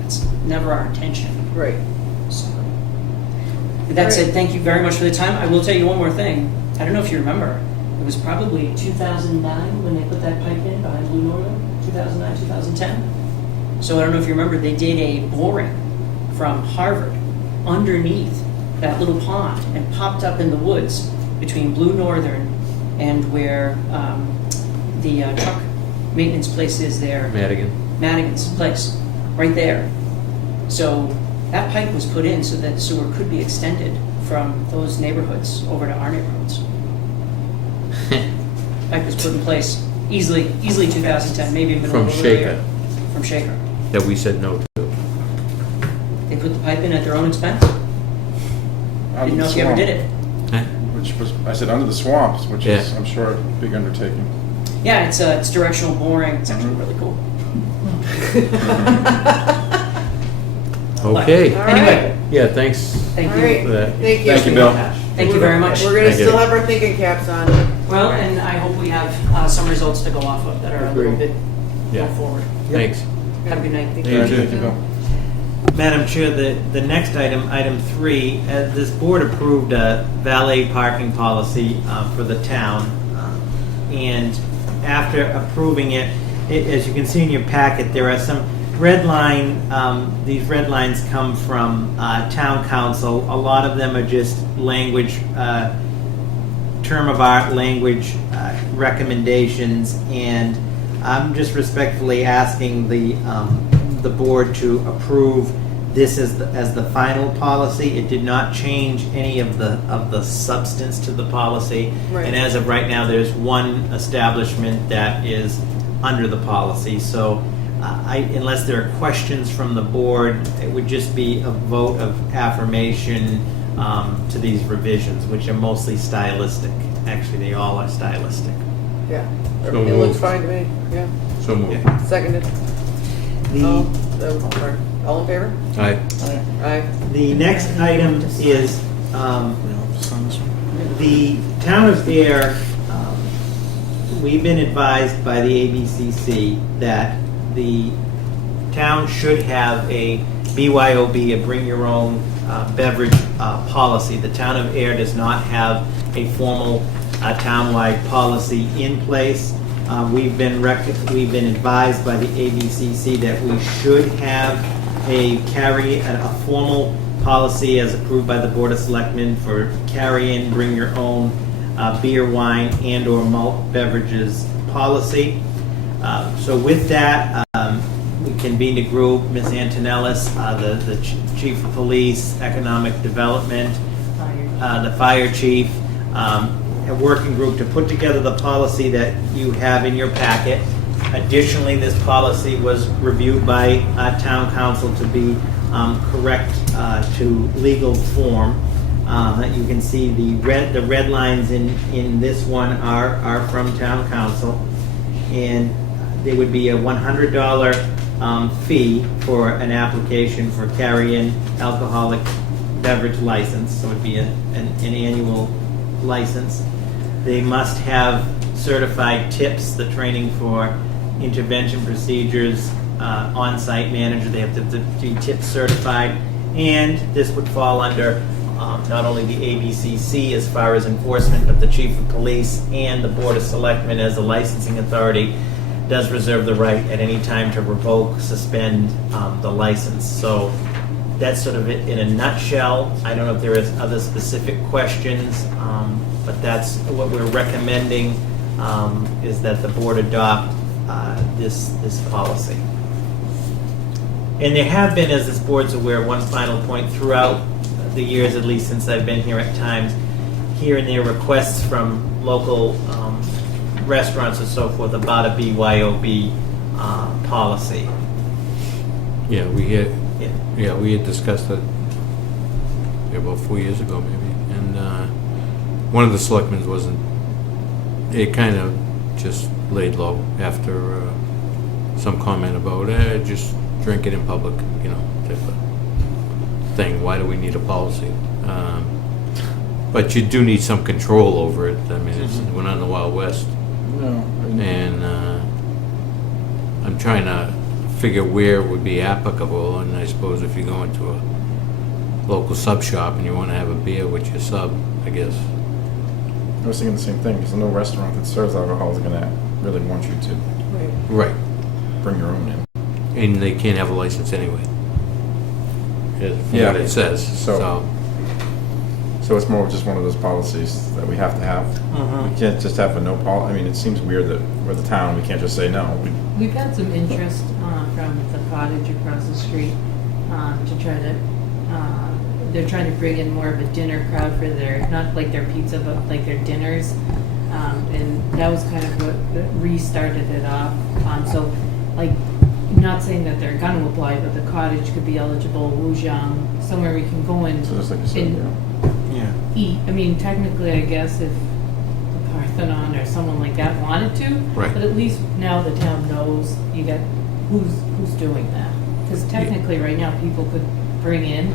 That's never our intention. Right. So, with that said, thank you very much for the time. I will tell you one more thing. I don't know if you remember. It was probably 2009 when they put that pipe in behind Blue Northern. 2009, 2010. So I don't know if you remember. They did a boring from Harvard underneath that little pond and popped up in the woods between Blue Northern and where the truck maintenance place is there. Madigan's place, right there. So that pipe was put in so that sewer could be extended from those neighborhoods over to our neighborhoods. Pipe was put in place easily 2010, maybe middle of the year. From Shaker. That we said no to. They put the pipe in at their own expense? Didn't know if you ever did it. Which was, I said, under the swamps, which is, I'm sure, a big undertaking. Yeah, it's directional boring. It's actually really cool. Okay. But anyway, Yeah, thanks. thank All you. right. for that. Thank you. Thank you, Bill. Thank you very much. We're gonna Thank you. still have our thinking caps on. Well, and I hope we have some results to go off of that are a little bit Yeah. go forward. Thanks. Have a good night. You too. Thank you, Bill. Madam Chair, the next item, item 3, this board approved a valet parking policy for the town. And after approving it, as you can see in your packet, there are some red line, these red lines come from town council. A lot of them are just language, term of art language recommendations. And I'm just respectfully asking the board to approve this as the final policy. It did not change any of the substance to the policy. Right. And as of right now, there's one establishment that is under the policy. So unless there are questions from the board, it would just be a vote of affirmation to these revisions, which are mostly stylistic. Actually, they all are stylistic. Yeah. So It moved. looks fine to me. Yeah. So moved. Seconded. All in favor? Aye. Aye. The next item is the town of Ayer. We've been advised by the ABCC that the town should have a BYOB, a bring your own beverage policy. The town of Ayer does not have a formal townwide policy in place. We've been advised by the ABCC that we should have a formal policy as approved by the Board of Selectmen for carry-in, bring your own beer, wine, and/or malt beverages policy. So with that, we convened a group, Ms. Antonellis, the Chief of Police, Economic Development, the Fire Chief, a working group to put together the policy that you have in your packet. Additionally, this policy was reviewed by town council to be correct to legal form. You can see the red lines in this one are from town council, and there would be a $100 fee for an application for carry-in alcoholic beverage license. So it would be an annual license. They must have certified tips, the training for intervention procedures, on-site manager. They have to be tip certified, and this would fall under not only the ABCC as far as enforcement, but the Chief of Police and the Board of Selectmen as the licensing authority does reserve the right at any time to revoke, suspend the license. So that's sort of it in a nutshell. I don't know if there is other specific questions, but that's what we're recommending, is that the board adopt this policy. And there have been, as this board's aware, one final point throughout the years, at least since I've been here at times, here and there requests from local restaurants and so forth about a BYOB policy. Yeah, we had discussed it about 4 years ago maybe, and one of the selectmen wasn't. It kind of just laid low after some comment about just drink it in public, type of thing. Why do we need a policy? But you do need some control over it. I mean, we're not in the Wild West. No. And I'm trying to figure where it would be applicable, and I suppose if you go into a local sub shop and you want to have a beer with your sub, I guess. I was thinking the same thing, because no restaurant that serves alcohol is gonna really want you to Right. bring your own in. And they can't have a license anyway. From Yeah. what it says, so. So it's more of just one of those policies that we have to have. Mhm. We can't just have a no I mean, it seems weird that we're the town, we can't just say no. We've had some interest from the cottage across the street to try to, they're trying to bring in more of a dinner crowd for their, not like their pizza, but like their dinners. And that was kind of what restarted it off. So, like, I'm not saying that they're going to apply, but the cottage could be eligible, Wujiang, somewhere we can go in So just like you said, and yeah. eat. I mean, technically, I guess if the Parthenon or someone like that wanted to, Right. but at least now the town knows you got who's doing that. Because technically, right now, people could bring in,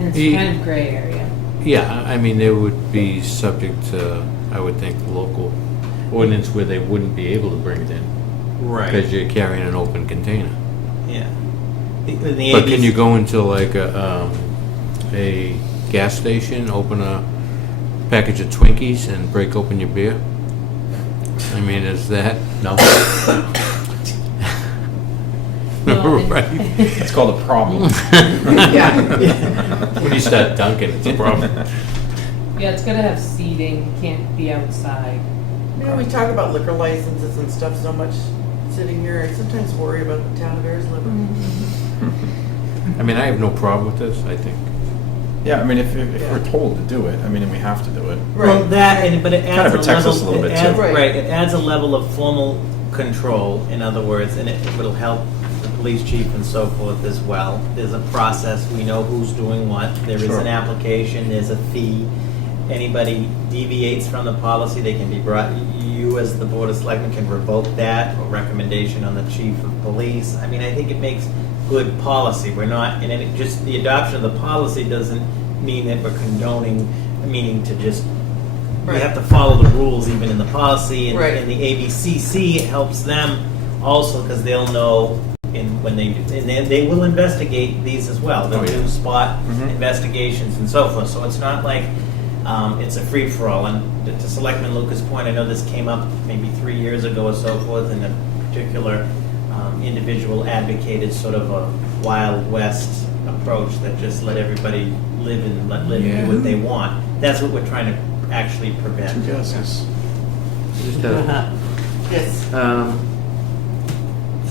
and it's kind of gray area. Yeah, I mean, they would be subject to, I would think, local ordinance where they wouldn't be able to bring it in. Right. Because you're carrying an open container. Yeah. But can you go into like a gas station, open a package of Twinkies and break open your beer? I mean, is that, no? Right. It's called a problem. When you start dunking, it's a problem. Yeah, it's gonna have seating. You can't be outside. You know, we talk about liquor licenses and stuff so much sitting here. I sometimes worry about the town of Ayer's liver. I mean, I have no problem with this, I think. Yeah, I mean, if we're told to do it, I mean, and we have to do it. Well, but it adds Kind of protects us a little bit, too. Right, it adds a level of formal control, in other words, and it will help the police chief and so forth as well. There's a process, we know who's doing what, there is Sure. an application, there's a fee. Anybody deviates from the policy, they can be brought, you as the Board of Selectmen can revoke that, or recommendation on the chief of police. I mean, I think it makes good policy. We're not, and it just, the adoption of the policy doesn't mean that we're condoning, meaning to just, we have to follow the rules even in the policy, and, and the ABCC helps them also, because they'll know when they will investigate these as well. They'll do spot investigations and so forth. So it's not like it's a free-for-all. And to Selectman Lucas' point, I know this came up maybe 3 years ago or so forth, and a particular individual advocated sort of a Wild West approach that just let everybody live and do what they want. That's what we're trying to actually prevent. Just Yes.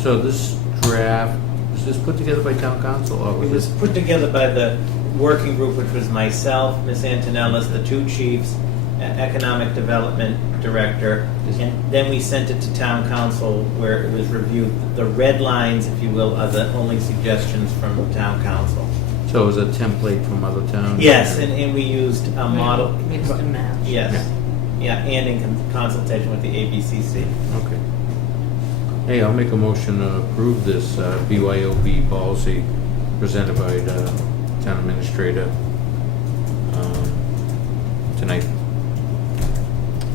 So this draft, was this put together by town council, or It was put together by the working group, which was myself, Ms. Antonellis, the two chiefs, economic development director, and then we sent it to town council where it was reviewed. The red lines, if you will, are the only suggestions from town council. So it was a template from other towns? Yes, and we used a model. Mixed and match. Yes. Yeah, and in consultation with the ABCC. Okay. Hey, I'll make a motion to approve this BYOB policy presented by the town administrator tonight.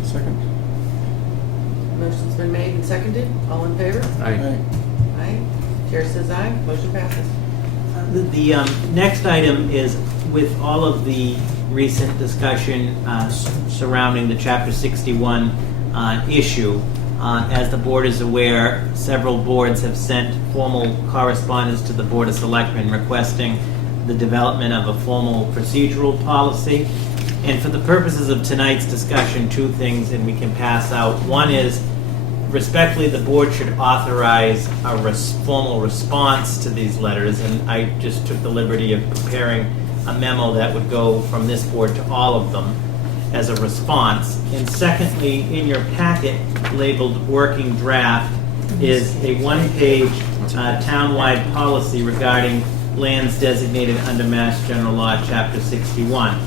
Second. Motion's been made and seconded. All in favor? Aye. Aye. Chair says aye. Motion passes. The next item is with all of the recent discussion surrounding the Chapter 61 issue. As the board is aware, several boards have sent formal correspondence to the Board of Selectmen requesting the development of a formal procedural policy. And for the purposes of tonight's discussion, two things, and we can pass out. One is, respectfully, the board should authorize a formal response to these letters, and I just took the liberty of preparing a memo that would go from this board to all of them as a response. And secondly, in your packet labeled working draft is a one-page townwide policy regarding lands designated under Mass General Law, Chapter 61.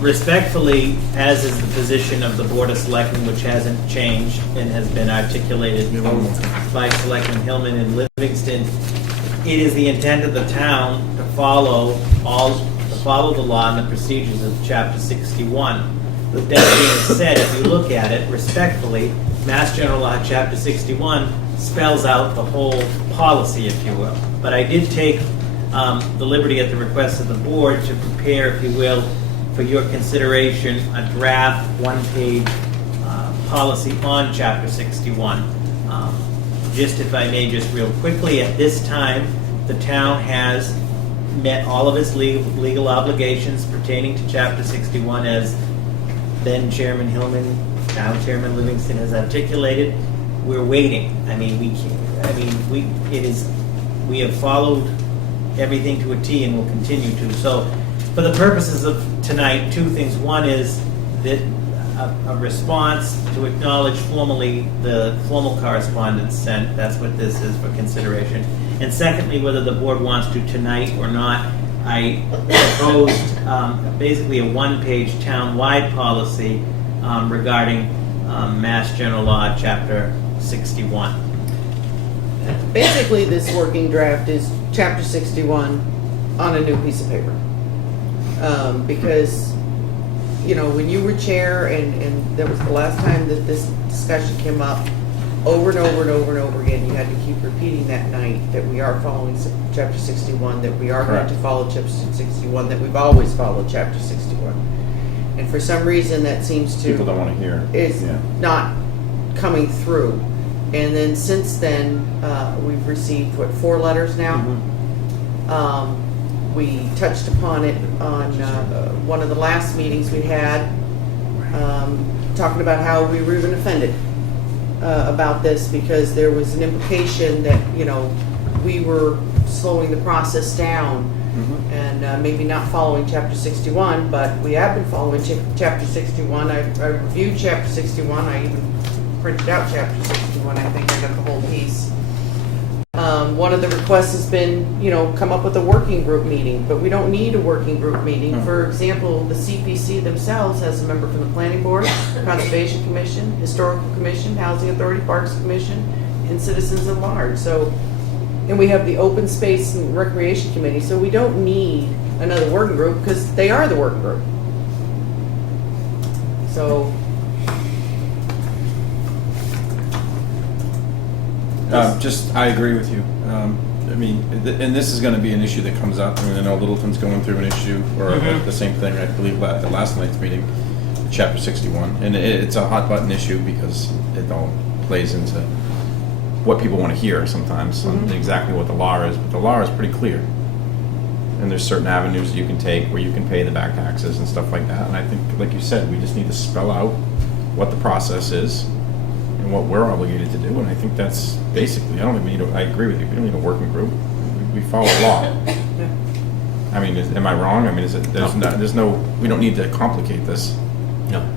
Respectfully, as is the position of the Board of Selectmen, which hasn't changed and has been articulated both by Selectman Hillman and Livingston, it is the intent of the town to follow the law and the procedures of Chapter 61. With that being said, if you look at it respectfully, Mass General Law, Chapter 61, spells out the whole policy, if you will. But I did take the liberty at the request of the board to prepare, if you will, for your consideration, a draft one-page policy on Chapter 61. Just if I may, just real quickly, at this time, the town has met all of its legal obligations pertaining to Chapter 61, as then Chairman Hillman, now Chairman Livingston has articulated. We're waiting. We have followed everything to a T and will continue to. So, for the purposes of tonight, two things. One is that a response to acknowledge formally the formal correspondence sent. That's what this is for consideration. And secondly, whether the board wants to tonight or not, I proposed basically a one-page town-wide policy regarding Mass General Law, Chapter 61. Basically, this working draft is Chapter 61 on a new piece of paper. Because, you know, when you were chair, and that was the last time that this discussion came up, over and over and over and over again, you had to keep repeating that night that we are following Chapter 61, that we are going to follow Chapter 61, that we've always followed Chapter 61. And for some reason, that seems to... People don't want to hear. Is not coming through. And then since then, we've received, 4 letters now? We touched upon it on one of the last meetings we had, talking about how we were even offended about this, because there was an implication that, you know, we were slowing the process down and maybe not following Chapter 61, but we have been following Chapter 61. I reviewed Chapter 61. I even printed out Chapter 61. I think I got the whole piece. One of the requests has been, you know, come up with a working group meeting, but we don't need a working group meeting. For example, the CPC themselves has a member from the Planning Board, Conservation Commission, Historical Commission, Housing Authority, Parks Commission, and citizens at large. So, and we have the Open Space and Recreation Committee, so we don't need another working group because they are the working group. So. I agree with you. I mean, and this is going to be an issue that comes up. I mean, I know Littleton's going through an issue, or the same thing, I believe, at last night's meeting, Chapter 61. And it's a hot button issue because it all plays into what people want to hear sometimes, on exactly what the law is. But the law is pretty clear. And there's certain avenues that you can take where you can pay the back taxes and stuff like that. And I think, like you said, we just need to spell out what the process is and what we're obligated to do, and I think that's basically, I agree with you, we don't need a working group, we follow law. I mean, am I wrong? I mean, we don't need to complicate this. No.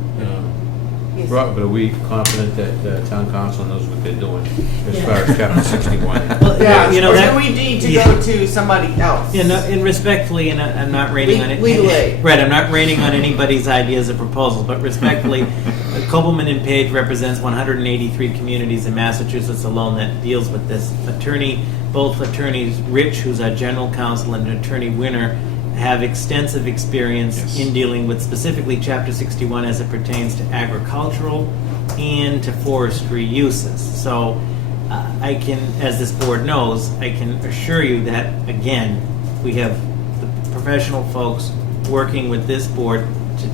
But are we confident that town council knows what they're doing as far as Chapter 61? Well, yeah, you know, or do we need to go to somebody else? Yeah, no, and respectfully, and I'm not raining on it. Legal aid. Right, I'm not raining on anybody's ideas or proposals, but respectfully, Copeland and Page represents 183 communities in Massachusetts alone that deals with this. Both attorneys, Rich, who's our general counsel, and Attorney Winter, have extensive experience in dealing with specifically Chapter 61 as it pertains to agricultural and to forestry uses. So I can, as this board knows, I can assure you that, again, we have the professional folks working with this board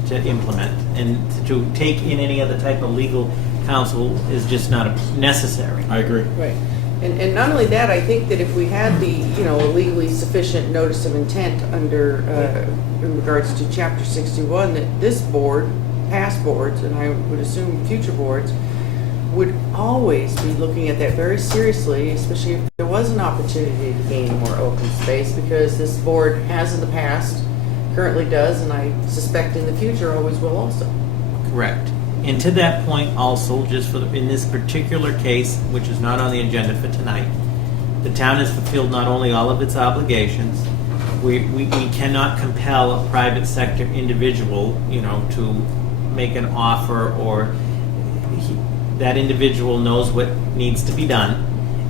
to implement, and to take in any other type of legal counsel is just not necessary. I agree. Right. And not only that, I think that if we had the, you know, a legally sufficient notice of intent under, in regards to Chapter 61, that this board, past boards, and I would assume future boards, would always be looking at that very seriously, especially if there was an opportunity to gain more open space, because this board has in the past, currently does, and I suspect in the future always will also. Correct. And to that point also, just in this particular case, which is not on the agenda for tonight, the town has fulfilled not only all of its obligations, we cannot compel a private sector individual, you know, to make an offer, or that individual knows what needs to be done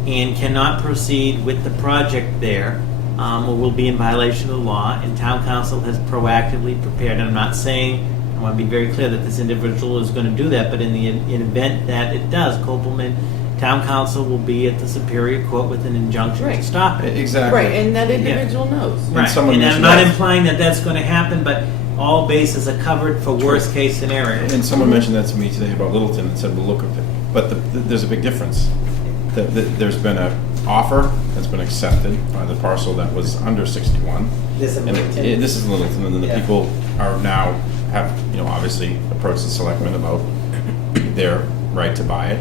and cannot proceed with the project there, or will be in violation of the law, and town council has proactively prepared. And I'm not saying I want to be very clear that this individual is going to do that, but in the event that it does, Copeland Town Council will be at the Superior Court with an injunction to stop it. Exactly. Right, and that individual knows. Right, someone and I'm mentioned not that. implying that that's going to happen, but all bases are covered for worst case scenario. And someone mentioned that to me today about Littleton and said, well, look, but there's a big difference. There's been an offer that's been accepted by the parcel that was under 61. This is And Littleton. this is Littleton, and then the Yeah. people are now have, obviously approached the selectmen about their right to buy it.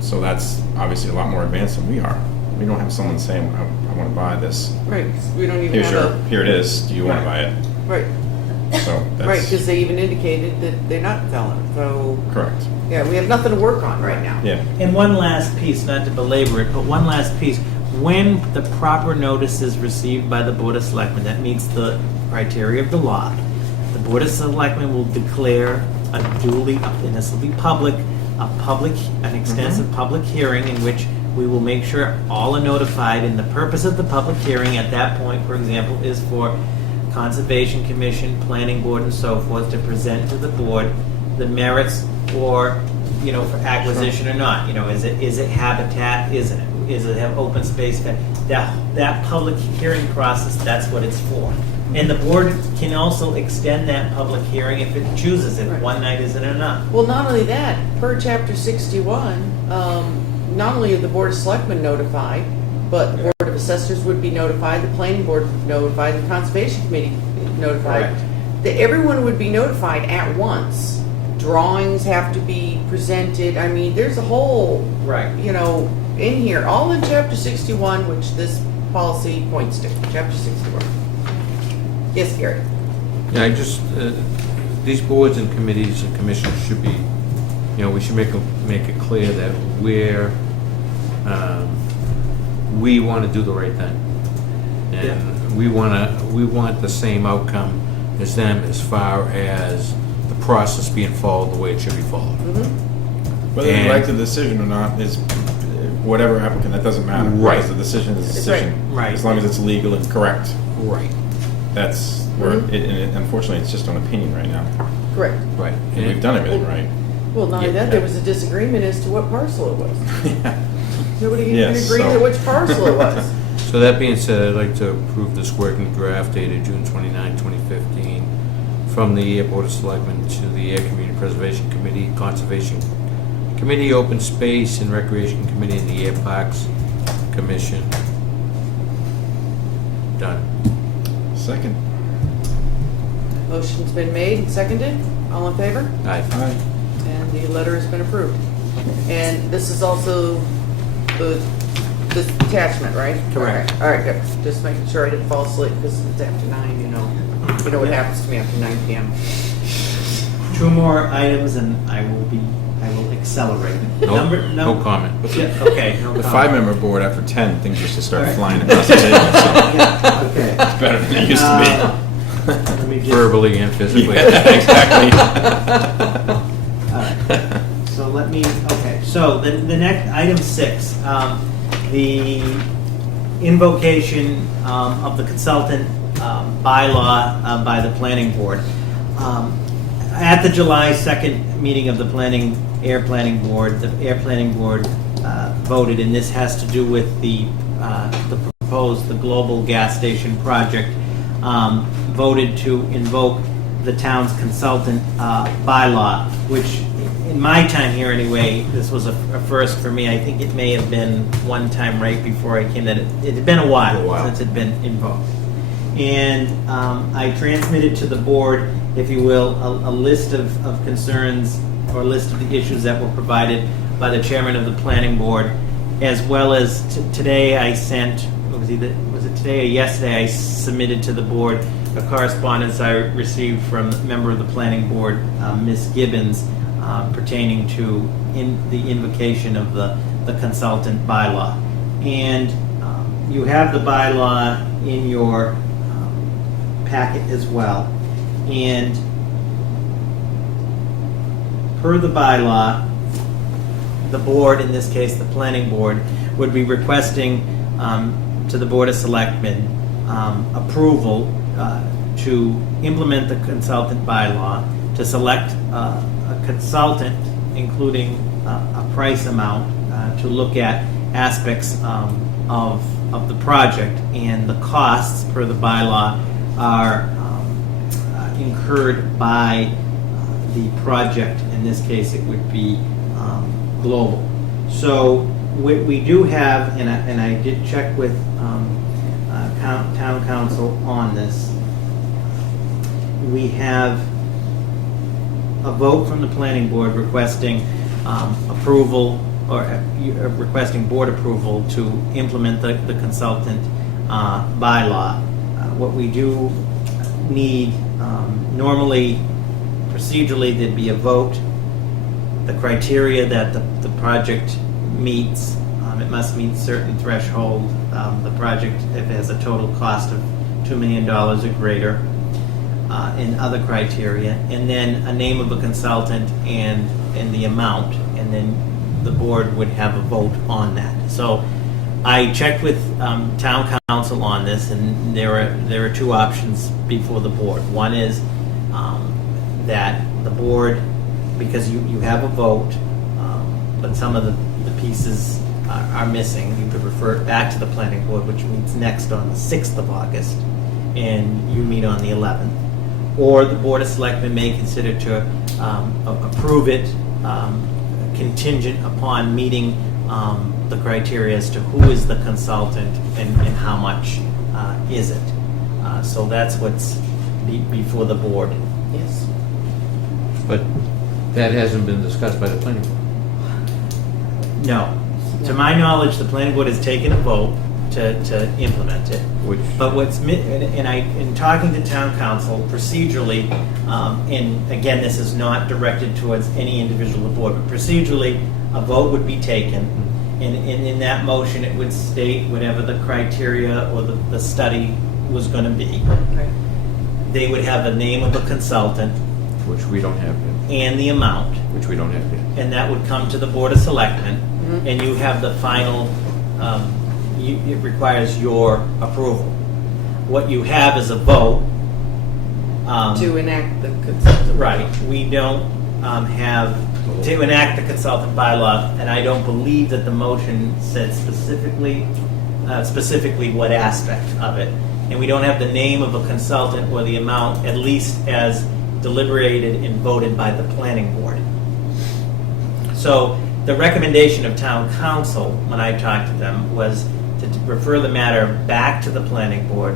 So that's obviously a lot more advanced than we are. We don't have someone saying, I want to buy this. Right, we don't even have Here it is, do you want to buy it? Right, So that's. right, because they even indicated that they're not selling it, so. Correct. Yeah, we have nothing to work on right now. Yeah. And one last piece, not to belabor it, but one last piece. When the proper notice is received by the Board of Selectmen, that meets the criteria of the law, the Board of Selectmen will declare a duly, and this will be public, an extensive public hearing in which we will make sure all are notified, and the purpose of the public hearing at that point, for example, is for Conservation Commission, Planning Board, and so forth to present to the board the merits or, for acquisition or not. Is it habitat? Is it have open space? That public hearing process, that's what it's for. And the board can also extend that public hearing if it chooses it. One night isn't enough. Well, not only that, per chapter 61, not only are the Board of Selectmen notified, but the Board of Assessors would be notified, the Planning Board would be notified, the Conservation Committee notified. Correct. Everyone would be notified at once. Drawings have to be presented. I mean, there's a whole, Right. In here, all in chapter 61, which this policy points to, chapter 61. Yes, Gary? Yeah, these boards and committees and commissions should be, we should make it clear that we want to do the right thing. And we want the same outcome as them as far as the process being followed the way it should be followed. Whether you like the decision or not is whatever applicant, that doesn't matter. Right. Because the decision is a decision. Right. As long as it's legal and correct. Right. That's where, unfortunately, it's just an opinion right now. Correct. Right. And we've done everything right. Well, not only that, there was a disagreement as to what parcel it was. Nobody even Yes, agreed so- to which parcel it was. So that being said, I'd like to approve this working draft dated June 29, 2015, from the Ayer Board of Selectmen to the Ayer Community Preservation Committee, Conservation Committee, Open Space and Recreation Committee, and the Ayer Parks Commission. Done. Second. Motion's been made and seconded. All in favor? Aye. And the letter has been approved. And this is also this attachment, right? Correct. All right, good. Just making sure I didn't fall asleep because it's after 9, You know what happens to me after 9 p.m. 2 more items, and I will accelerate. No comment. Yeah, okay. No The comment. 5-member board, after 10, things used to start Right. flying across the table. So Okay. it's better than it used to Let me just, Verbally and be. physically. Yeah, exactly. so let me, okay, so the next, item 6, the invocation of the consultant bylaw by the planning board. At the July 2nd meeting of the Ayer Planning Board, the Ayer Planning Board voted, and this has to do with the global gas station project, voted to invoke the town's consultant bylaw, which in my time here anyway, this was a first for me. I think it may have been one time right before I came that it had been a while since it had been invoked. And I transmitted to the board, if you will, a list of concerns or a list of the issues that were provided by the chairman of the planning board, as well as today I sent, was it today or yesterday, I submitted to the board a correspondence I received from a member of the planning board, Ms. Gibbons, pertaining to the invocation of the consultant bylaw. And you have the bylaw in your packet as well. And per the bylaw, the board, in this case the planning board, would be requesting to the Board of Selectmen approval to implement the consultant bylaw to select a consultant, including a price amount, to look at aspects of the project, and the costs per the bylaw are incurred by the project. In this case, it would be global. So we do have, and I did check with town council on this. We have a vote from the planning board requesting approval, or requesting board approval to implement the consultant bylaw. What we do need, normally, procedurally, there'd be a vote. The criteria that the project meets, it must meet certain threshold. The project, if it has a total cost of $2 million or greater, and other criteria, and then a name of a consultant and the amount, and then the board would have a vote on that. So I checked with town council on this, and there are two options before the board. One is that the board, because you have a vote, but some of the pieces are missing, you could refer it back to the planning board, which meets next on the 6th of August, and you meet on the 11th. Or the Board of Selectmen may consider to approve it contingent upon meeting the criteria as to who is the consultant and how much is it. So that's what's before the board. Yes. But that hasn't been discussed by the planning board. No. To my knowledge, the planning board has taken a vote to implement it. But in talking to town council procedurally, and again, this is not directed towards any individual board, but procedurally, a vote would be taken, and in that motion, it would state whatever the criteria or the study was going to be. Right. They would have a name of a consultant, Which we don't have yet. and the amount, Which we don't have yet. and that would come to the Board of Selectmen, and you have the final, it requires your approval. What you have is a vote. To enact the consultant. Right. We don't have, to enact the consultant bylaw, and I don't believe that the motion said specifically what aspect of it. And we don't have the name of a consultant or the amount, at least as deliberated and voted by the planning board. So the recommendation of town council, when I talked to them, was to refer the matter back to the planning board,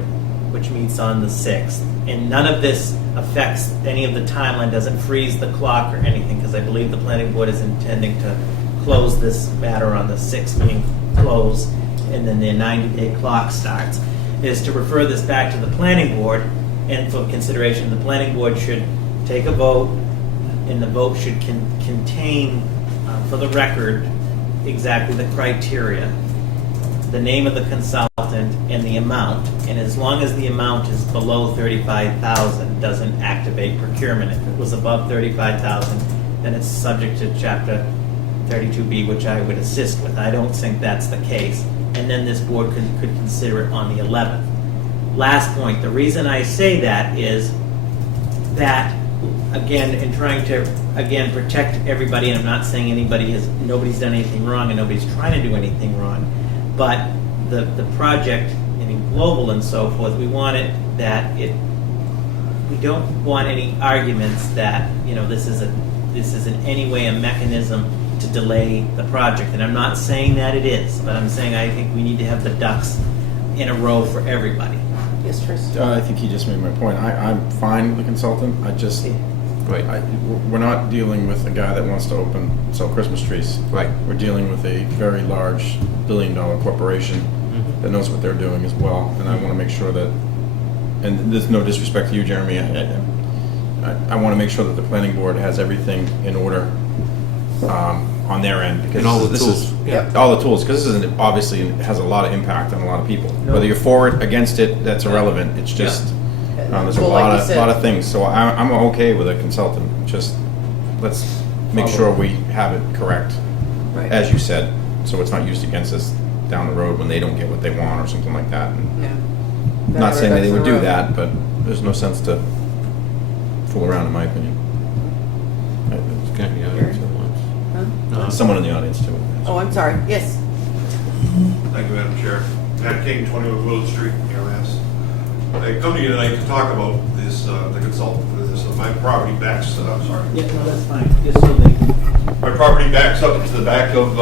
which meets on the 6th. And none of this affects any of the timeline, doesn't freeze the clock or anything, because I believe the planning board is intending to close this matter on the 6th, meeting close, and then their 90-day clock starts, is to refer this back to the planning board, and for consideration, the planning board should take a vote, and the vote should contain, for the record, exactly the criteria, the name of the consultant, and the amount. And as long as the amount is below $35,000, doesn't activate procurement. If it was above $35,000, then it's subject to Chapter 32B, which I would assist with. I don't think that's the case. And then this board could consider it on the 11th. Last point, the reason I say that is that, again, in trying to, again, protect everybody, and I'm not saying nobody's done anything wrong and nobody's trying to do anything wrong, but the project, in global and so forth, we want it that we don't want any arguments that, this is in any way a mechanism to delay the project. And I'm not saying that it is, but I'm saying I think we need to have the ducks in a row for everybody. Yes, Chris. I think he just made my point. I'm fine with the consultant. We're not dealing with a guy that wants to sell Christmas trees. Right. We're dealing with a very large billion-dollar corporation that knows what they're doing as well. And I want to make sure that, and there's no disrespect to you, Jeremy, I want to make sure that the planning board has everything in order on their end, because And all the this tools. is all the tools, because this is obviously it has a lot of impact on a lot of people. Whether you're for it, against it, that's irrelevant. It's just there's Well, a like you said- lot of things. So I'm okay with a consultant. Just let's make sure we have it correct, Right. as you said, so it's not used against us down the road when they don't get what they want or something like that. And Yeah. I'm not saying that they would do That's the road. that, but there's no sense to fool around, in my opinion. got the audience at once. Huh? Someone in the audience too. Oh, I'm sorry. Yes. Thank you, Madam Chair. Pat King, 21 Willard Street, ARS. I come to you tonight to talk about this, the consultant for this. My property backs, I'm sorry. Yeah, no, that's fine, just so they can. My property backs up to the back of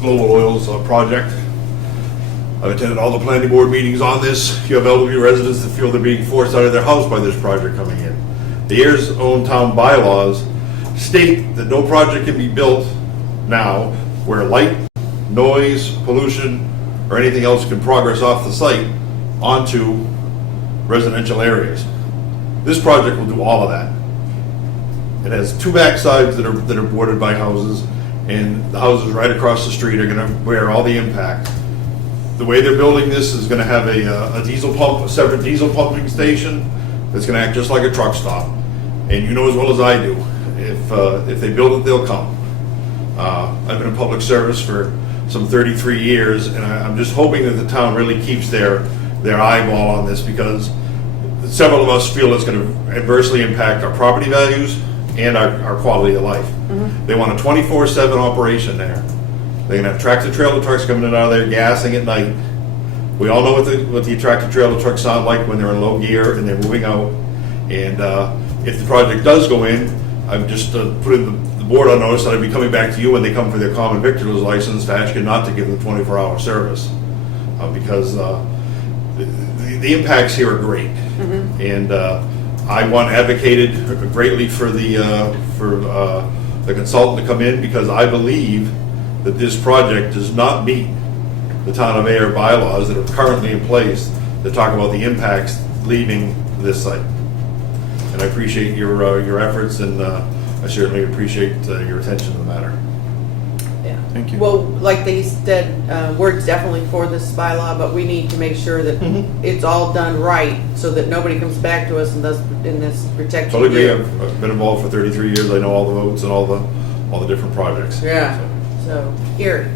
Global Oil's project. I've attended all the planning board meetings on this. You have elderly residents that feel they're being forced out of their house by this project coming in. The Ayer's own town bylaws state that no project can be built now where light, noise, pollution, or anything else can progress off the site onto residential areas. This project will do all of that. It has two back sides that are bordered by houses, and the houses right across the street are going to bear all the impact. The way they're building this is going to have a diesel pump, a separate diesel pumping station that's going to act just like a truck stop. And you know as well as I do, if they build it, they'll come. I've been in public service for some 33 years, and I'm just hoping that the town really keeps their eyeball on this, because several of us feel it's going to adversely impact our property values and our quality of life. They want a 24/7 operation there. They're going to have tractor trailer trucks coming in and out of there, gassing at night. We all know what the tractor trailer trucks sound like when they're in low gear and they're moving out. And if the project does go in, I've just put the board on notice that I'd be coming back to you when they come for their common victuals license to ask you not to give them 24-hour service, because the impacts here are great. And I advocated greatly for the consultant to come in, because I believe that this project does not meet the town of Ayer bylaws that are currently in place that talk about the impacts leaving this site. And I appreciate your efforts, and I certainly appreciate your attention to the matter. Yeah. Thank you. Well, like they said, we're definitely for this bylaw, but we need to make sure that it's all done right, so that nobody comes back to us and does in this protection. Totally agree. I've been involved for 33 years. I know all the votes and all the different projects. Yeah. So, Gary.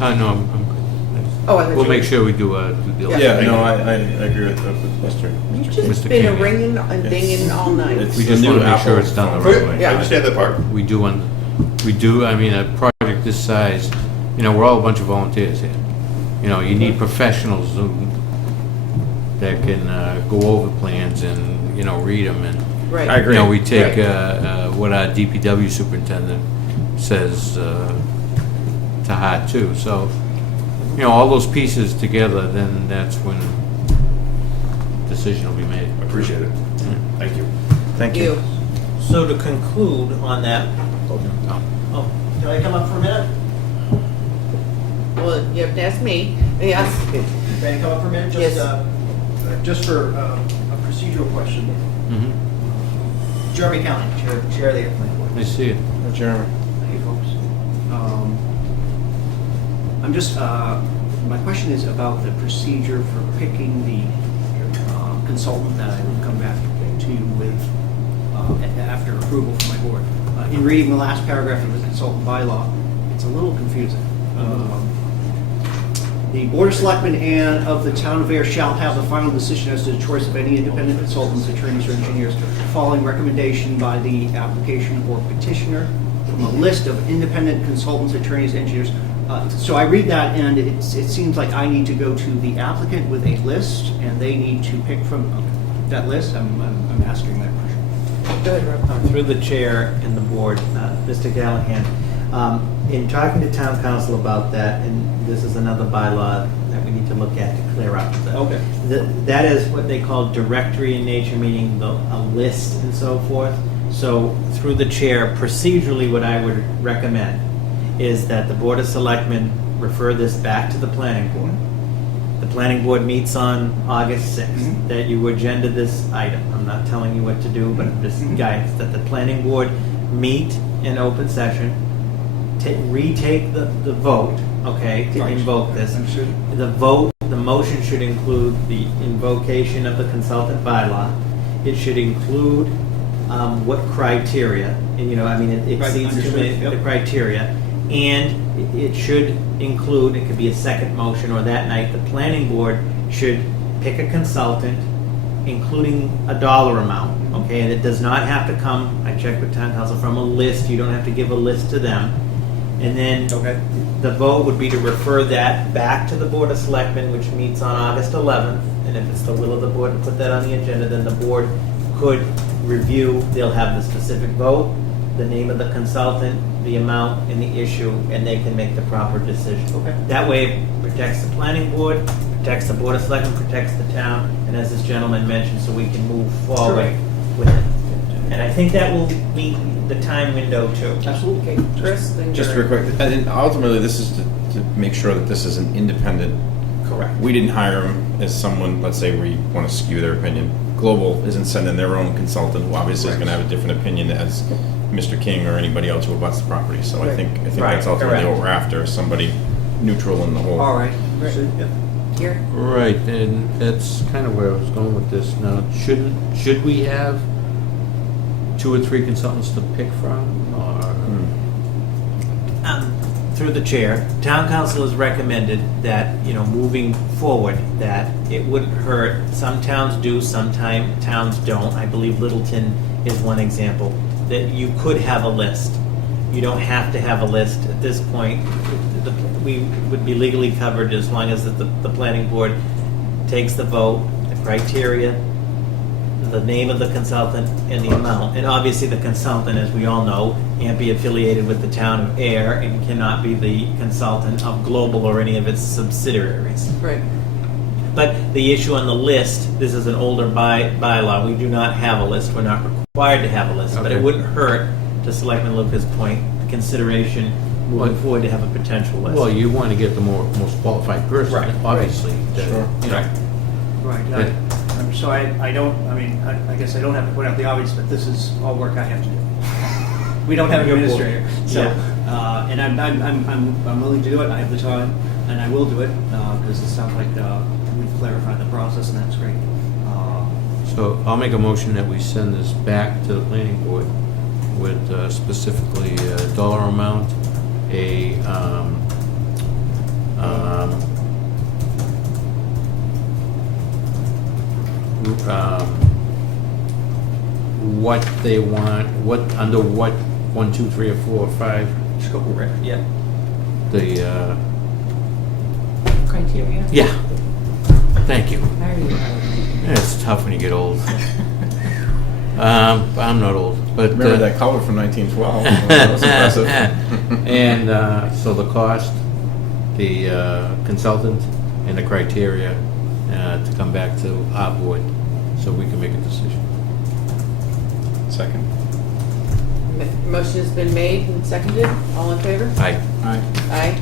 No, I'm good. Oh, I thought We'll you make were- sure we do a due diligence. Yeah, no, I agree with Mr. You've just Mr. been King, yeah. ringing and dinging all night. It's We the just new want to make sure Apple it's done the phone. right way. Yeah. I understand that part. We do, I mean, a project this size, we're all a bunch of volunteers here. You need professionals that can go over plans and, read them, and Right. I agree. we take what our DPW superintendent says to heart too. So, all those pieces together, then that's when decision will be made. I appreciate it. Thank you. Thank you. So to conclude on that, oh, can I come up for a minute? Well, you have to ask me. Yes. Can I come up for a minute? Yes. Just for a procedural question. Mm-hmm. Jeremy County, Chair of the Airplane Board. I see it. Jeremy. Hey, folks. I'm just, my question is about the procedure for picking the consultant that I will come back to you with after approval from my board. In reading the last paragraph of the consultant bylaw, it's a little confusing. The Board of Selectmen and of the Town of Ayer shall have the final decision as to the choice of any independent consultants, attorneys, or engineers following recommendation by the application or petitioner from a list of independent consultants, attorneys, engineers. So I read that, and it seems like I need to go to the applicant with a list, and they need to pick from that list. I'm asking that question. Go ahead, Rob. Through the chair and the board, Mr. Callahan, in talking to town council about that, and this is another bylaw that we need to look at to clear up. Okay. That is what they call directory in nature, meaning a list and so forth. So through the chair, procedurally, what I would recommend is that the Board of Selectmen refer this back to the planning board. The planning board meets on August 6th, that you agenda this item. I'm not telling you what to do, but this guidance, that the planning board meet in open session, retake the vote, okay, to invoke this. The motion should include the invocation of the consultant bylaw. It should include what criteria, and it seems to me the criteria, and it should include, it could be a second motion, or that night the planning board should pick a consultant including a dollar amount, okay? And it does not have to come, I checked with town council, from a list. You don't have to give a list to them. And then the vote would be to refer that back to the Board of Selectmen, which meets on August 11th. And if it's the will of the board to put that on the agenda, then the board could review, they'll have the specific vote, the name of the consultant, the amount, and the issue, and they can make the proper decision. That way it protects the planning board, protects the Board of Selectmen, protects the town, and as this gentleman mentioned, so we can move forward with it. And I think that will meet the time window too. Absolutely. Okay, Chris, then Just Gary. real quick, and ultimately, this is to make sure that this is an independent. Correct. We didn't hire him as someone, let's say we want to skew their opinion. Global isn't sending their own consultant, who obviously is going to have a different opinion as Mr. King or anybody else who abuts the property. So I think that's ultimately what we're after, is somebody neutral in the whole. All right. Here. Right, and that's kind of where I was going with this. Now, should we have 2 or 3 consultants to pick from, or? Through the chair, town council has recommended that, moving forward, that it wouldn't hurt. Some towns do, some towns don't. I believe Littleton is one example, that you could have a list. You don't have to have a list at this point. We would be legally covered as long as the planning board takes the vote, the criteria, the name of the consultant, and the amount. And obviously the consultant, as we all know, can't be affiliated with the town of Ayer and cannot be the consultant of Global or any of its subsidiaries. Right. But the issue on the list, this is an older bylaw. We do not have a list. We're not required to have a list. But it wouldn't hurt, to Selectman Lucas' point, consideration moving forward to have a potential list. Well, you want to get the most qualified person, Right. obviously. Sure. Right. I'm sorry, I guess I don't have to point out the obvious, but this is all work I have to do. We don't have an administrator, so, and I'm willing to do it. I have the time, and I will do it, because it sounds like we've clarified the process, and that's great. So I'll make a motion that we send this back to the planning board with specifically a dollar amount, what they want, under what 1, 2, 3, or 4, or 5, Scope of work, yeah. the, Criteria? yeah, thank you. There you go. Yeah, it's tough when you get old. I'm not old, but Remember that color from 1912? That was impressive. And so the cost, the consultant, and the criteria to come back to our board so we can make a decision. Second. Motion has been made and seconded. All in favor? Aye. Aye.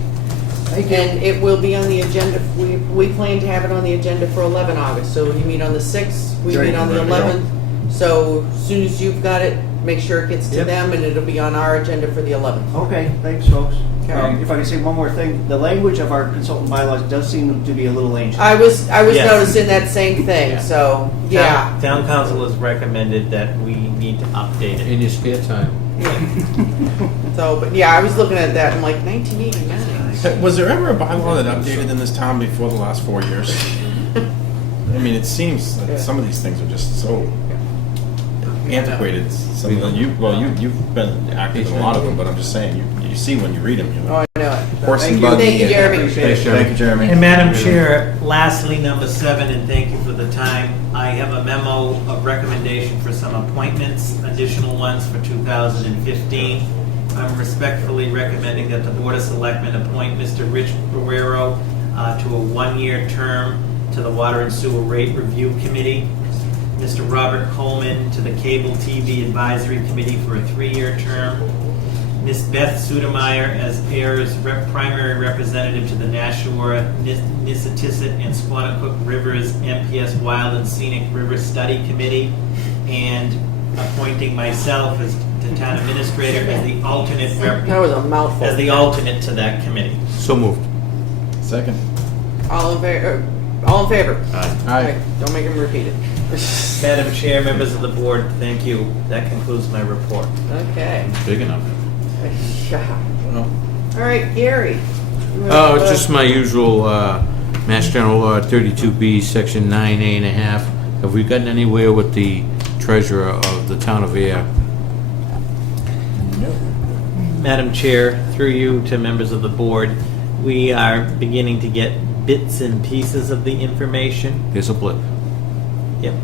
And it will be on the agenda. We plan to have it on the agenda for 11 August. So you meet on the 6th, we meet on the 11th. So as soon as you've got it, make sure it gets to them, and it'll be on our agenda for the 11th. Okay, thanks, folks. Okay. If I can say one more thing, the language of our consultant bylaws does seem to be a little ancient. I was Yes. noticing that same thing. Yeah. So yeah. Town council has recommended that we need to update it. In your spare time. So, but yeah, I was looking at that and like 1989. Was there ever a bylaw that updated in this town before the last 4 years? I mean, it seems that some of these things are just so antiquated. Some of them, you've been active in a lot of them, but I'm just saying, you see when you read them. Oh, I know it. Horse and buggy. Thank you, Jeremy. Thank you, Jeremy. And Madam Chair, lastly, number 7, and thank you for the time, I have a memo of recommendation for some appointments, additional ones for 2015. I'm respectfully recommending that the Board of Selectmen appoint Mr. Rich Guerrero to a 1-year term to the Water and Sewer Rate Review Committee, Mr. Robert Coleman to the Cable TV Advisory Committee for a 3-year term, Ms. Beth Sudemeyer as Ayer's primary representative to the Nashua, Nissitissit, and Squanicook Rivers MPS Wild and Scenic River Study Committee, and appointing myself as the town administrator as the alternate That was a mouthful. as the alternate to that committee. So moved. Second. All in favor? All in favor? Aye. Don't make him repeat it. Madam Chair, members of the board, thank you. That concludes my report. Okay. Big enough. Yeah. All right, Gary. Oh, it's just my usual Mass General Law 32B, Section 9A and a half. Have we gotten anywhere with the treasurer of the town of Ayer? Madam Chair, through you to members of the board, we are beginning to get bits and pieces of the information. There's a blip. Yep.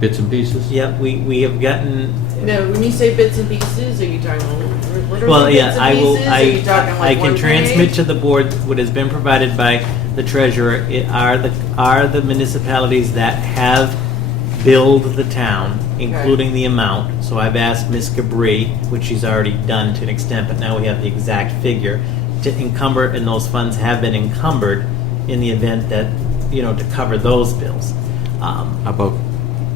Bits and pieces? Yep, we have gotten. Now, when you say bits and pieces, are you talking literally Well, yeah, bits and I will. pieces? Are you talking I like can one transmit page? to the board what has been provided by the treasurer. It are the municipalities that have billed the town, including the amount. So I've asked Ms. Cabri, which she's already done to an extent, but now we have the exact figure, to encumber, and those funds have been encumbered in the event that, to cover those bills. How about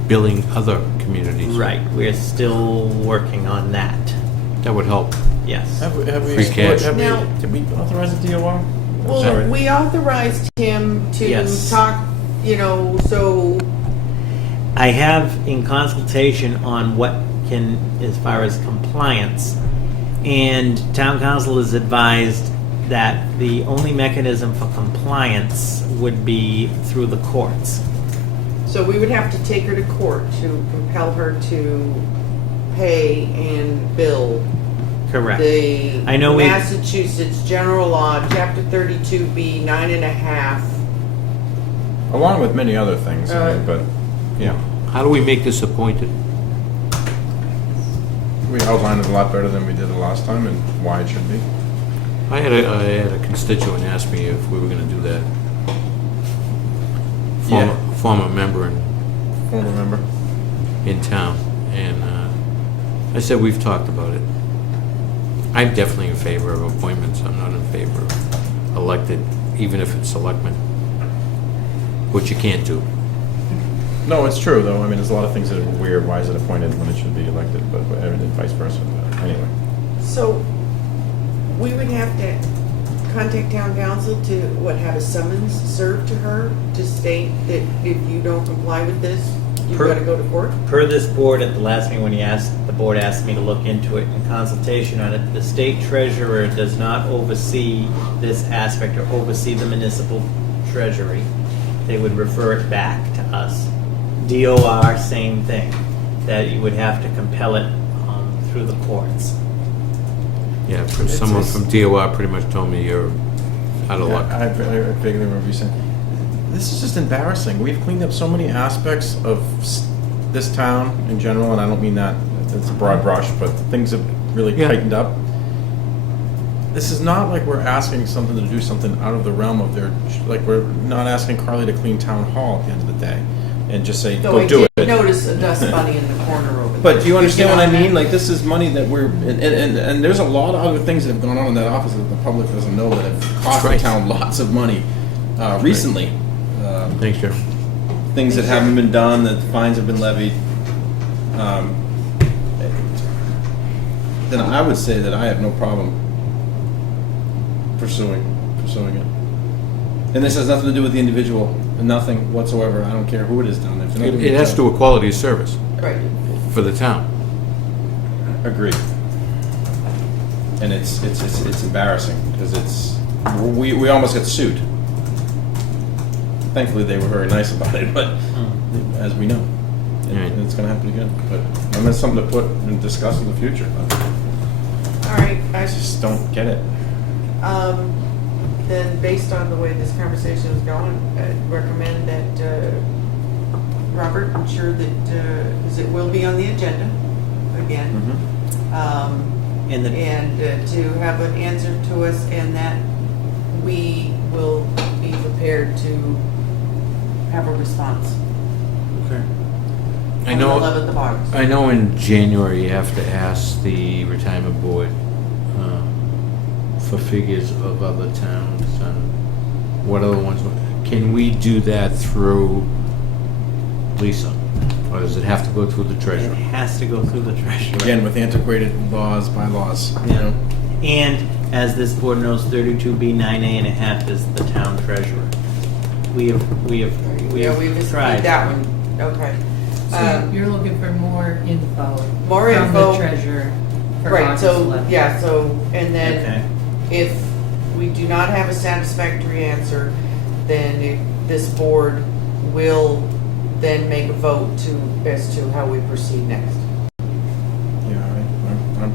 billing other communities? Right, we're still working on that. That would help. Yes. Have we Free cash. Now- did we authorize the DOR? Well, Sorry. we authorized him to Yes. talk, so I have in consultation on what can, as far as compliance, and town council is advised that the only mechanism for compliance would be through the courts. So we would have to take her to court to compel her to pay and bill Correct. the I know we- Massachusetts General Law, Chapter 32B, 9.5. Along with many other things, but, yeah. How do we make this appointed? We outlined it a lot better than we did the last time and why it should be. I had a constituent ask me if we were gonna do that. Former member in town, and I said we've talked about it. I'm definitely in favor of appointments. I'm not in favor of elected, even if it's selectmen, which you can't do. No, it's true, though. I mean, there's a lot of things that are weird. Why is it appointed when it should be elected, but and vice versa. But anyway. So we would have to contact town council to, have a summons served to her to state that if you don't comply with this, you've got to go to court? Per this board at the last meeting, when the board asked me to look into it in consultation on it, the state treasurer does not oversee this aspect or oversee the municipal treasury. They would refer it back to us. DOR, same thing, that you would have to compel it through the courts. Yeah, someone from DOR pretty much told me you're out of luck. I vaguely remember you saying, this is just embarrassing. We've cleaned up so many aspects of this town in general, and I don't mean that, it's a broad brush, but things have really tightened up. This is not like we're asking something to do something out of the realm of their, like we're not asking Carly to clean town hall at the end of the day and just say, Though go do I did it. notice a dust bunny in the corner over there. But do you understand what I Did you know mean? that? Like, this is money that we're, and there's a lot of other things that have gone on in that office that the public doesn't know that have cost the town lots of money recently. Thanks, Jeff. Things that haven't been done, that fines have been levied. Then I would say that I have no problem pursuing it. And this has nothing to do with the individual, nothing whatsoever. I don't care who it is down there. If they're not It has to do with quality of service Right. for the town. Agreed. And it's embarrassing because we almost got sued. Thankfully, they were very nice about it, but as we know, and it's going to happen again. But that's something to put and discuss in the future. All right, I just don't get it. Then based on the way this conversation is going, I'd recommend that Robert ensure that, because it will be on the agenda again, And to have an answer to us, and that we will be prepared to have a response. Okay. On the 11th of August. I know in January you have to ask the retirement board for figures of other towns and what other ones. Can we do that through Lisa? Or does it have to go through the treasurer? It has to go through the treasurer. Again, with antiquated laws, bylaws. Yeah. And as this board knows, 32B 9A.5 is the town treasurer. We have We've tried that one. Okay. So you're looking for more info. More from info. the treasurer. For Right, August so, 11th. yeah, so, and then Okay. if we do not have a satisfactory answer, then this board will then make a vote as to how we proceed next. Yeah, I'm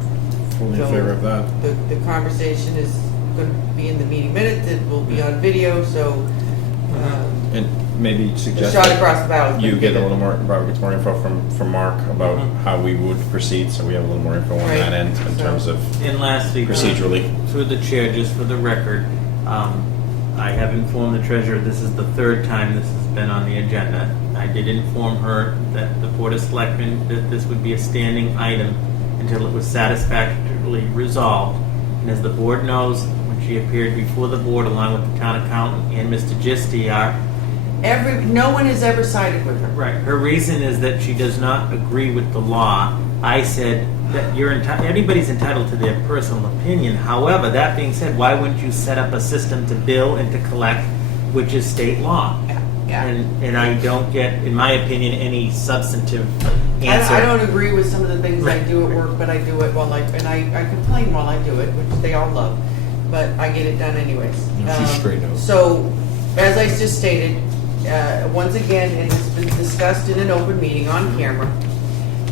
fully in So favor of that. The conversation is going to be in the meeting minutes, it will be on video, so And maybe suggest shot across the bow. that you get a little more, Robert gets more info from Mark about how we would proceed, so we have a little more info on Right. that end in terms of And lastly, procedurally. through the chair, just for the record, I have informed the treasurer this is the third time this has been on the agenda. I did inform her that the Board of Selectmen, that this would be a standing item until it was satisfactorily resolved. And as the board knows, when she appeared before the board along with the town accountant and Mr. Gistiar, no one has ever sided with her. right, her reason is that she does not agree with the law. I said that anybody's entitled to their personal opinion. However, that being said, why wouldn't you set up a system to bill and to collect, which is state law? Yeah. And I don't get, in my opinion, any substantive answer. I don't agree with some of the things I do at work, but I do it I complain while I do it, which they all love, but I get it done anyways. She's straight up. So, as I just stated, once again, and it's been discussed in an open meeting on camera,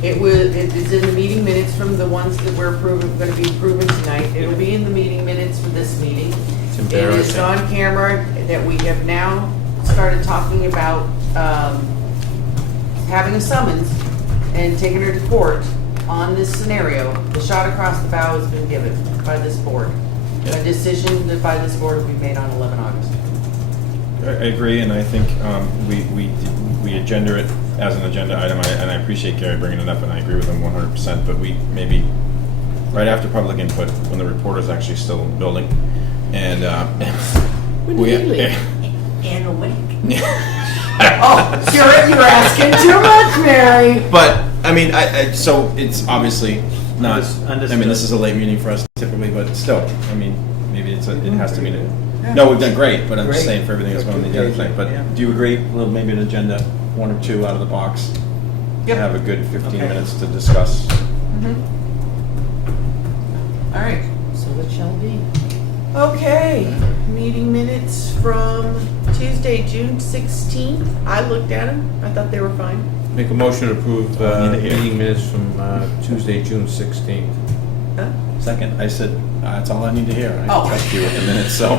it is in the meeting minutes from the ones that we're going to be approving tonight. It will be in the meeting minutes for this meeting. It's It is embarrassing. on camera that we have now started talking about having a summons and taking her to court on this scenario. The shot across the bow has been given by this board. A decision that by this board will be made on 11 August. I agree, and I think we agenda it as an agenda item, and I appreciate Gary bringing it up, and I agree with him 100%, but we maybe, right after public input, when the reporter's actually still in the building, and And awake. Oh, you're asking too much, Mary. But, I mean, so it's obviously not, Understood. I mean, this is a late meeting for us typically, but still, I mean, maybe it has to be, no, we've done great, but I'm just saying for everything that's going on the other thing. But do you agree, well, maybe an agenda, 1 or 2 out of the box? Yep. Have a good 15 minutes to discuss. All right. So it shall be. Okay, meeting minutes from Tuesday, June 16th. I looked at them. I thought they were fine. Make a motion to approve Need to hear. meeting minutes from Tuesday, June 16th. Huh? Second, I said, that's all I need to hear. I Oh. trust you with the minutes, so.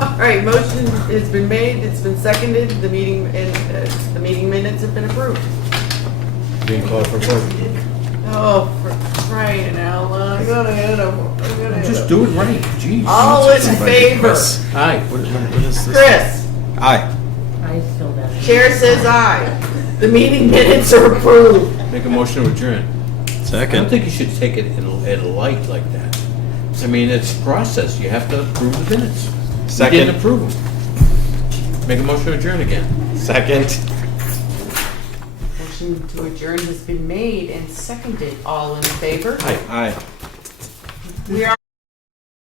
All right, motion has been made. It's been seconded. The meeting minutes have been approved. Being called for vote. Oh, for crying out loud! I'm gonna hit him. Just do it right, jeez. All in favor? Aye. What is this? Chris. Aye. I still that. Chair says aye. The meeting minutes are approved. Make a motion to adjourn. I Second. don't think you should take it in light like that. I mean, it's a process. You have to approve the minutes. Second. You didn't approve them. Make a motion to adjourn again. Second. Motion to adjourn has been made and seconded. All in favor? Aye. Aye. We are.